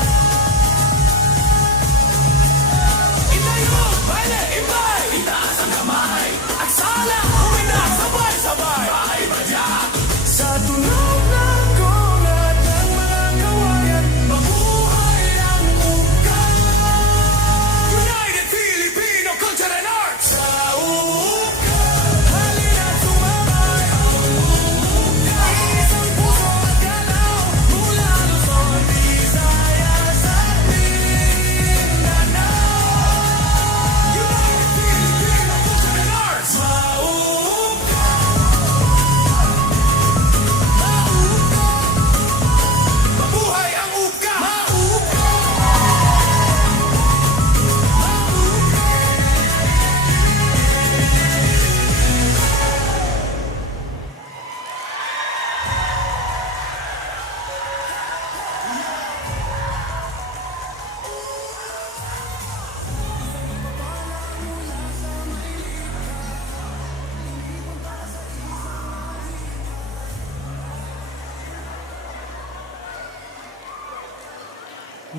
Itayo, baile, ibay, itaas ang kamay. At sala, uminak, sabay-sabay. Bahay badyak. Sa tunog ng kongat ng mga kawayan, mabuhay ang muka. United Filipino Culture and Arts. Sa uka, halina sumabay. Ang uka, isang puso at galaw. Mula Luzon, Visayas at Mindanao. United Filipino Culture and Arts. Mauka. Mabuhay ang uka! Mauka!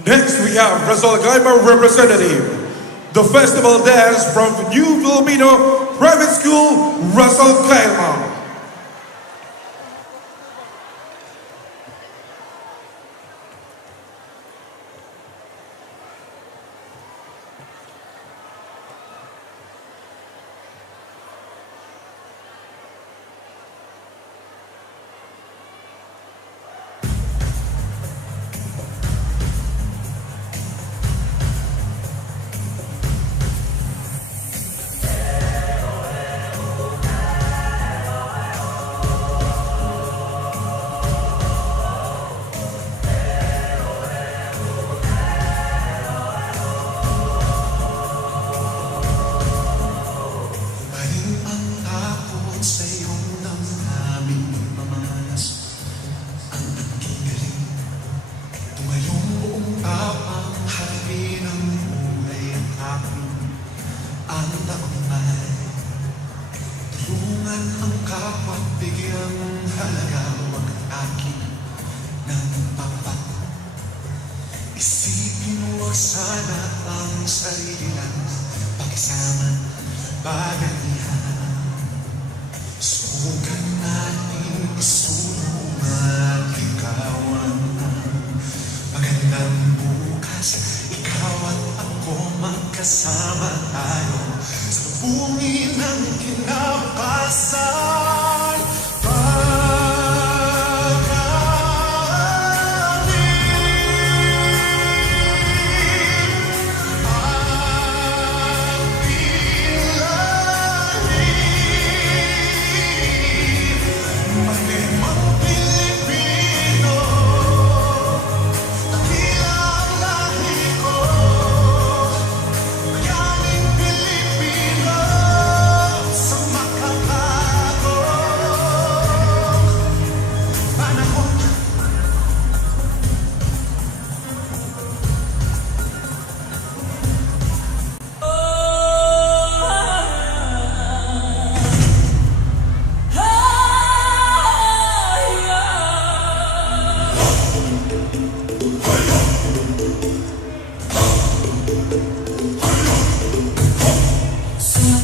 Next, we have Rizal Gaima representative, the festival dance from New Filipino Private School, Rizal Gaima. Isipin mo sana ang sarili lang, pakisama, bagalihan. Subukan natin isulong at ligawan ang magandang bukas. Ikaw at ako magkasama tayo sa bungin ng kinabukasan.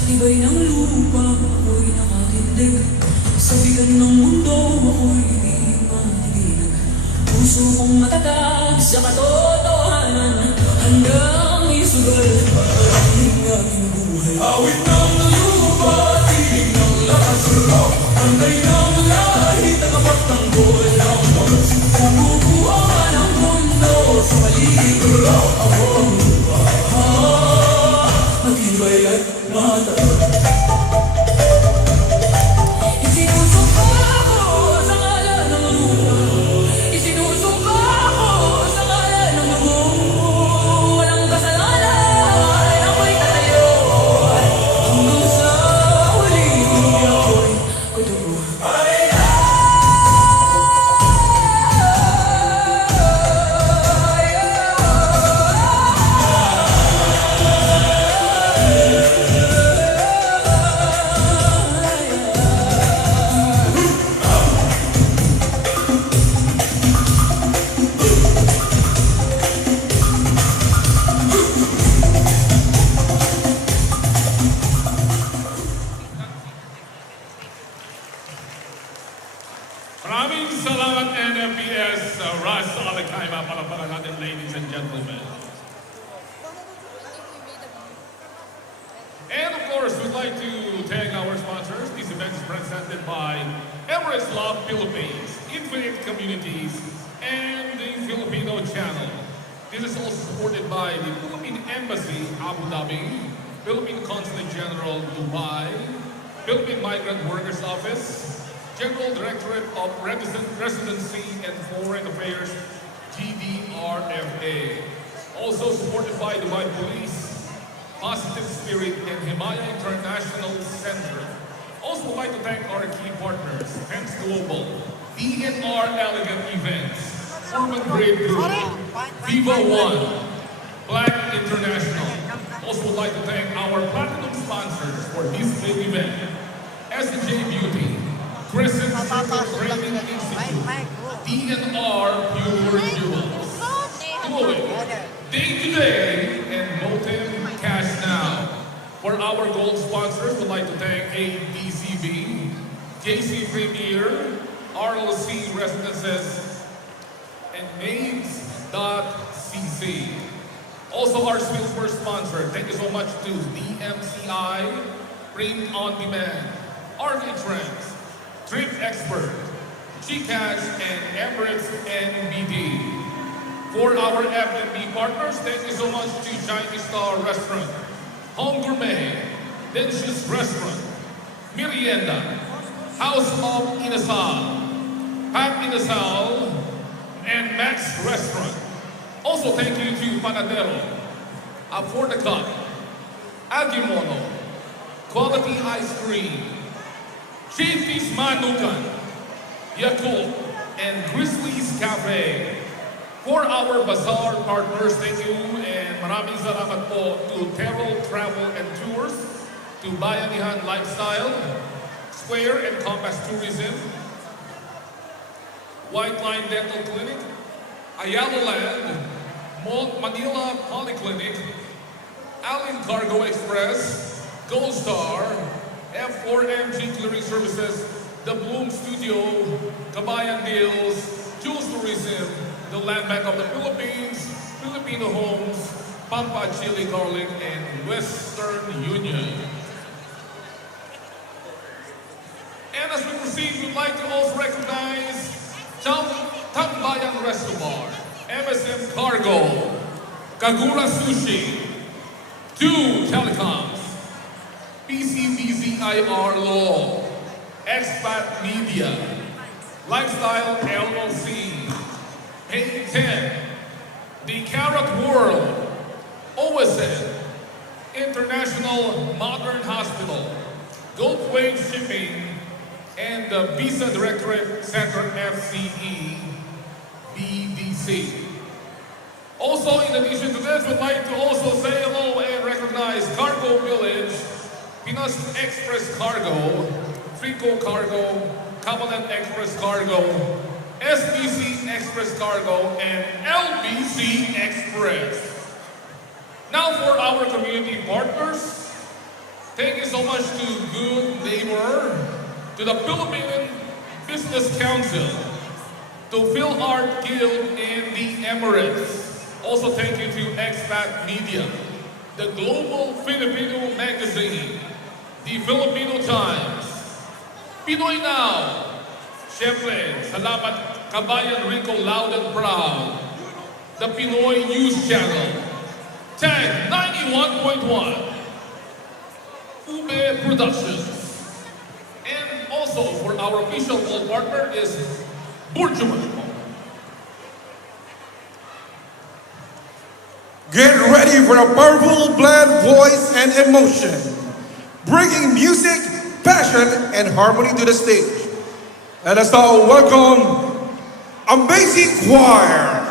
Tibay ng lupa, ako'y nakatindig. Sa bigan ng mundo, ako'y di matigilan. Puso kong matatag sa katotohanan, hanggang isugal ang aking buhay. Awit ng lupa, tinig ng lakas, antay ng lahi, tagapagtanggol. Bubuhan ang mundo sa paligid. Ako ang lupa, matibay at matatag. Isinusumpa ako sa ngalan ng lupa. Isinusumpa ako sa ngalan ng dugo. Walang kasalanan, ako'y tatayo hanggang Russ Alakaima. Palapakan natin, ladies and gentlemen. And of course, we'd like to thank our sponsors. This event is presented by Emirates Love Philippines, Infinite Communities, and the Filipino Channel. This is also supported by the Philippine Embassy, Abu Dhabi, Philippine Consulate General, Dubai, Philippine Migrant Workers Office, General Directorate of Residency and Foreign Affairs, GDRFA. Also supported by Dubai Police, Positive Spirit, and Himaya International Center. Also would like to thank our key partners, Hence Global, DNR Elegant Events, Urban Breakthrough, Viva One, Black International. Also would like to thank our platinum sponsors for this big event, SJ Beauty, Crescent Circle Training Institute, DNR Pure Jewels, Chloe, Day to Day, and Motive Cash Now. For our gold sponsors, we'd like to thank ADCB, JC Premier, RLC Residences, and Maids.cc. Also our silver sponsor, thank you so much to DMCI, Print on Demand, RV Trends, Trip Expert, GCash, and Emirates NBD. For our F&B partners, thank you so much to Chinese Star Restaurant, Home Gourmet, Delicious Restaurant, Merienda, House of Inasal, Pat Inasal, and Max Restaurant. Also thank you to Panadero, For the Cup, Agimono, Quality Ice Cream, JT's Manukan, Yakult, and Grizzly's Cafe. For our bazaar partners, thank you and maraming salamat po to Terrell Travel and Tours, to Bayanihan Lifestyle, Square and Compass Tourism, White Line Dental Clinic, Ayala Land, Manila Polyclinic, Allen Cargo Express, Gold Star, F4MG Clearing Services, The Bloom Studio, Kabayan Deals, Jules Tourism, the Land Bank of the Philippines, Filipino Homes, Pampa Chili Garlic, and Western Union. And as we proceed, we'd like to also recognize Tambayan Resto Bar, MSM Cargo, Kagura Sushi, 2 Telecoms, PCBZIR Law, Expat Media, Lifestyle LLC, Pay 10, The Carrot World, OSN, International Modern Hospital, Gulf Wave Shipping, and the Visa Directorate Center FCE, BDC. Also, in addition to this, we'd like to also say hello and recognize Cargo Village, Pinas Express Cargo, Frico Cargo, Covenant Express Cargo, SBC Express Cargo, and LBC Express. Now for our community partners, thank you so much to Good Neighbor, to the Philippine Business Council, to Phil Art Guild in the Emirates. Also thank you to Expat Media, the Global Filipino Magazine, the Filipino Times, Pinoy Now, syempre, salamat Kabayan Rico Loud and Proud, the Pinoy News Channel, Tag 91.1, Ube Productions, and also for our official wall partner is Burjuman. Get ready for a powerful blend voice and emotion, bringing music, passion, and harmony to the stage. Let us all welcome Amazing Choir.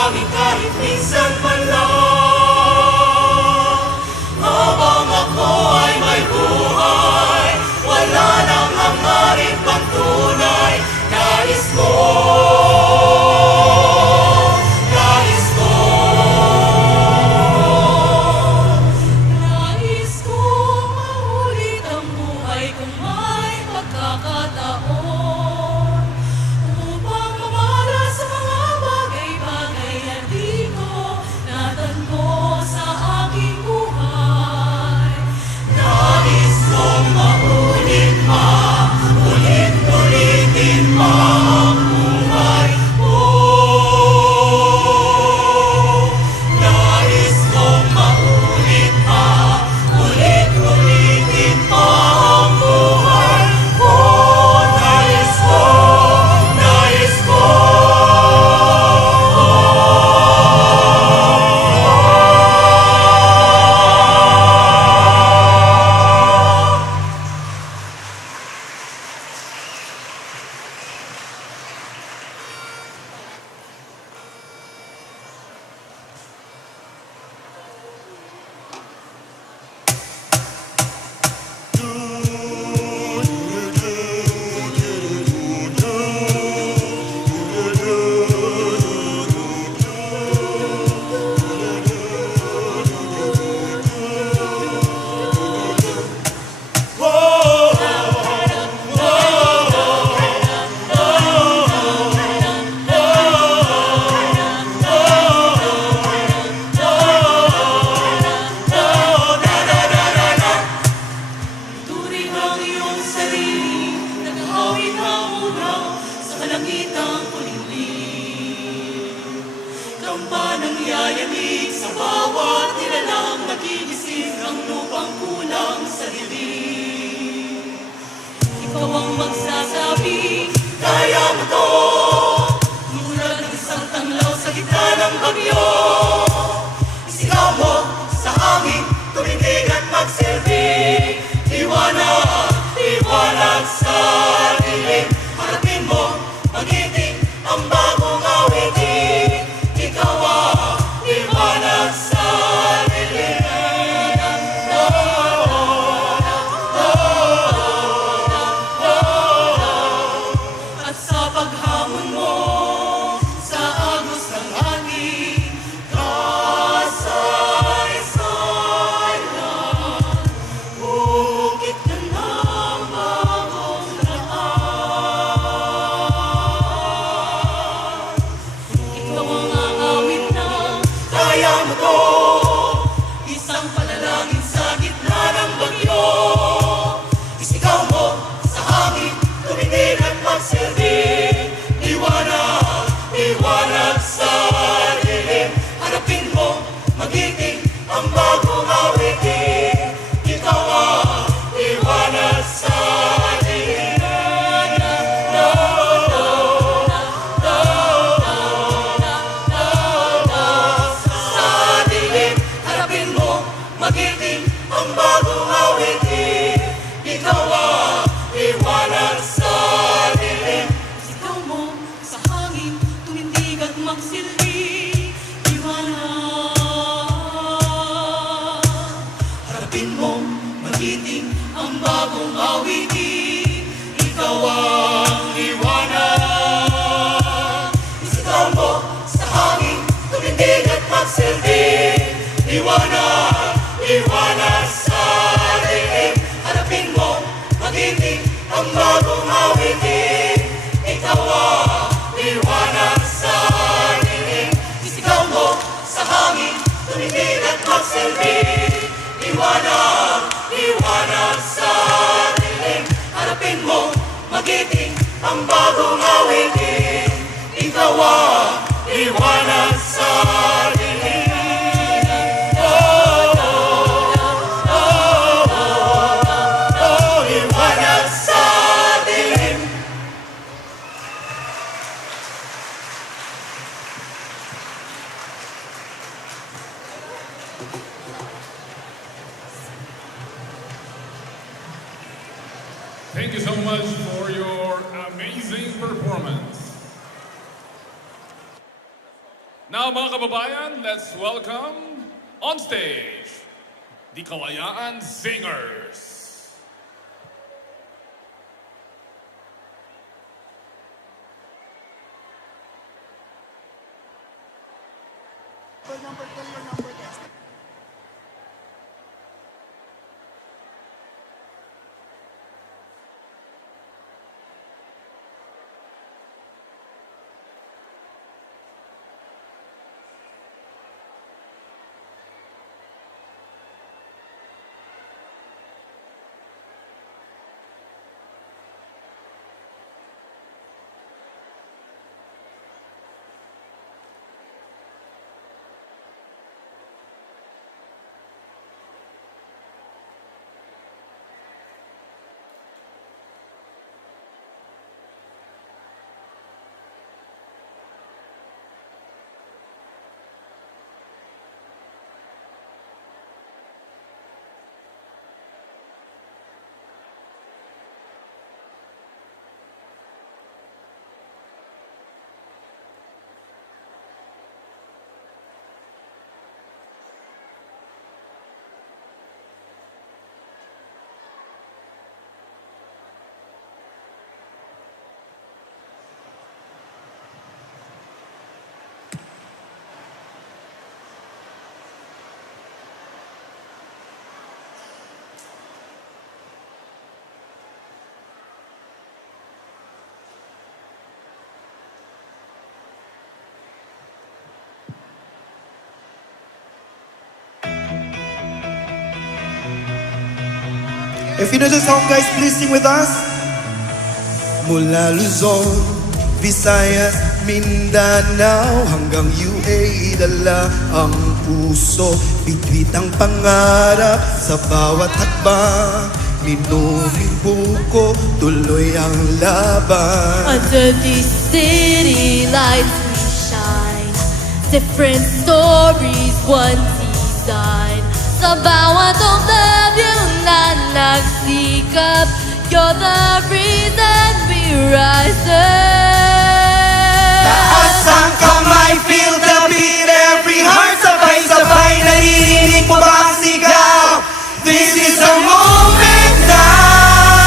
namin kahit minsan man lang. Habang ako ay may buhay, wala nang hangarin pang tunay. Nais ko, nais ko, Nais ko maulit ang buhay kung may pagkakataon upang mamala sa mga bagay-bagay na di ko natanto sa aking buhay. nais kong maulit pa, ulit-ulitin pa ang buhay ko. Nais kong maulit pa, ulit-ulitin pa ang buhay ko. Nais ko, nais ko. Turing ang iyong sarili, naghahawig ang unaw sa kalangitang kulimlim. Kampanang yayamig sa bawat nilalang nagigising ang lupang kulang sa dilim. Ikaw ang magsasabi, kaya mo to, tulad ng isang tanglaw sa gitna ng bagyo. Isigaw mo sa hangin, tumindig at magsilbi. Liwanag, liwanag sa dilim. Harapin mo, magiting ang bagong awitin. Ikaw ang liwanag sa dilim. At sa paghamon mo sa agos ng hangin, kasay-say lang. Bukit ka ng bagong daan. Ikaw ang aawit na kaya mo to. Isang panalangin sa gitna ng bagyo. Isigaw mo sa hangin, tumindig at magsilbi. Liwanag, liwanag sa dilim. Harapin mo, magiting ang bagong awitin. Ikaw ang liwanag sa dilim. Sa dilim, harapin mo, magiting ang bagong awitin. Ikaw ang liwanag sa dilim. Sigaw mo sa hangin, tumindig at magsilbi. Liwanag, harapin mo, magiting ang bagong awitin. Ikaw ang liwanag. Isigaw mo sa hangin, tumindig at magsilbi. Liwanag, liwanag sa dilim. Harapin mo, magiting ang bagong awitin. Ikaw ang liwanag sa dilim. Isigaw mo sa hangin, tumindig at magsilbi. Liwanag, liwanag sa dilim. Harapin mo, magiting ang bagong awitin. Ikaw ang liwanag sa dilim. Liwanag sa dilim. Thank you so much for your amazing performance. Now mga kababayan, let's welcome on stage the Kalayaan Singers. If you know the song, guys, please sing with us. Mula Luzon, Visayas, Mindanao, hanggang UAE, dala ang puso. Bitbit ang pangarap sa bawat hakbang. Minuming buko, tuloy ang laban. Under these city lights we shine. Different stories, one design. Sa bawat OFW na nagsikap, you're the reason we rise up. Taas ang kamay, feel the beat, every heart sabay-sabay, naririnig mo ba ang sigaw? This is the moment now.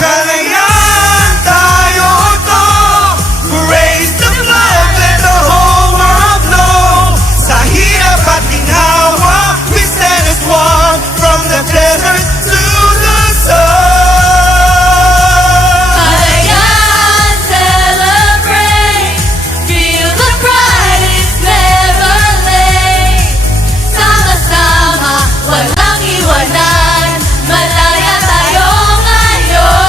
Kalayaan tayo to. Raise the flag, let the whole world know. Sa hirap at ginhawa, we stand as one. From the desert to the sun. Kalayaan, celebrate. Feel the pride, it's never late. Sama-sama, walang iwanan. Malaya tayo ngayon.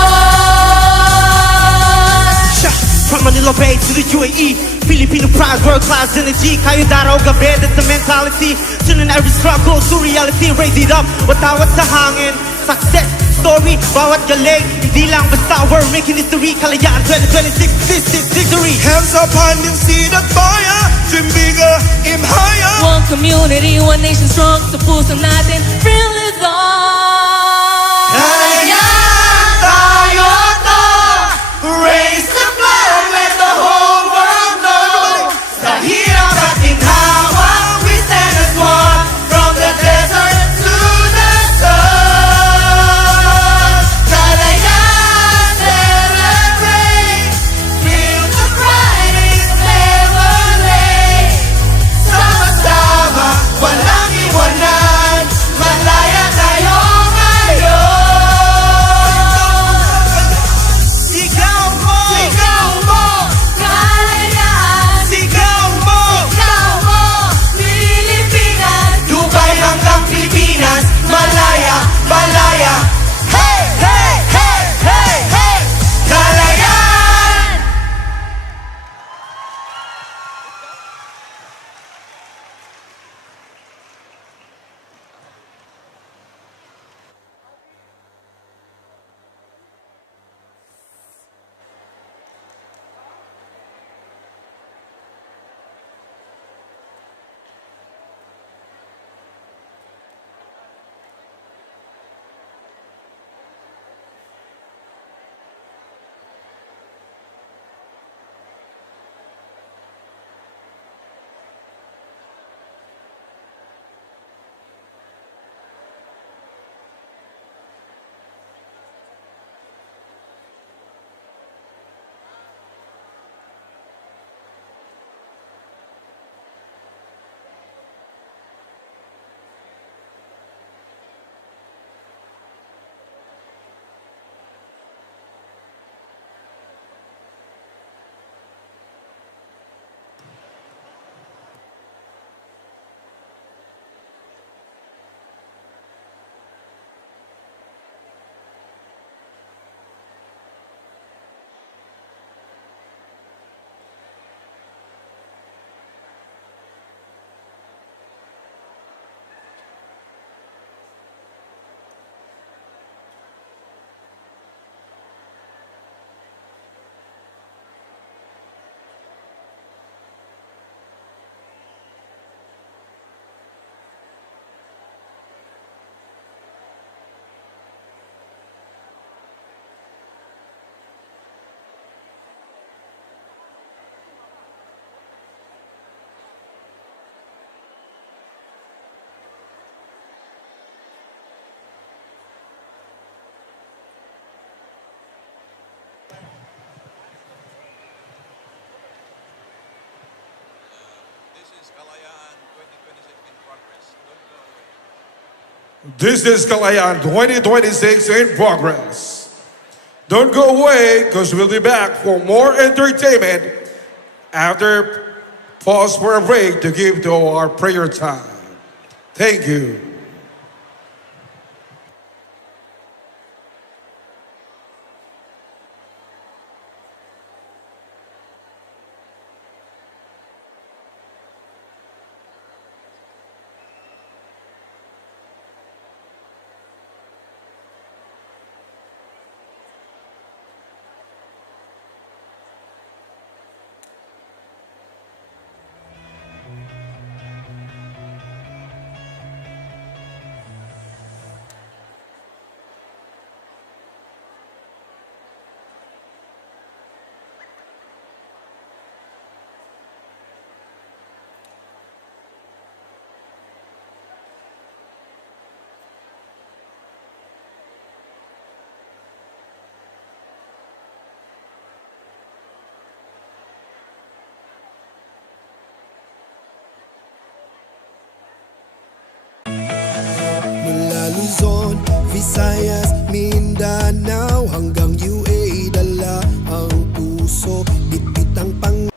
From Manila Bay to the UAE, Filipino pride, world-class energy. Kayo daraw gabi, that's the mentality. Turning every struggle to reality. Raise it up, watawat sa hangin. Success story, bawat galing. Hindi lang basta, we're making history. Kalayaan 2026, this is victory. Hands up high and see that fire. Dream bigger, aim higher. One community, one nation strong. Sa puso natin, real is on. Kalayaan tayo to. Raise the flag, let the whole world know. Sa hirap at ginhawa, we stand as one. From the desert to the sun. Kalayaan, celebrate. Feel the pride, it's never late. Sama-sama, walang iwanan. Malaya tayo ngayon. Kalayaan 2026 in progress. Don't go away. This is Kalayaan 2026 in progress. Don't go away because we'll be back for more entertainment after pause for a break to give to our prayer time. Thank you. Mula Luzon, Visayas, Mindanao hanggang UAE, dala ang puso, bitbit ang pang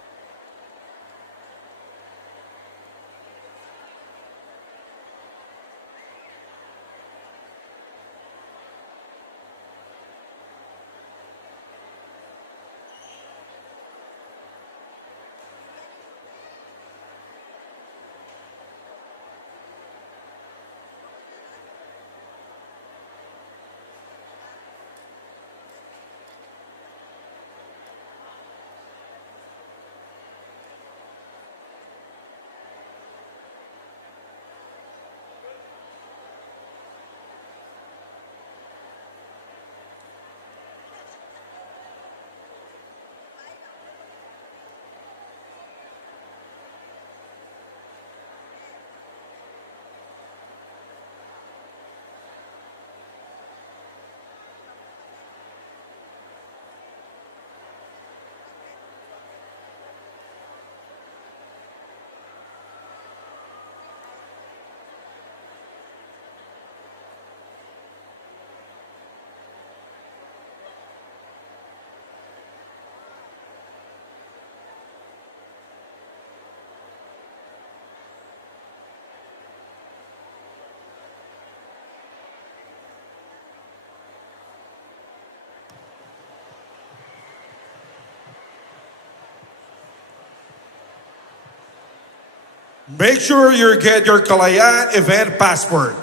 Make sure you get your Kalayaan event passport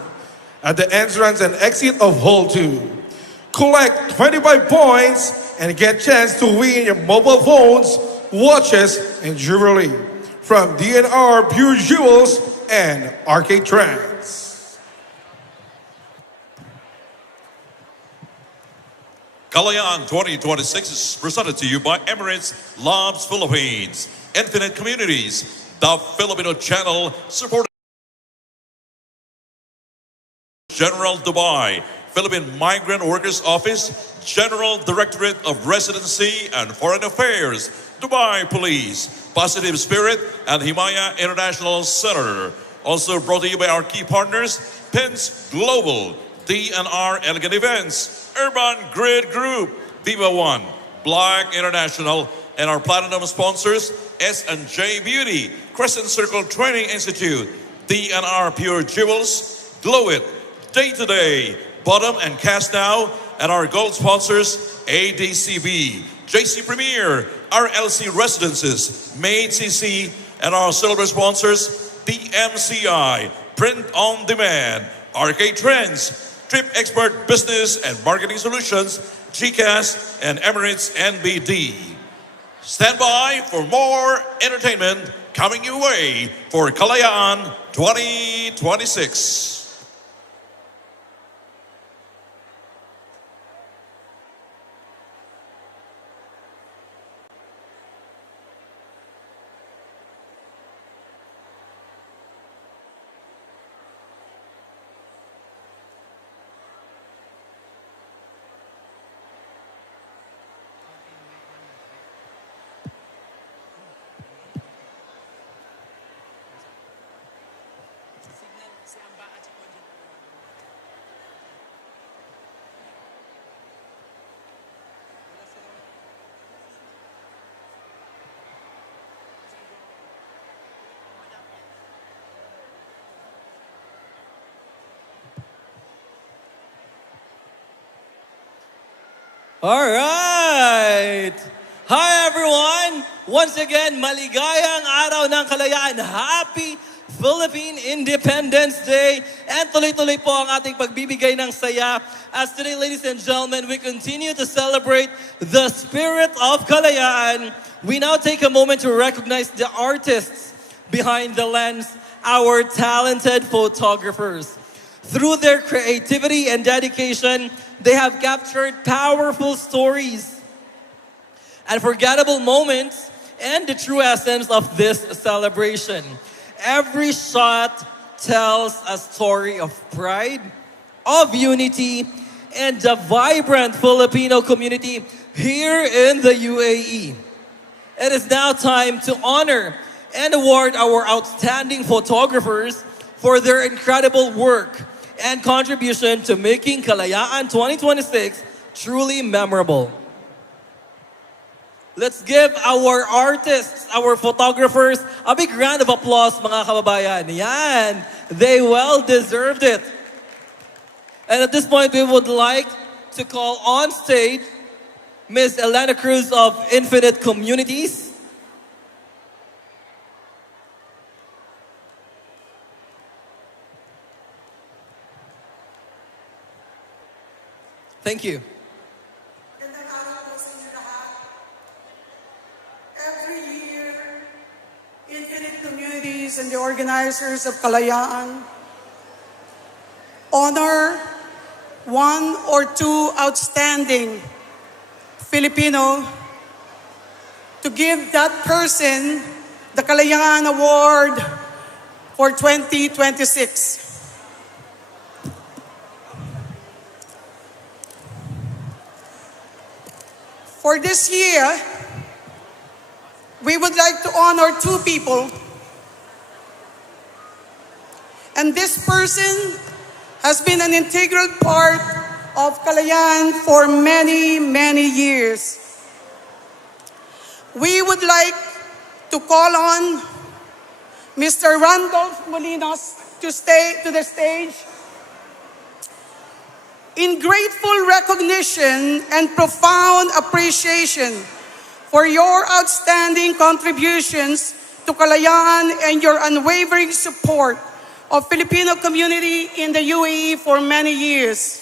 at the entrance and exit of Hall 2. Collect 25 points and get chance to win your mobile phones, watches, and jewelry from DNR Pure Jewels and Arcade Trends. Kalayaan 2026 is presented to you by Emirates Loves Philippines, Infinite Communities, the Filipino channel supporting General Dubai, Philippine Migrant Workers Office, General Directorate of Residency and Foreign Affairs, Dubai Police, Positive Spirit, and Himaya International Center. Also brought to you by our key partners, Pence Global, DNR Elegant Events, Urban Grid Group, Viva One, Black International, and our platinum sponsors, S&J Beauty, Crescent Circle Training Institute, DNR Pure Jewels, Glow It, Day to Day, Bottom and Cast Now, and our gold sponsors, ADCB, JC Premier, RLC Residences, Made CC, and our silver sponsors, DMCI, Print on Demand, Arcade Trends, Trip Expert Business and Marketing Solutions, GCAS, and Emirates NBD. Stand by for more entertainment coming your way for Kalayaan 2026. All right! Hi everyone! Once again, maligayang araw ng kalayaan. Happy Philippine Independence Day! And tuloy-tuloy po ang ating pagbibigay ng saya. As today, ladies and gentlemen, we continue to celebrate the spirit of Kalayaan. We now take a moment to recognize the artists behind the lens, our talented photographers. Through their creativity and dedication, they have captured powerful stories, unforgettable moments, and the true essence of this celebration. Every shot tells a story of pride, of unity, and the vibrant Filipino community here in the UAE. It is now time to honor and award our outstanding photographers for their incredible work and contribution to making Kalayaan 2026 truly memorable. Let's give our artists, our photographers, a big round of applause, mga kababayan. Yan! They well deserved it. And at this point, we would like to call on stage Ms. Elena Cruz of Infinite Communities. Thank you. Every year, Infinite Communities and the organizers of Kalayaan honor one or two outstanding Filipino to give that person the Kalayaan Award for 2026. For this year, we would like to honor two people. And this person has been an integral part of Kalayaan for many, many years. We would like to call on Mr. Randolph Molinos to stay to the stage in grateful recognition and profound appreciation for your outstanding contributions to Kalayaan and your unwavering support of Filipino community in the UAE for many years.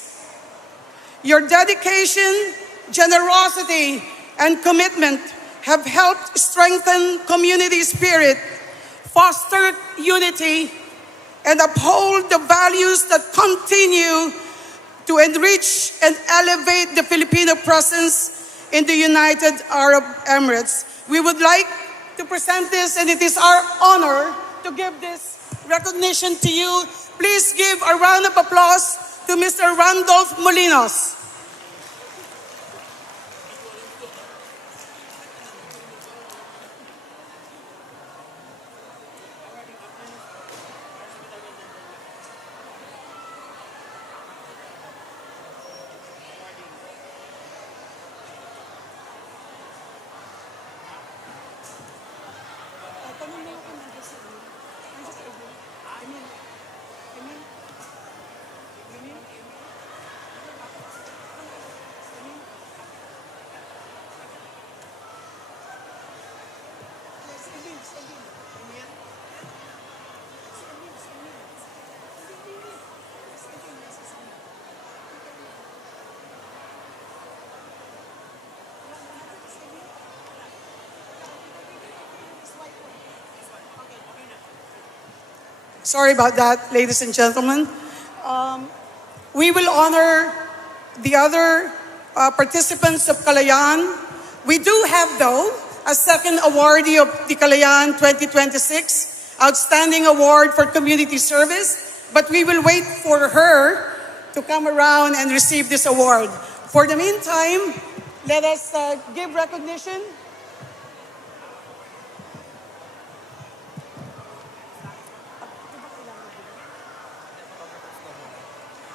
Your dedication, generosity, and commitment have helped strengthen community spirit, foster unity, and uphold the values that continue to enrich and elevate the Filipino presence in the United Arab Emirates. We would like to present this, and it is our honor to give this recognition to you. Please give a round of applause to Mr. Randolph Molinos. Sorry about that, ladies and gentlemen. We will honor the other participants of Kalayaan. We do have, though, a second awardee of the Kalayaan 2026, Outstanding Award for Community Service, but we will wait for her to come around and receive this award. For the meantime, let us give recognition.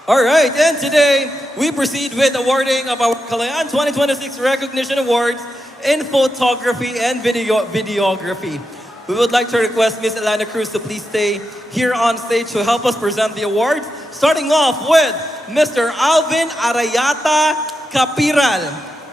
All right, and today we proceed with awarding of our Kalayaan 2026 Recognition Awards in Photography and Videography. We would like to request Ms. Elena Cruz to please stay here on stage to help us present the awards. Starting off with Mr. Alvin Arayata Capiral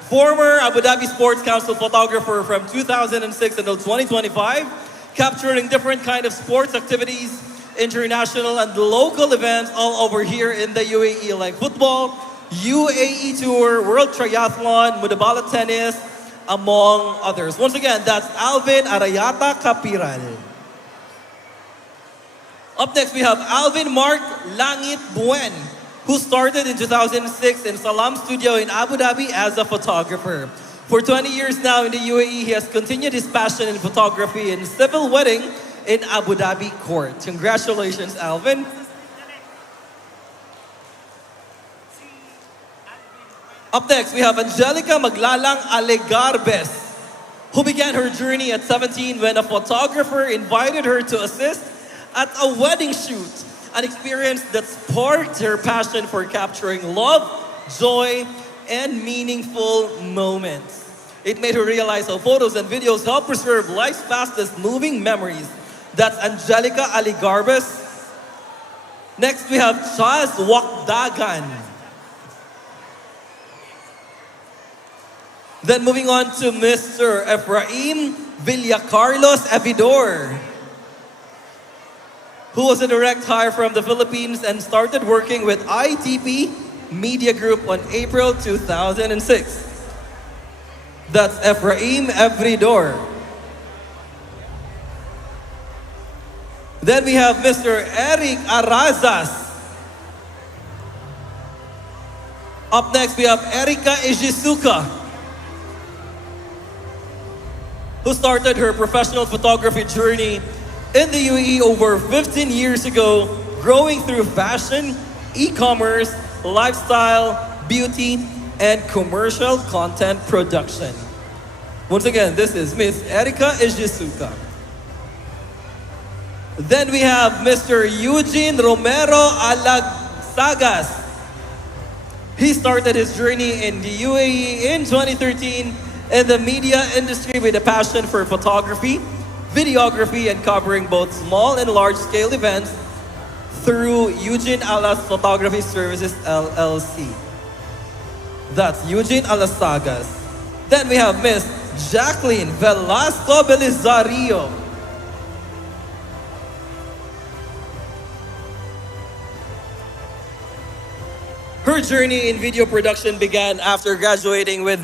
Former Abu Dhabi Sports Council photographer from 2006 until 2025, capturing different kind of sports activities, international and local events all over here in the UAE, like football, UAE Tour, World Triathlon, Mudabala Tennis, among others. Once again, that's Alvin Arayata Capiral. Up next, we have Alvin Mark Langit Buen, who started in 2006 in Salam Studio in Abu Dhabi as a photographer. For 20 years now in the UAE, he has continued his passion in photography and civil wedding in Abu Dhabi court. Congratulations, Alvin. Up next, we have Angelica Maglalang Alegarbes, who began her journey at 17 when a photographer invited her to assist at a wedding shoot, an experience that sparked her passion for capturing love, joy, and meaningful moments. It made her realize how photos and videos help preserve life's fastest moving memories. That's Angelica Aligarbes. Next, we have Chaz Wakdagan. Then moving on to Mr. Efraim Villacarlos Avidor, who was a direct hire from the Philippines and started working with ITP Media Group on April 2006. That's Efraim Evridor. Then we have Mr. Eric Arazas. Up next, we have Erika Ejisuka, who started her professional photography journey in the UAE over 15 years ago, growing through fashion, e-commerce, lifestyle, beauty, and commercial content production. Once again, this is Miss Erika Ejisuka. Then we have Mr. Eugene Romero Alagsagas. He started his journey in the UAE in 2013 in the media industry with a passion for photography, videography, and covering both small and large-scale events through Eugene Alas Photography Services LLC. That's Eugene Alasagas. Then we have Miss Jacqueline Velasco Belizario. Her journey in video production began after graduating with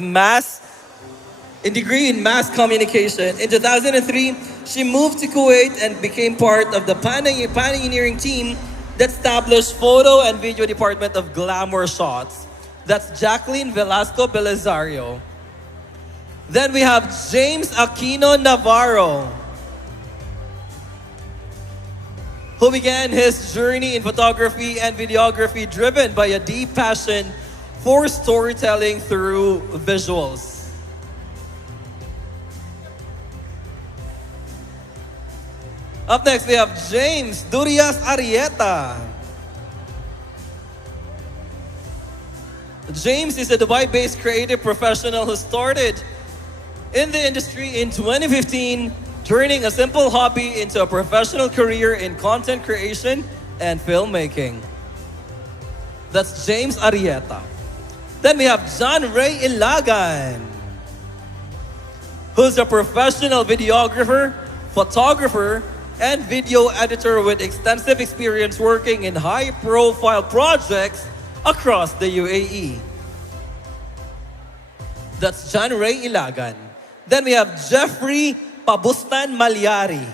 a degree in mass communication. In 2003, she moved to Kuwait and became part of the pioneering team that established photo and video department of Glamour Shots. That's Jacqueline Velasco Belizario. Then we have James Aquino Navarro, who began his journey in photography and videography driven by a deep passion for storytelling through visuals. Up next, we have James Durias Arieta. James is a Dubai-based creative professional who started in the industry in 2015, turning a simple hobby into a professional career in content creation and filmmaking. That's James Arieta. Then we have John Ray Ilagan, who's a professional videographer, photographer, and video editor with extensive experience working in high-profile projects across the UAE. That's John Ray Ilagan. Then we have Jeffrey Pabustan Malyari.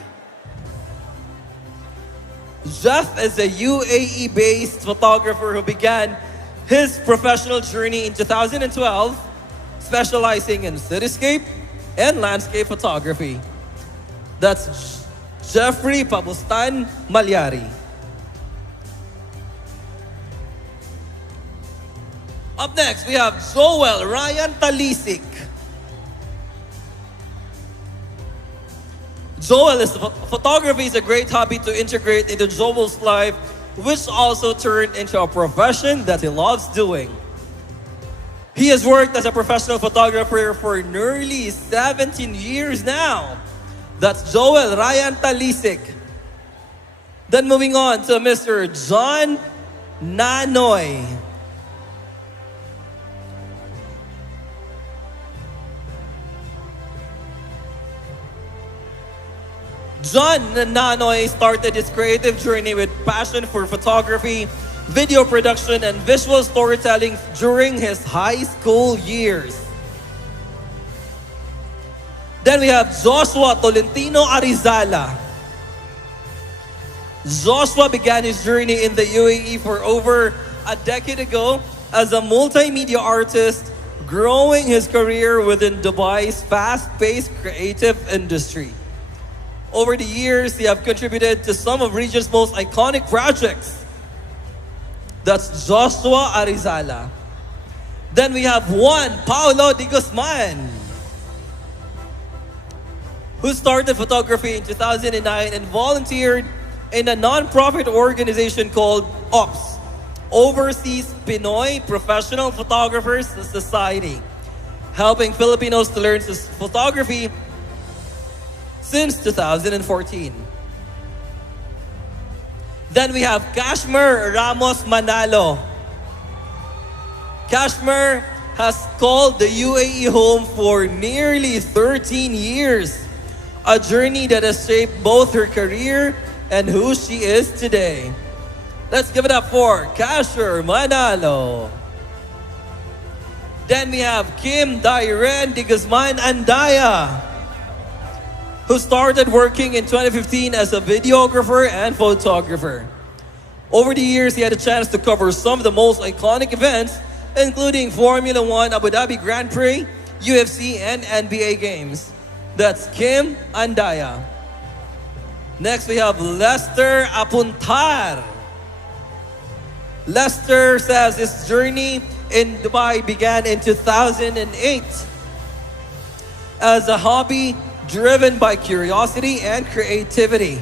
Jeff is a UAE-based photographer who began his professional journey in 2012, specializing in cityscape and landscape photography. That's Jeffrey Pabustan Malyari. Up next, we have Joel Ryan Talisik. Joel is photography is a great hobby to integrate into Joel's life, which also turned into a profession that he loves doing. He has worked as a professional photographer for nearly 17 years now. That's Joel Ryan Talisik. Then moving on to Mr. John Nanoy. John Nanoy started his creative journey with passion for photography, video production, and visual storytelling during his high school years. Then we have Joshua Tolentino Arizala. Joshua began his journey in the UAE for over a decade ago as a multimedia artist, growing his career within Dubai's fast-paced creative industry. Over the years, he have contributed to some of region's most iconic projects. That's Joshua Arizala. Then we have Juan Paulo de Guzman, who started photography in 2009 and volunteered in a non-profit organization called OPS, Overseas Pinoy Professional Photographers Society, helping Filipinos to learn photography since 2014. Then we have Kashmir Ramos Manalo. Kashmir has called the UAE home for nearly 13 years, a journey that has shaped both her career and who she is today. Let's give it up for Kashmir Manalo. Then we have Kim Dairen de Guzman Andaya, who started working in 2015 as a videographer and photographer. Over the years, he had a chance to cover some of the most iconic events, including Formula One, Abu Dhabi Grand Prix, UFC, and NBA games. That's Kim Andaya. Next, we have Lester Apuntar. Lester says his journey in Dubai began in 2008 as a hobby driven by curiosity and creativity.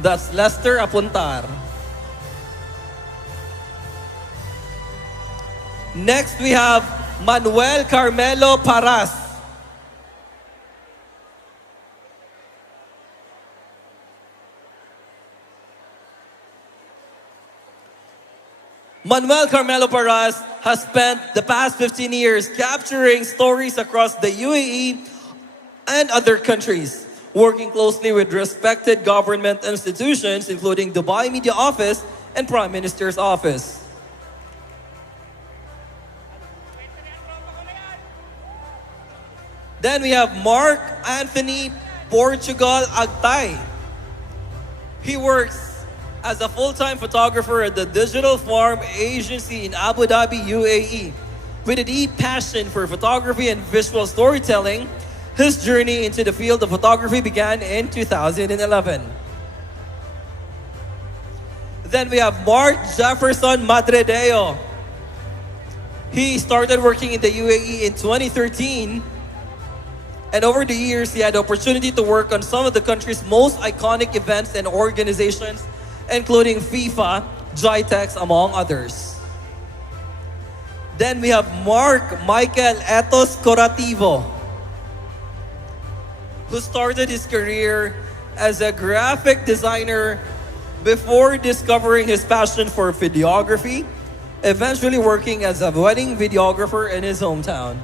That's Lester Apuntar. Next, we have Manuel Carmelo Paras. Manuel Carmelo Paras has spent the past 15 years capturing stories across the UAE and other countries, working closely with respected government institutions, including Dubai Media Office and Prime Minister's Office. Then we have Mark Anthony Portugal Agtay. He works as a full-time photographer at the Digital Farm Agency in Abu Dhabi, UAE. With a deep passion for photography and visual storytelling, his journey into the field of photography began in 2011. Then we have Mark Jefferson Madredeo. He started working in the UAE in 2013, and over the years, he had the opportunity to work on some of the country's most iconic events and organizations, including FIFA, GITEX, among others. Then we have Mark Michael Etos Corativo, who started his career as a graphic designer before discovering his passion for videography, eventually working as a wedding videographer in his hometown.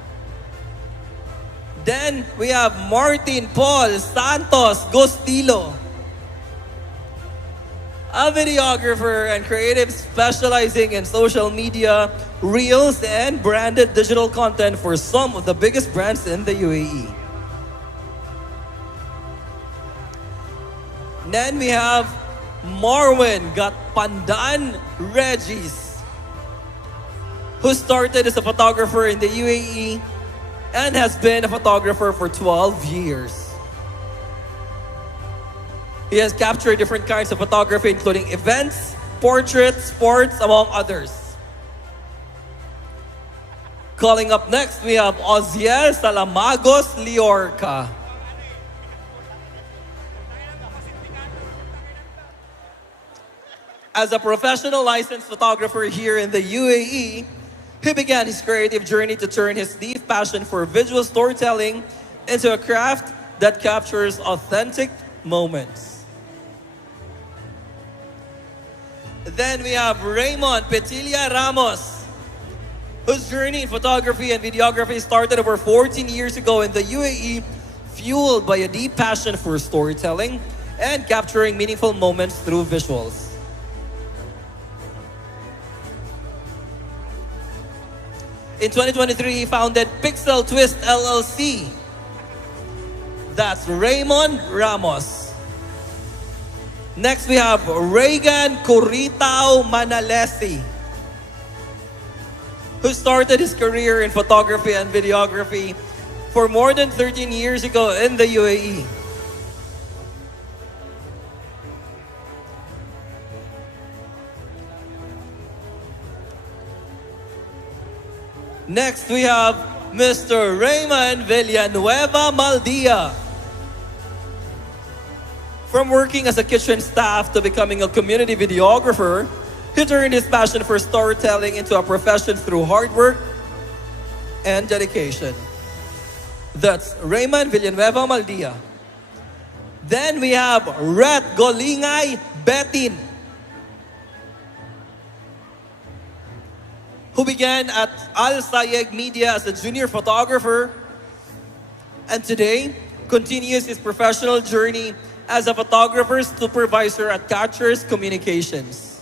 Then we have Martin Paul Santos Gostilo, a videographer and creative specializing in social media, reels, and branded digital content for some of the biggest brands in the UAE. Then we have Marwin Gatpandan Regis, who started as a photographer in the UAE and has been a photographer for 12 years. He has captured different kinds of photography, including events, portraits, sports, among others. Calling up next, we have Oziel Salamagos Liorca. As a professional licensed photographer here in the UAE, he began his creative journey to turn his deep passion for visual storytelling into a craft that captures authentic moments. Then we have Raymond Petilla Ramos, whose journey in photography and videography started over 14 years ago in the UAE fueled by a deep passion for storytelling and capturing meaningful moments through visuals. In 2023, he founded Pixel Twist LLC. That's Raymond Ramos. Next, we have Reagan Curitao Manalesi, who started his career in photography and videography for more than 13 years ago in the UAE. Next, we have Mr. Raymond Villanueva Maldia. From working as a kitchen staff to becoming a community videographer, he turned his passion for storytelling into a profession through hard work and dedication. That's Raymond Villanueva Maldia. Then we have Ret Golingay Betin, who began at Al Sayeg Media as a junior photographer and today continues his professional journey as a photographer supervisor at Catchers Communications.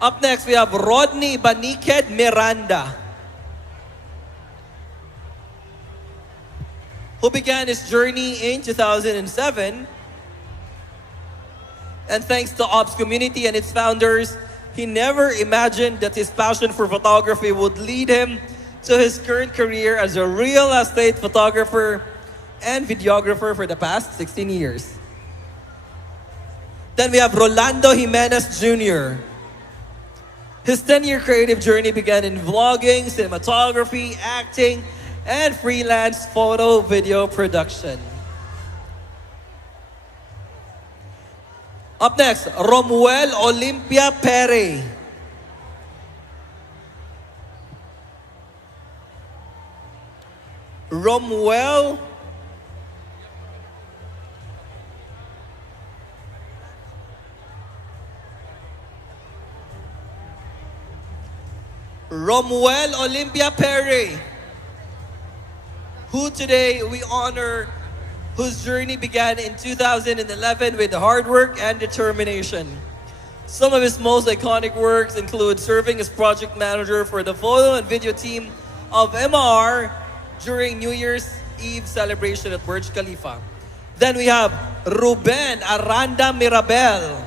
Up next, we have Rodney Baniked Miranda, who began his journey in 2007. And thanks to Ops Community and its founders, he never imagined that his passion for photography would lead him to his current career as a real estate photographer and videographer for the past 16 years. Then we have Rolando Jimenez Jr. His 10-year creative journey began in vlogging, cinematography, acting, and freelance photo video production. Up next, Romuel Olympia Pere. Romuel Olympia Pere, who today we honor, whose journey began in 2011 with hard work and determination. Some of his most iconic works include serving as project manager for the photo and video team of MR during New Year's Eve celebration at Burj Khalifa. Then we have Ruben Aranda Mirabel.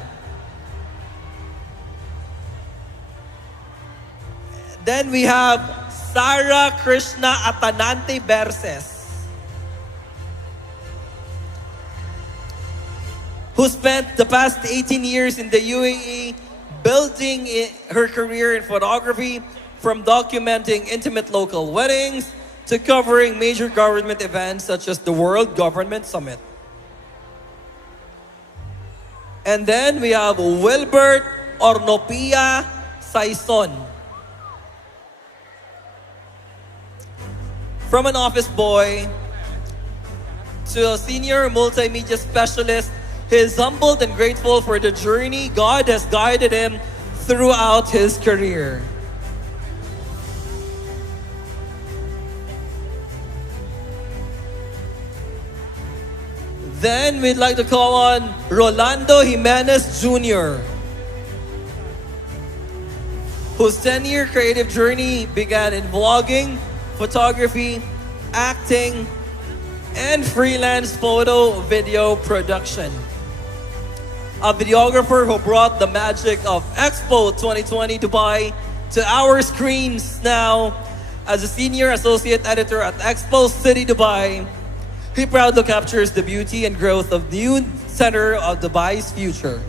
Then we have Sarah Krishna Atanante Berses, who spent the past 18 years in the UAE building her career in photography, from documenting intimate local weddings to covering major government events such as the World Government Summit. And then we have Wilbert Ornopia Saison. From an office boy to a senior multimedia specialist, he is humbled and grateful for the journey God has guided him throughout his career. Then we'd like to call on Rolando Jimenez Jr., whose 10-year creative journey began in vlogging, photography, acting, and freelance photo video production. A videographer who brought the magic of Expo 2020 Dubai to our screens now as a senior associate editor at Expo City Dubai. He proudly captures the beauty and growth of the new center of Dubai's future.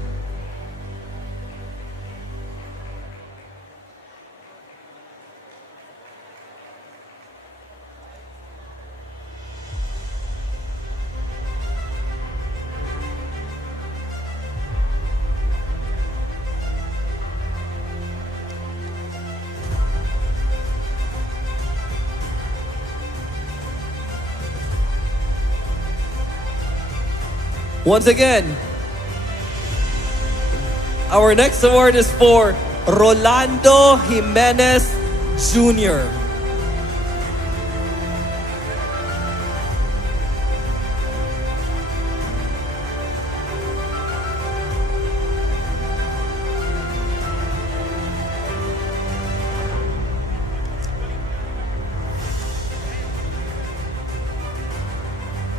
Once again, our next award is for Rolando Jimenez Jr.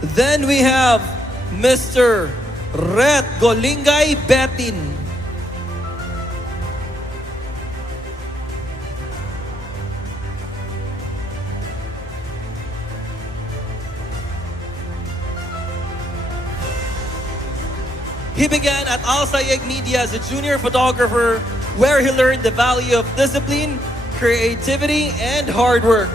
Then we have Mr. Ret Golingay Betin. He began at Al Sayeg Media as a junior photographer where he learned the value of discipline, creativity, and hard work.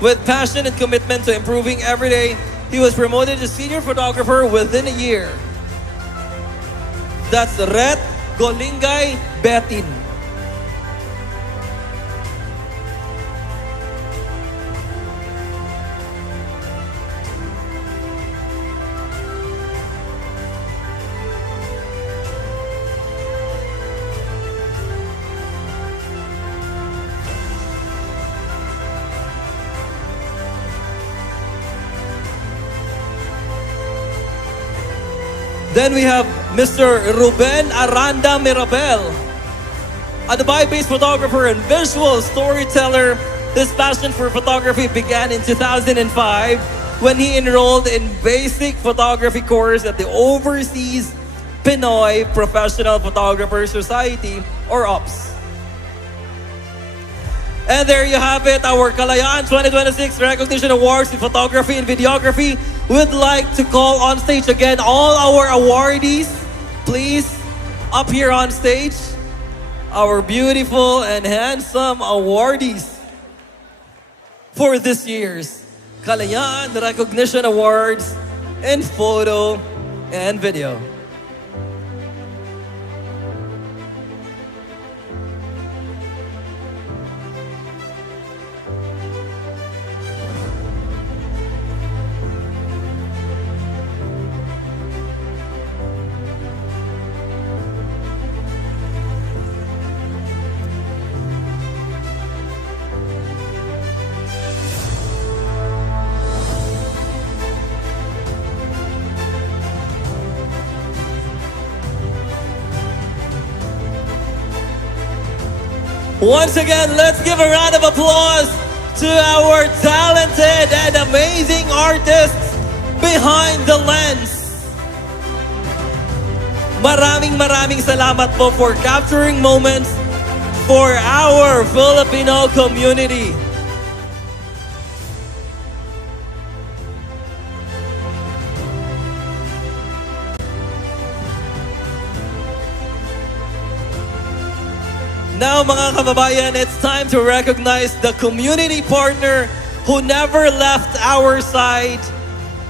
With passion and commitment to improving every day, he was promoted to senior photographer within a year. That's Ret Golingay Betin. Then we have Mr. Ruben Aranda Mirabel, a Dubai-based photographer and visual storyteller. His passion for photography began in 2005 when he enrolled in basic photography course at the Overseas Pinoy Professional Photographer Society, or OPS. And there you have it, our Kalayaan 2026 Recognition Awards in Photography and Videography. We'd like to call on stage again all our awardees. Please, up here on stage, our beautiful and handsome awardees for this year's Kalayaan Recognition Awards in Photo and Video. Once again, let's give a round of applause to our talented and amazing artists behind the lens. Maraming salamat po for capturing moments for our Filipino community. Now mga kababayan, it's time to recognize the community partner who never left our side,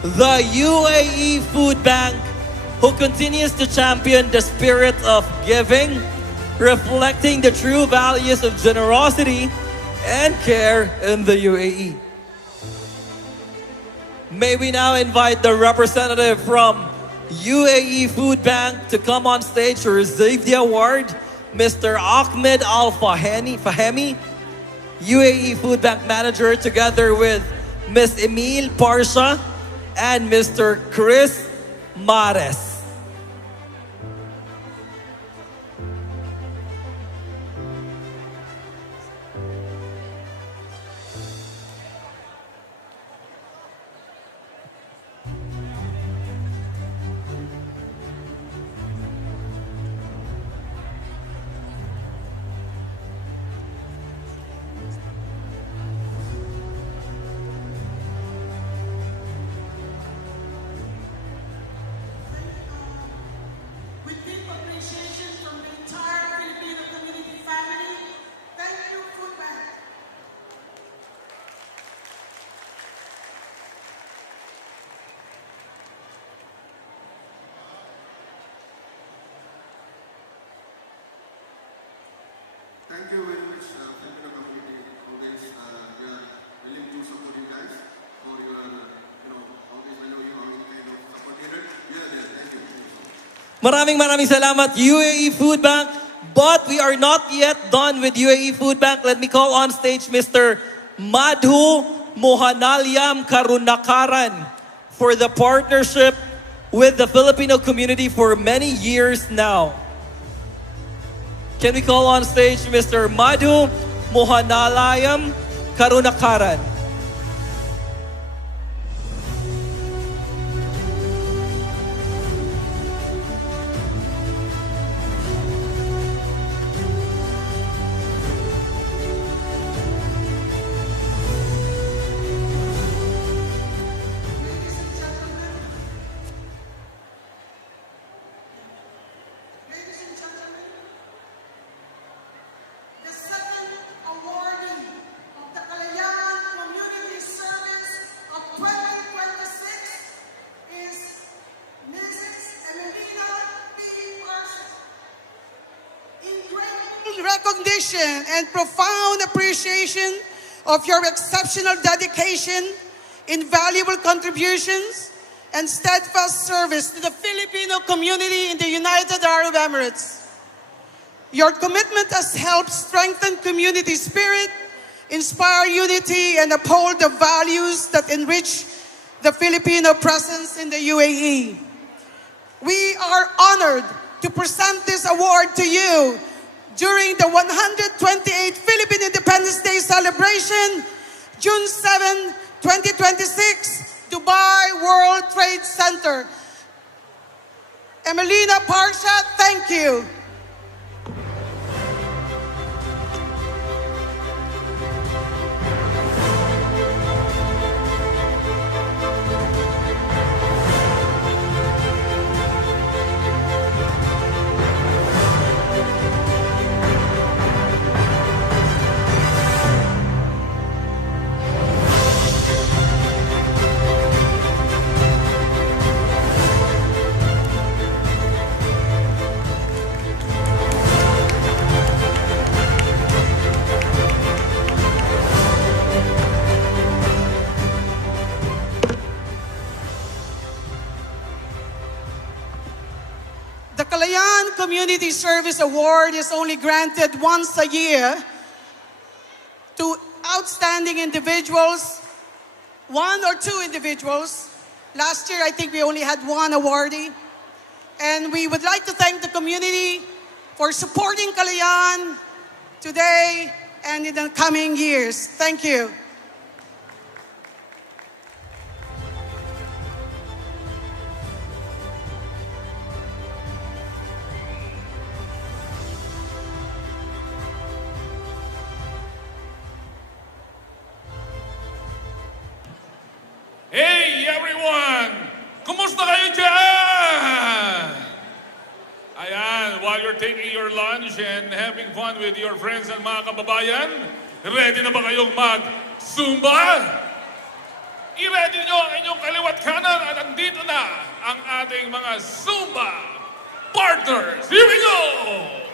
the UAE Food Bank, who continues to champion the spirit of giving, reflecting the true values of generosity and care in the UAE. May we now invite the representative from UAE Food Bank to come on stage to receive the award, Mr. Ahmed Al Fahemi, UAE Food Bank Manager, together with Ms. Emil Parsha and Mr. Chris Mares. With deep appreciation from the entire Filipino community family, thank you, Food Bank. Thank you very much, Filipino community. Always, we are willing to support you guys for your, always I know you are kind of support leader. We are there. Thank you. Maraming salamat, UAE Food Bank. But we are not yet done with UAE Food Bank. Let me call on stage Mr. Madhu Mohanalyam Karunakaran for the partnership with the Filipino community for many years now. Can we call on stage Mr. Madhu Mohanalyam Karunakaran? admiration and profound appreciation of your exceptional dedication, invaluable contributions, and steadfast service to the Filipino community in the United Arab Emirates. Your commitment has helped strengthen community spirit, inspire unity, and uphold the values that enrich the Filipino presence in the UAE. We are honored to present this award to you during the 128th Philippine Independence Day celebration, June 7, 2026, Dubai World Trade Center. Emelina Parsha, thank you. The Kalayaan Community Service Award is only granted once a year to outstanding individuals, one or two individuals. Last year, I think we only had one awardee. And we would like to thank the community for supporting Kalayaan today and in the coming years. Thank you. Hey everyone! Kumusta kayo dyan? Ayan, while you're taking your lunch and having fun with your friends and mga kababayan, ready na ba kayong mag-Zumba? I-ready nyo ang inyong kaliwat kanan at andito na ang ating mga Zumba partners. Here we go!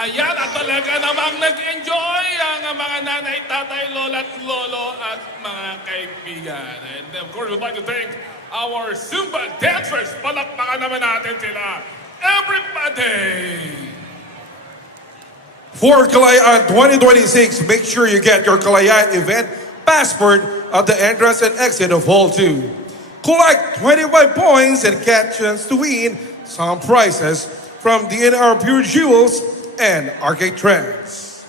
Ayan, at talaga namang nag-enjoy ang mga nanay, tatay, lola at lolo at mga kaibigan. And of course, we'd like to thank our Zumba dancers. Palakpakan naman natin sila. Everybody! For Kalayaan 2026, make sure you get your Kalayaan event passport at the entrance and exit of Hall 2. Collect 25 points and get a chance to win some prizes from DNR Pure Jewels and Arcade Trends.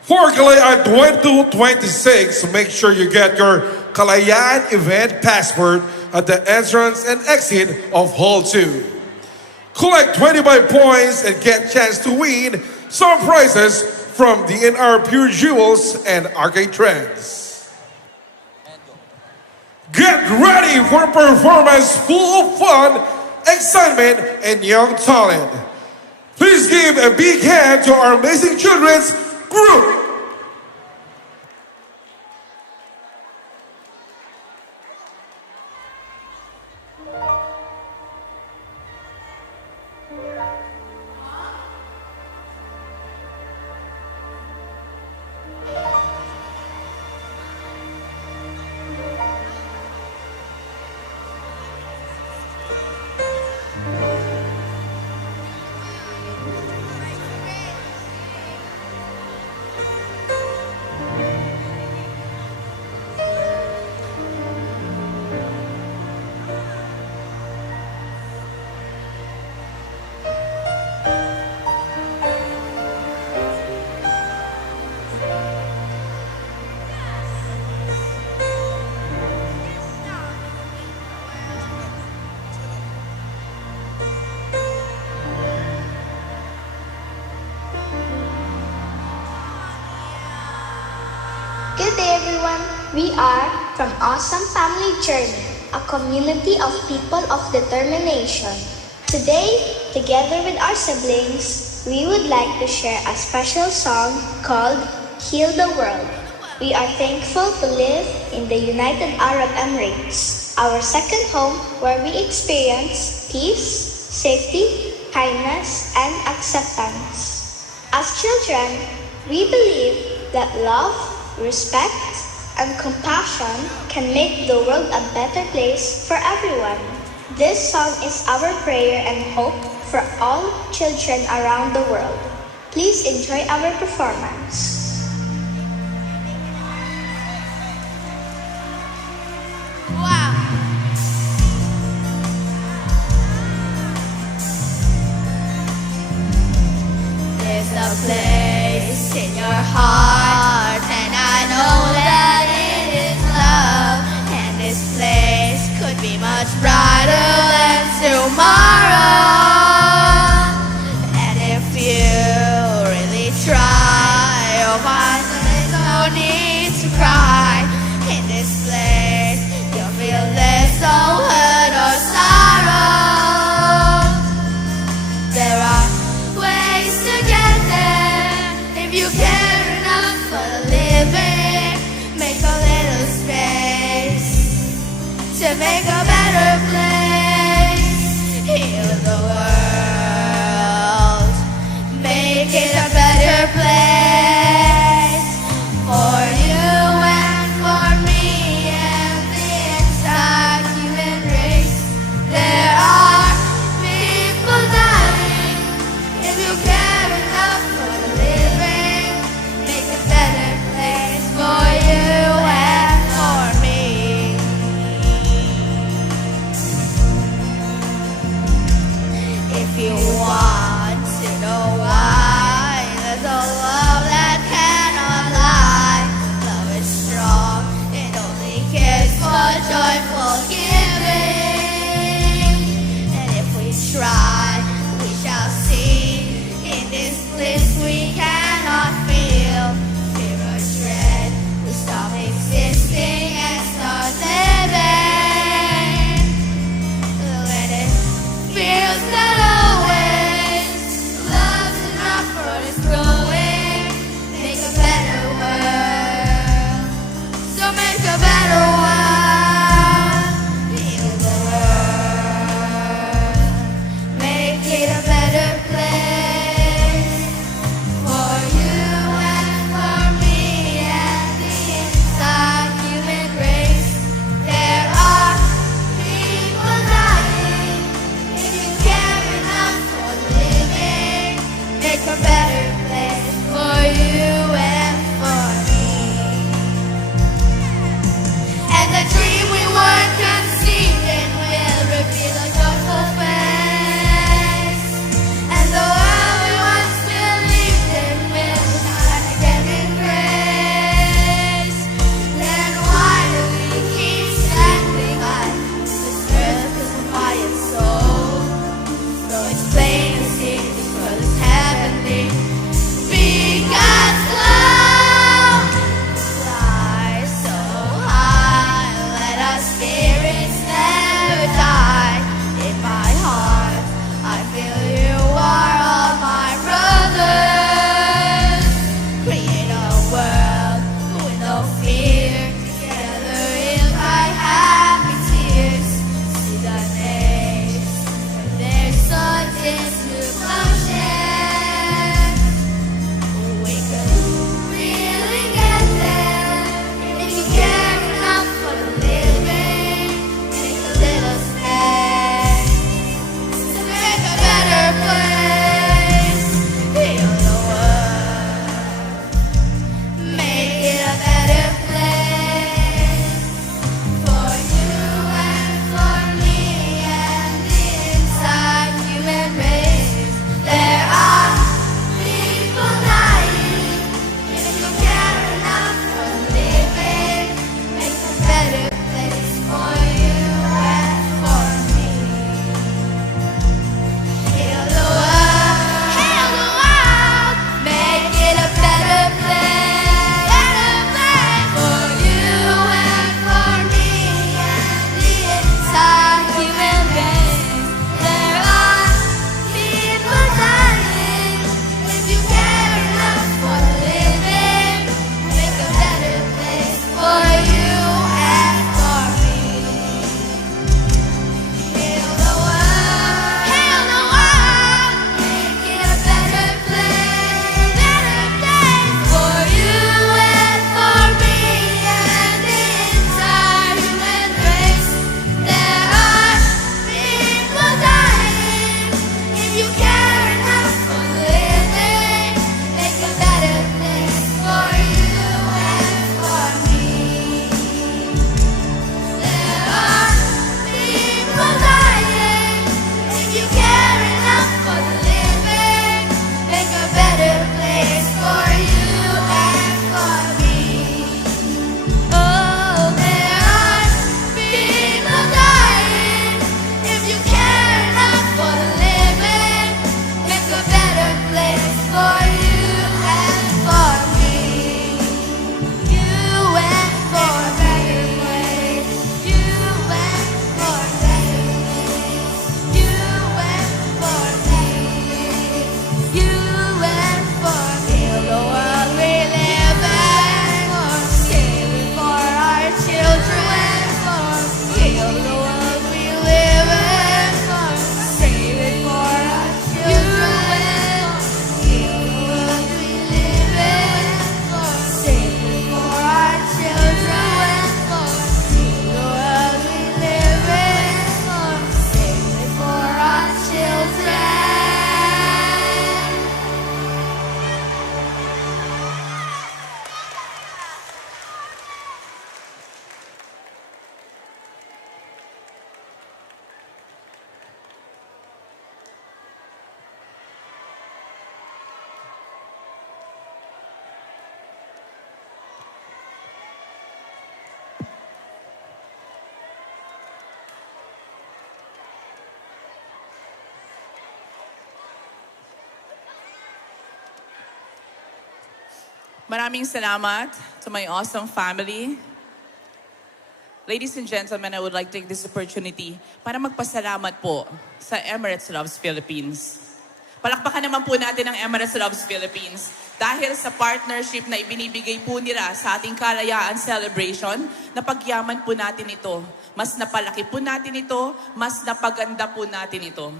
For Kalayaan 2026, make sure you get your Kalayaan event passport at the entrance and exit of Hall 2. Collect 25 points and get a chance to win some prizes from DNR Pure Jewels and Arcade Trends. Get ready for a performance full of fun, excitement, and young talent. Please give a big hand to our amazing children's group. Good day everyone, we are from Awesome Family Journey, a community of people of determination. Today, together with our siblings, we would like to share a special song called Heal the World. We are thankful to live in the United Arab Emirates, our second home where we experience peace, safety, kindness, and acceptance. As children, we believe that love, respect, and compassion can make the world a better place for everyone. This song is our prayer and hope for all children around the world. Please enjoy our performance. Wow! There's a place in your heart, and I know that it is love. And this place could be much brighter than tomorrow. And if you really try, you'll Maraming salamat to my awesome family. Ladies and gentlemen, I would like to take this opportunity para magpasalamat po sa Emirates Loves Philippines. Palakpakan naman po natin ang Emirates Loves Philippines dahil sa partnership na ibinibigay po nila sa ating Kalayaan celebration, napagyaman po natin ito. Mas napalaki po natin ito, mas napaganda po natin ito.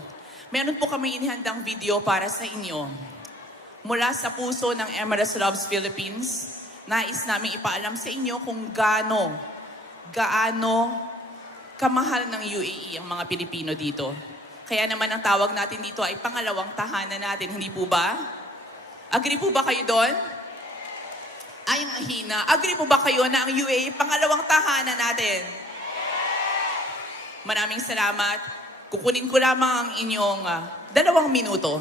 Meron po kami inihandang video para sa inyo. Mula sa puso ng Emirates Loves Philippines, nais namin ipaalam sa inyo kung gaano kamahal ng UAE ang mga Pilipino dito. Kaya naman ang tawag natin dito ay pangalawang tahanan natin, hindi po ba? Agree po ba kayo doon? Ay, ang hina. Agree po ba kayo na ang UAE pangalawang tahanan natin? Maraming salamat. Kukunin ko lamang ang inyong 2 minuto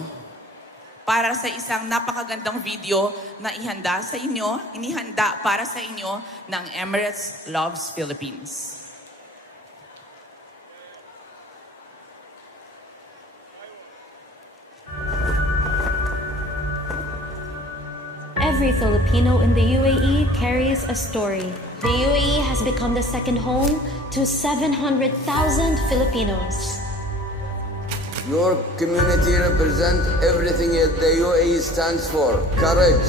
para sa isang napakagandang video na inihanda para sa inyo ng Emirates Loves Philippines. Every Filipino in the UAE carries a story. The UAE has become the second home to 700,000 Filipinos. Your community represents everything that the UAE stands for: courage,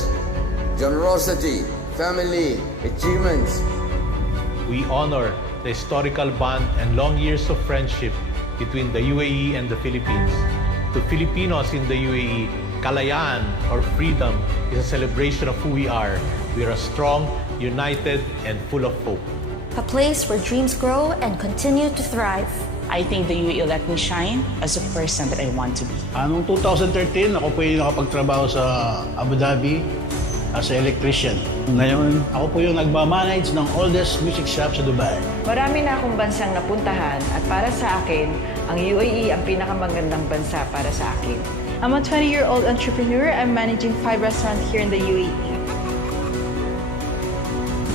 generosity, family, achievements. We honor the historical bond and long years of friendship between the UAE and the Philippines. To Filipinos in the UAE, Kalayaan, or freedom, is a celebration of who we are. We are strong, united, and full of hope. A place where dreams grow and continue to thrive. I think the UAE let me shine as a person that I want to be. Noong 2013, ako po yung nakapagtrabaho sa Abu Dhabi as an electrician. Ngayon, ako po yung nagmamanage ng oldest music shop sa Dubai. Marami na akong bansang napuntahan at para sa akin, ang UAE ang pinakamagandang bansa para sa akin. I'm a 20-year-old entrepreneur. I'm managing 5 restaurants here in the UAE.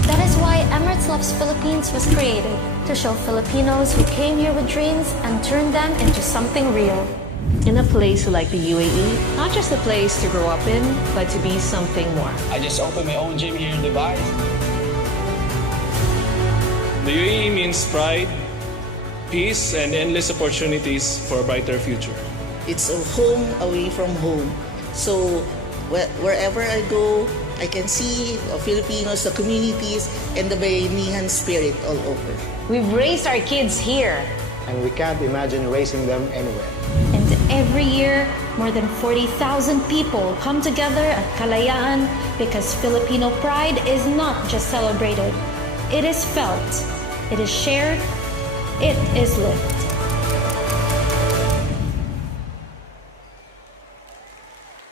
That is why Emirates Loves Philippines was created, to show Filipinos who came here with dreams and turned them into something real. In a place like the UAE, not just a place to grow up in, but to be something more. I just opened my own gym here in Dubai. The UAE means pride, peace, and endless opportunities for a brighter future. It's a home away from home. So wherever I go, I can see Filipinos, the communities, and the Bayanihan spirit all over. We've raised our kids here. And we can't imagine raising them anywhere. And every year, more than 40,000 people come together at Kalayaan because Filipino pride is not just celebrated. It is felt, it is shared, it is lived.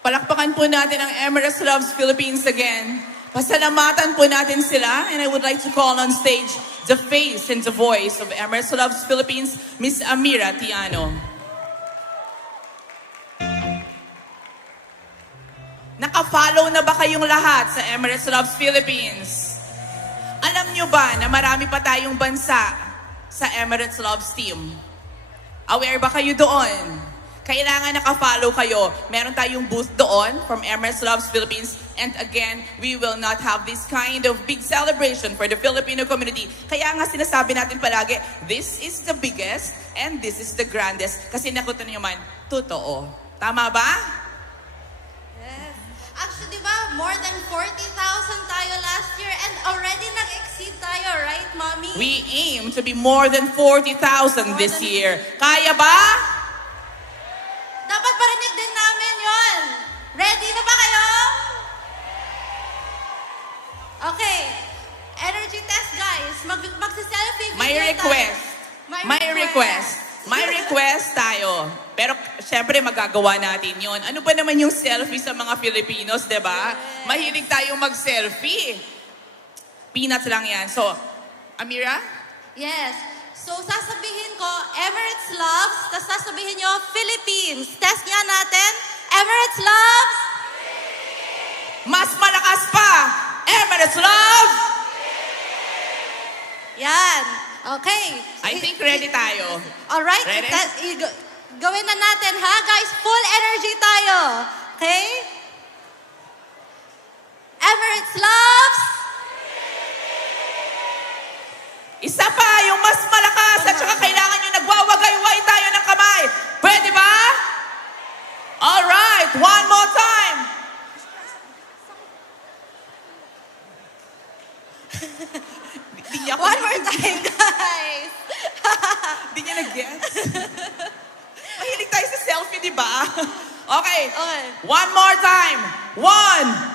Palakpakan po natin ang Emirates Loves Philippines again. Pasalamatan po natin sila, and I would like to call on stage the face and the voice of Emirates Loves Philippines, Miss Amira Tiano. Naka-follow na ba kayong lahat sa Emirates Loves Philippines? Alam nyo ba na marami pa tayong bansa sa Emirates Loves team? Aware ba kayo doon? Kailangan naka-follow kayo. Meron tayong booth doon from Emirates Loves Philippines. And again, we will not have this kind of big celebration for the Filipino community. Kaya nga sinasabi natin palagi, this is the biggest and this is the grandest. Kasi nakutan nyo man, totoo. Tama ba? Yes. Actually, diba, more than 40,000 tayo last year and already nag-exceed tayo, right, Mommy? We aim to be more than 40,000 this year. Kaya ba? Dapat parinig din namin yon. Ready na ba kayo? Okay. Energy test, guys. Magsa-selfie video May request. tayo. May request tayo. Pero syempre magagawa natin yon. Ano ba naman yung selfie sa mga Filipinos, di ba? Mahilig tayong mag-selfie. Peanuts lang yan. So, Amira? Yes. So, sasabihin ko, Emirates Loves, tapos sasabihin nyo, Philippines. Test nga natin. Emirates Loves. Mas malakas pa. Emirates Loves. Yan. Okay. I think ready tayo. Alright. Ready? Gawin na natin, ha? Guys, full energy tayo. Okay? Emirates loves... Isa pa, yung mas malakas at saka kailangan nyo nagwawagayway tayo ng kamay. Pwede ba? Alright, one more time. One more time, guys. Hindi niya nag-guess. Mahilig tayo sa selfie, di ba? Okay. One more time. 1,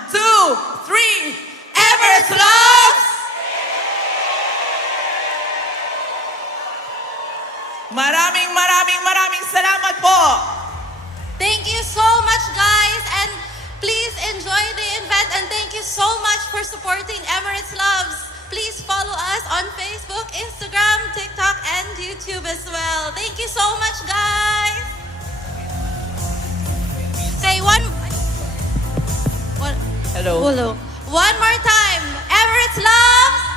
2, 3. Emirates loves... Maraming salamat po. Thank you so much, guys, and please enjoy the event, and thank you so much for supporting Emirates Loves. Please follow us on Facebook, Instagram, TikTok, and YouTube as well. Thank you so much, guys. Okay, Hello. One more time. Emirates Loves...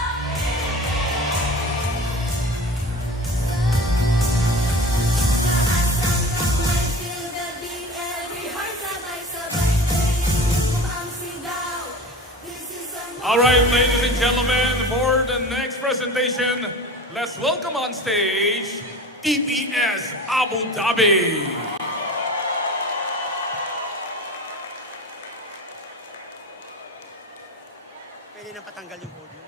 All right, ladies and gentlemen, for the next presentation, let's welcome on stage DPS Abu Dhabi. Pwede na patanggal yung podium.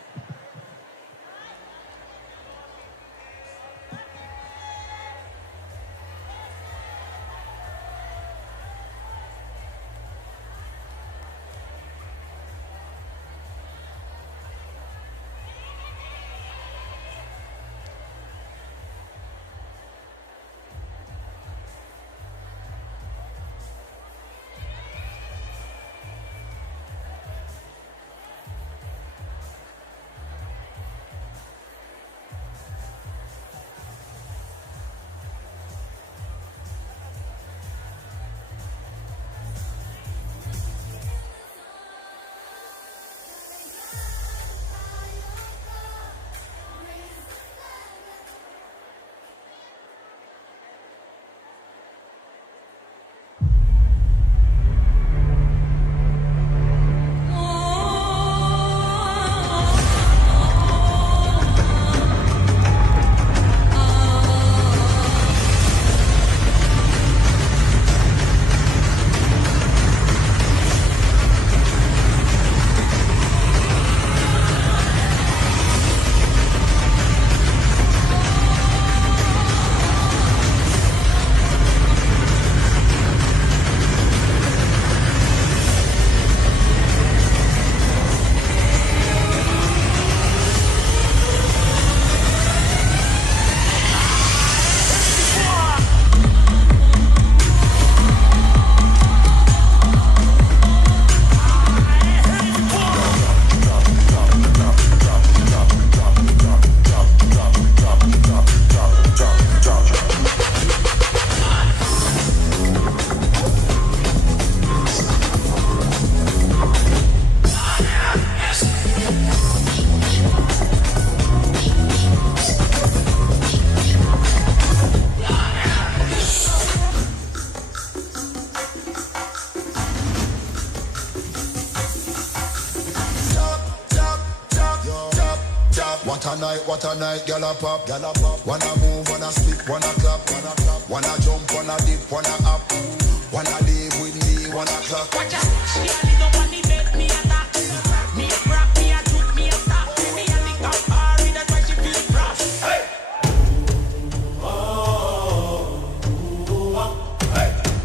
What a night, gyal a pop, wanna move, wanna split, wanna clap, wanna jump, wanna dip, wanna up, wanna live with me, wanna clap. Watch out, she a lick up on the bed, me a tap, me a grab, me a juke, me a stop, me a lick up her, that's why she feel rough. Hey.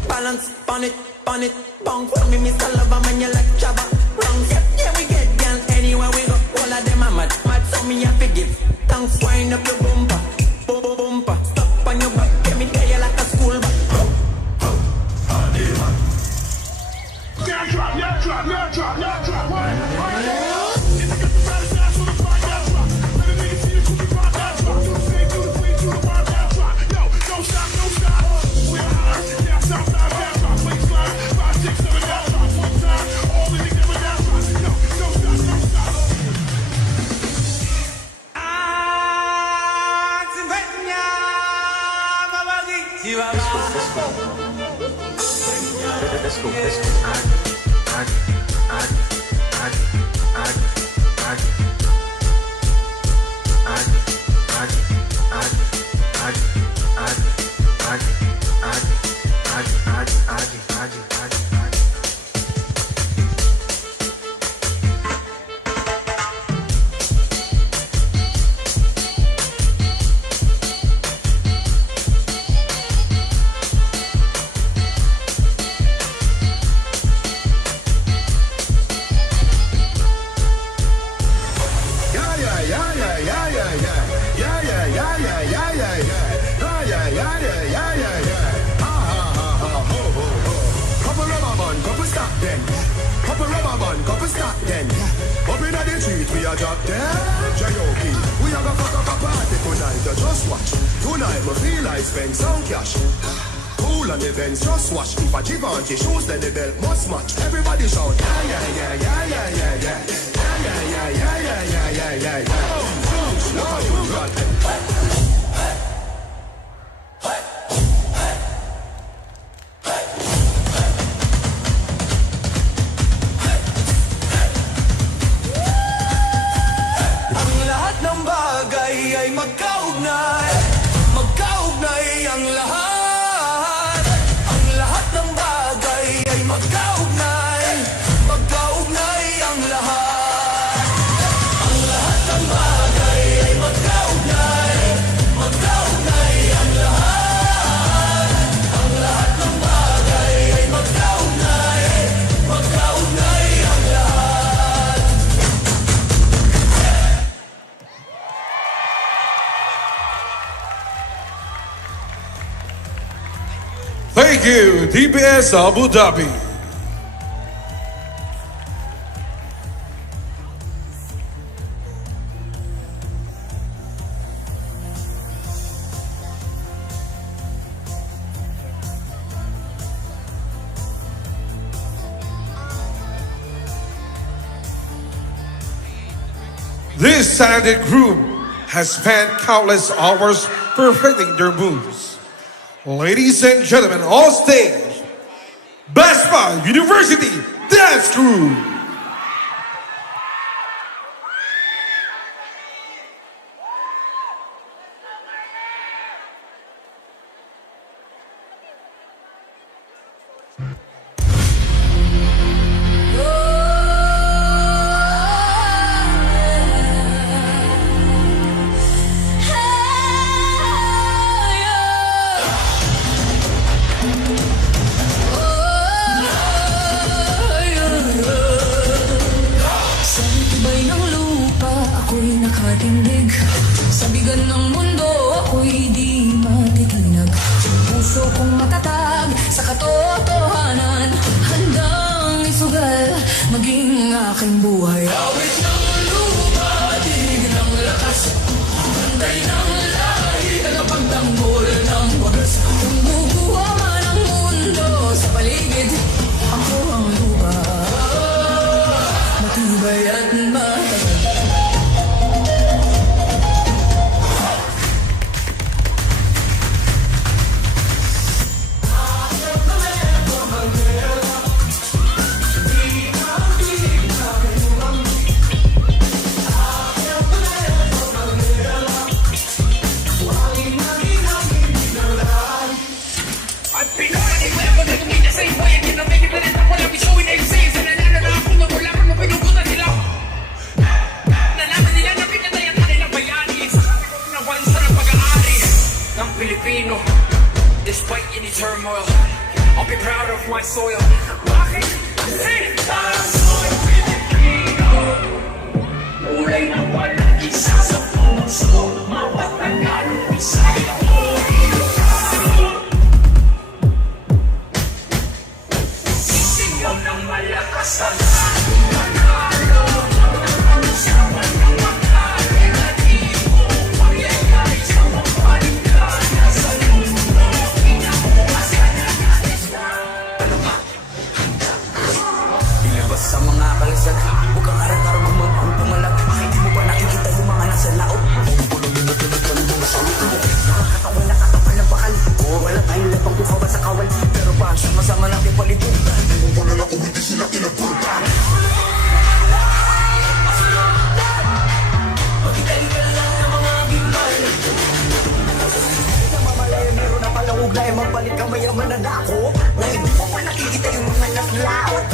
Balance, pon it, bounce for me, Mr. Lover, man, you like Jabba. Wrong step, yeah, we get girl anywhere we go. All of them are mad, so me a forgive. Thanks, wind up your bumper, bumper. Stop on your back, get me there like a school bag. Let's go. Thank you, DPS Abu Dhabi. This talented group has spent countless hours perfecting their moves. Ladies and gentlemen, on stage, Baspa University Dance Crew. nakatindig. Sa bigan ng mundo, ako'y di matitinag. Puso kong matatag sa katotohanan, handang isugal maging aking buhay. Awit ng lupa, tinig ng lakas, hantay ng lahi, tagapagtanggol ng wagas. Kung bubuha man ang mundo sa paligid, ako ang lupa, matibay at matagal. Filipino, despite any turmoil, I'll be proud of my soil. Bakit? Kasi soy Filipino. Kulay ng walang isa sa puso, mawat Tagalog, Bisaya o Ilocano. Sisigaw ng malakas ang ating Manalo. Ang usapan ng mga relatibo, mangyayari sa mapaligay. Ilabas sa mga kalasag, huwag kang harang-harang kung pumalag. Hindi mo pa nakikita bigla ay magbalik ka mayaman na ako. Ngayon di ko pa nakikita yung mga naslaot.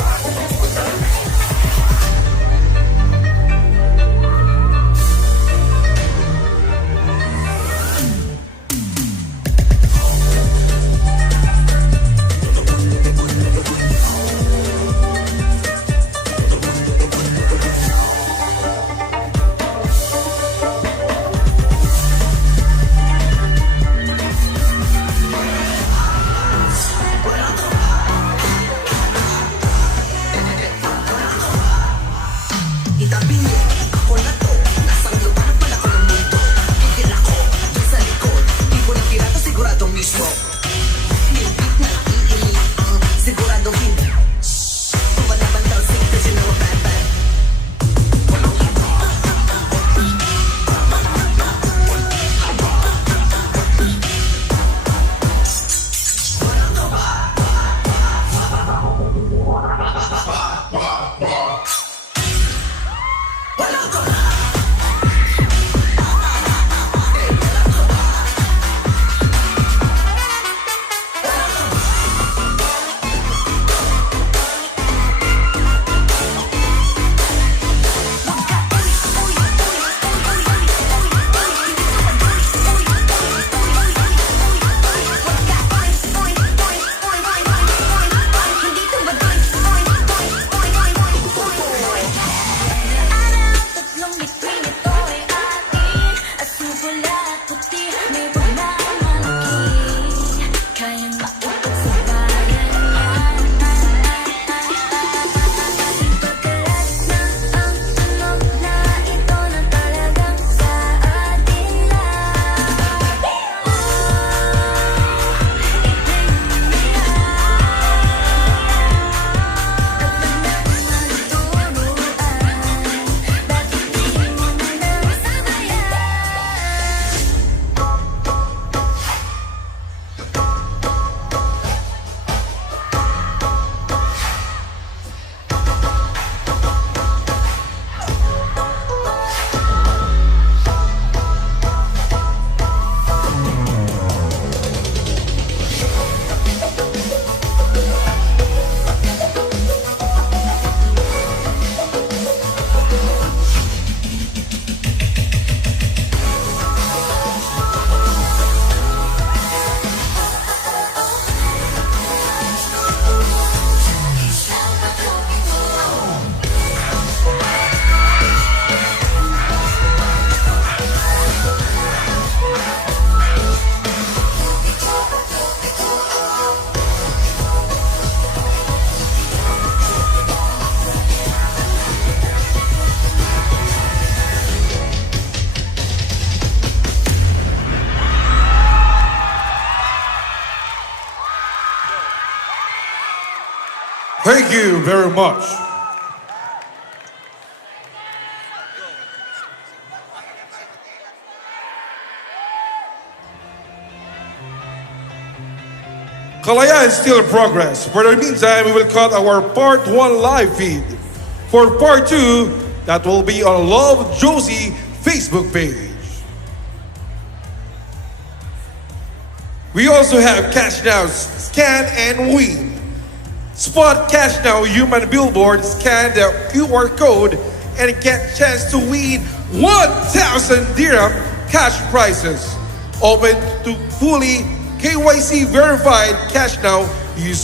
Itabi niyo, ako na to. Nasang lupa na pala ko ng mundo. Gigil ako, dyan sa likod. Di ko na pirata, sigurado mismo. Nilipit na iilit ang sigurado hindi. Kumalaban daw sing kasi na wabatan. Thank you very much. Kalayaan is still in progress. For the meantime, we will cut our Part 1 live feed. For Part 2, that will be on Love Josie Facebook page. We also have Cash Now, Scan and Win. Spot Cash Now Human Billboard, scan the QR code and get a chance to win 1,000 dirham cash prizes. Open to fully KYC verified Cash Now users.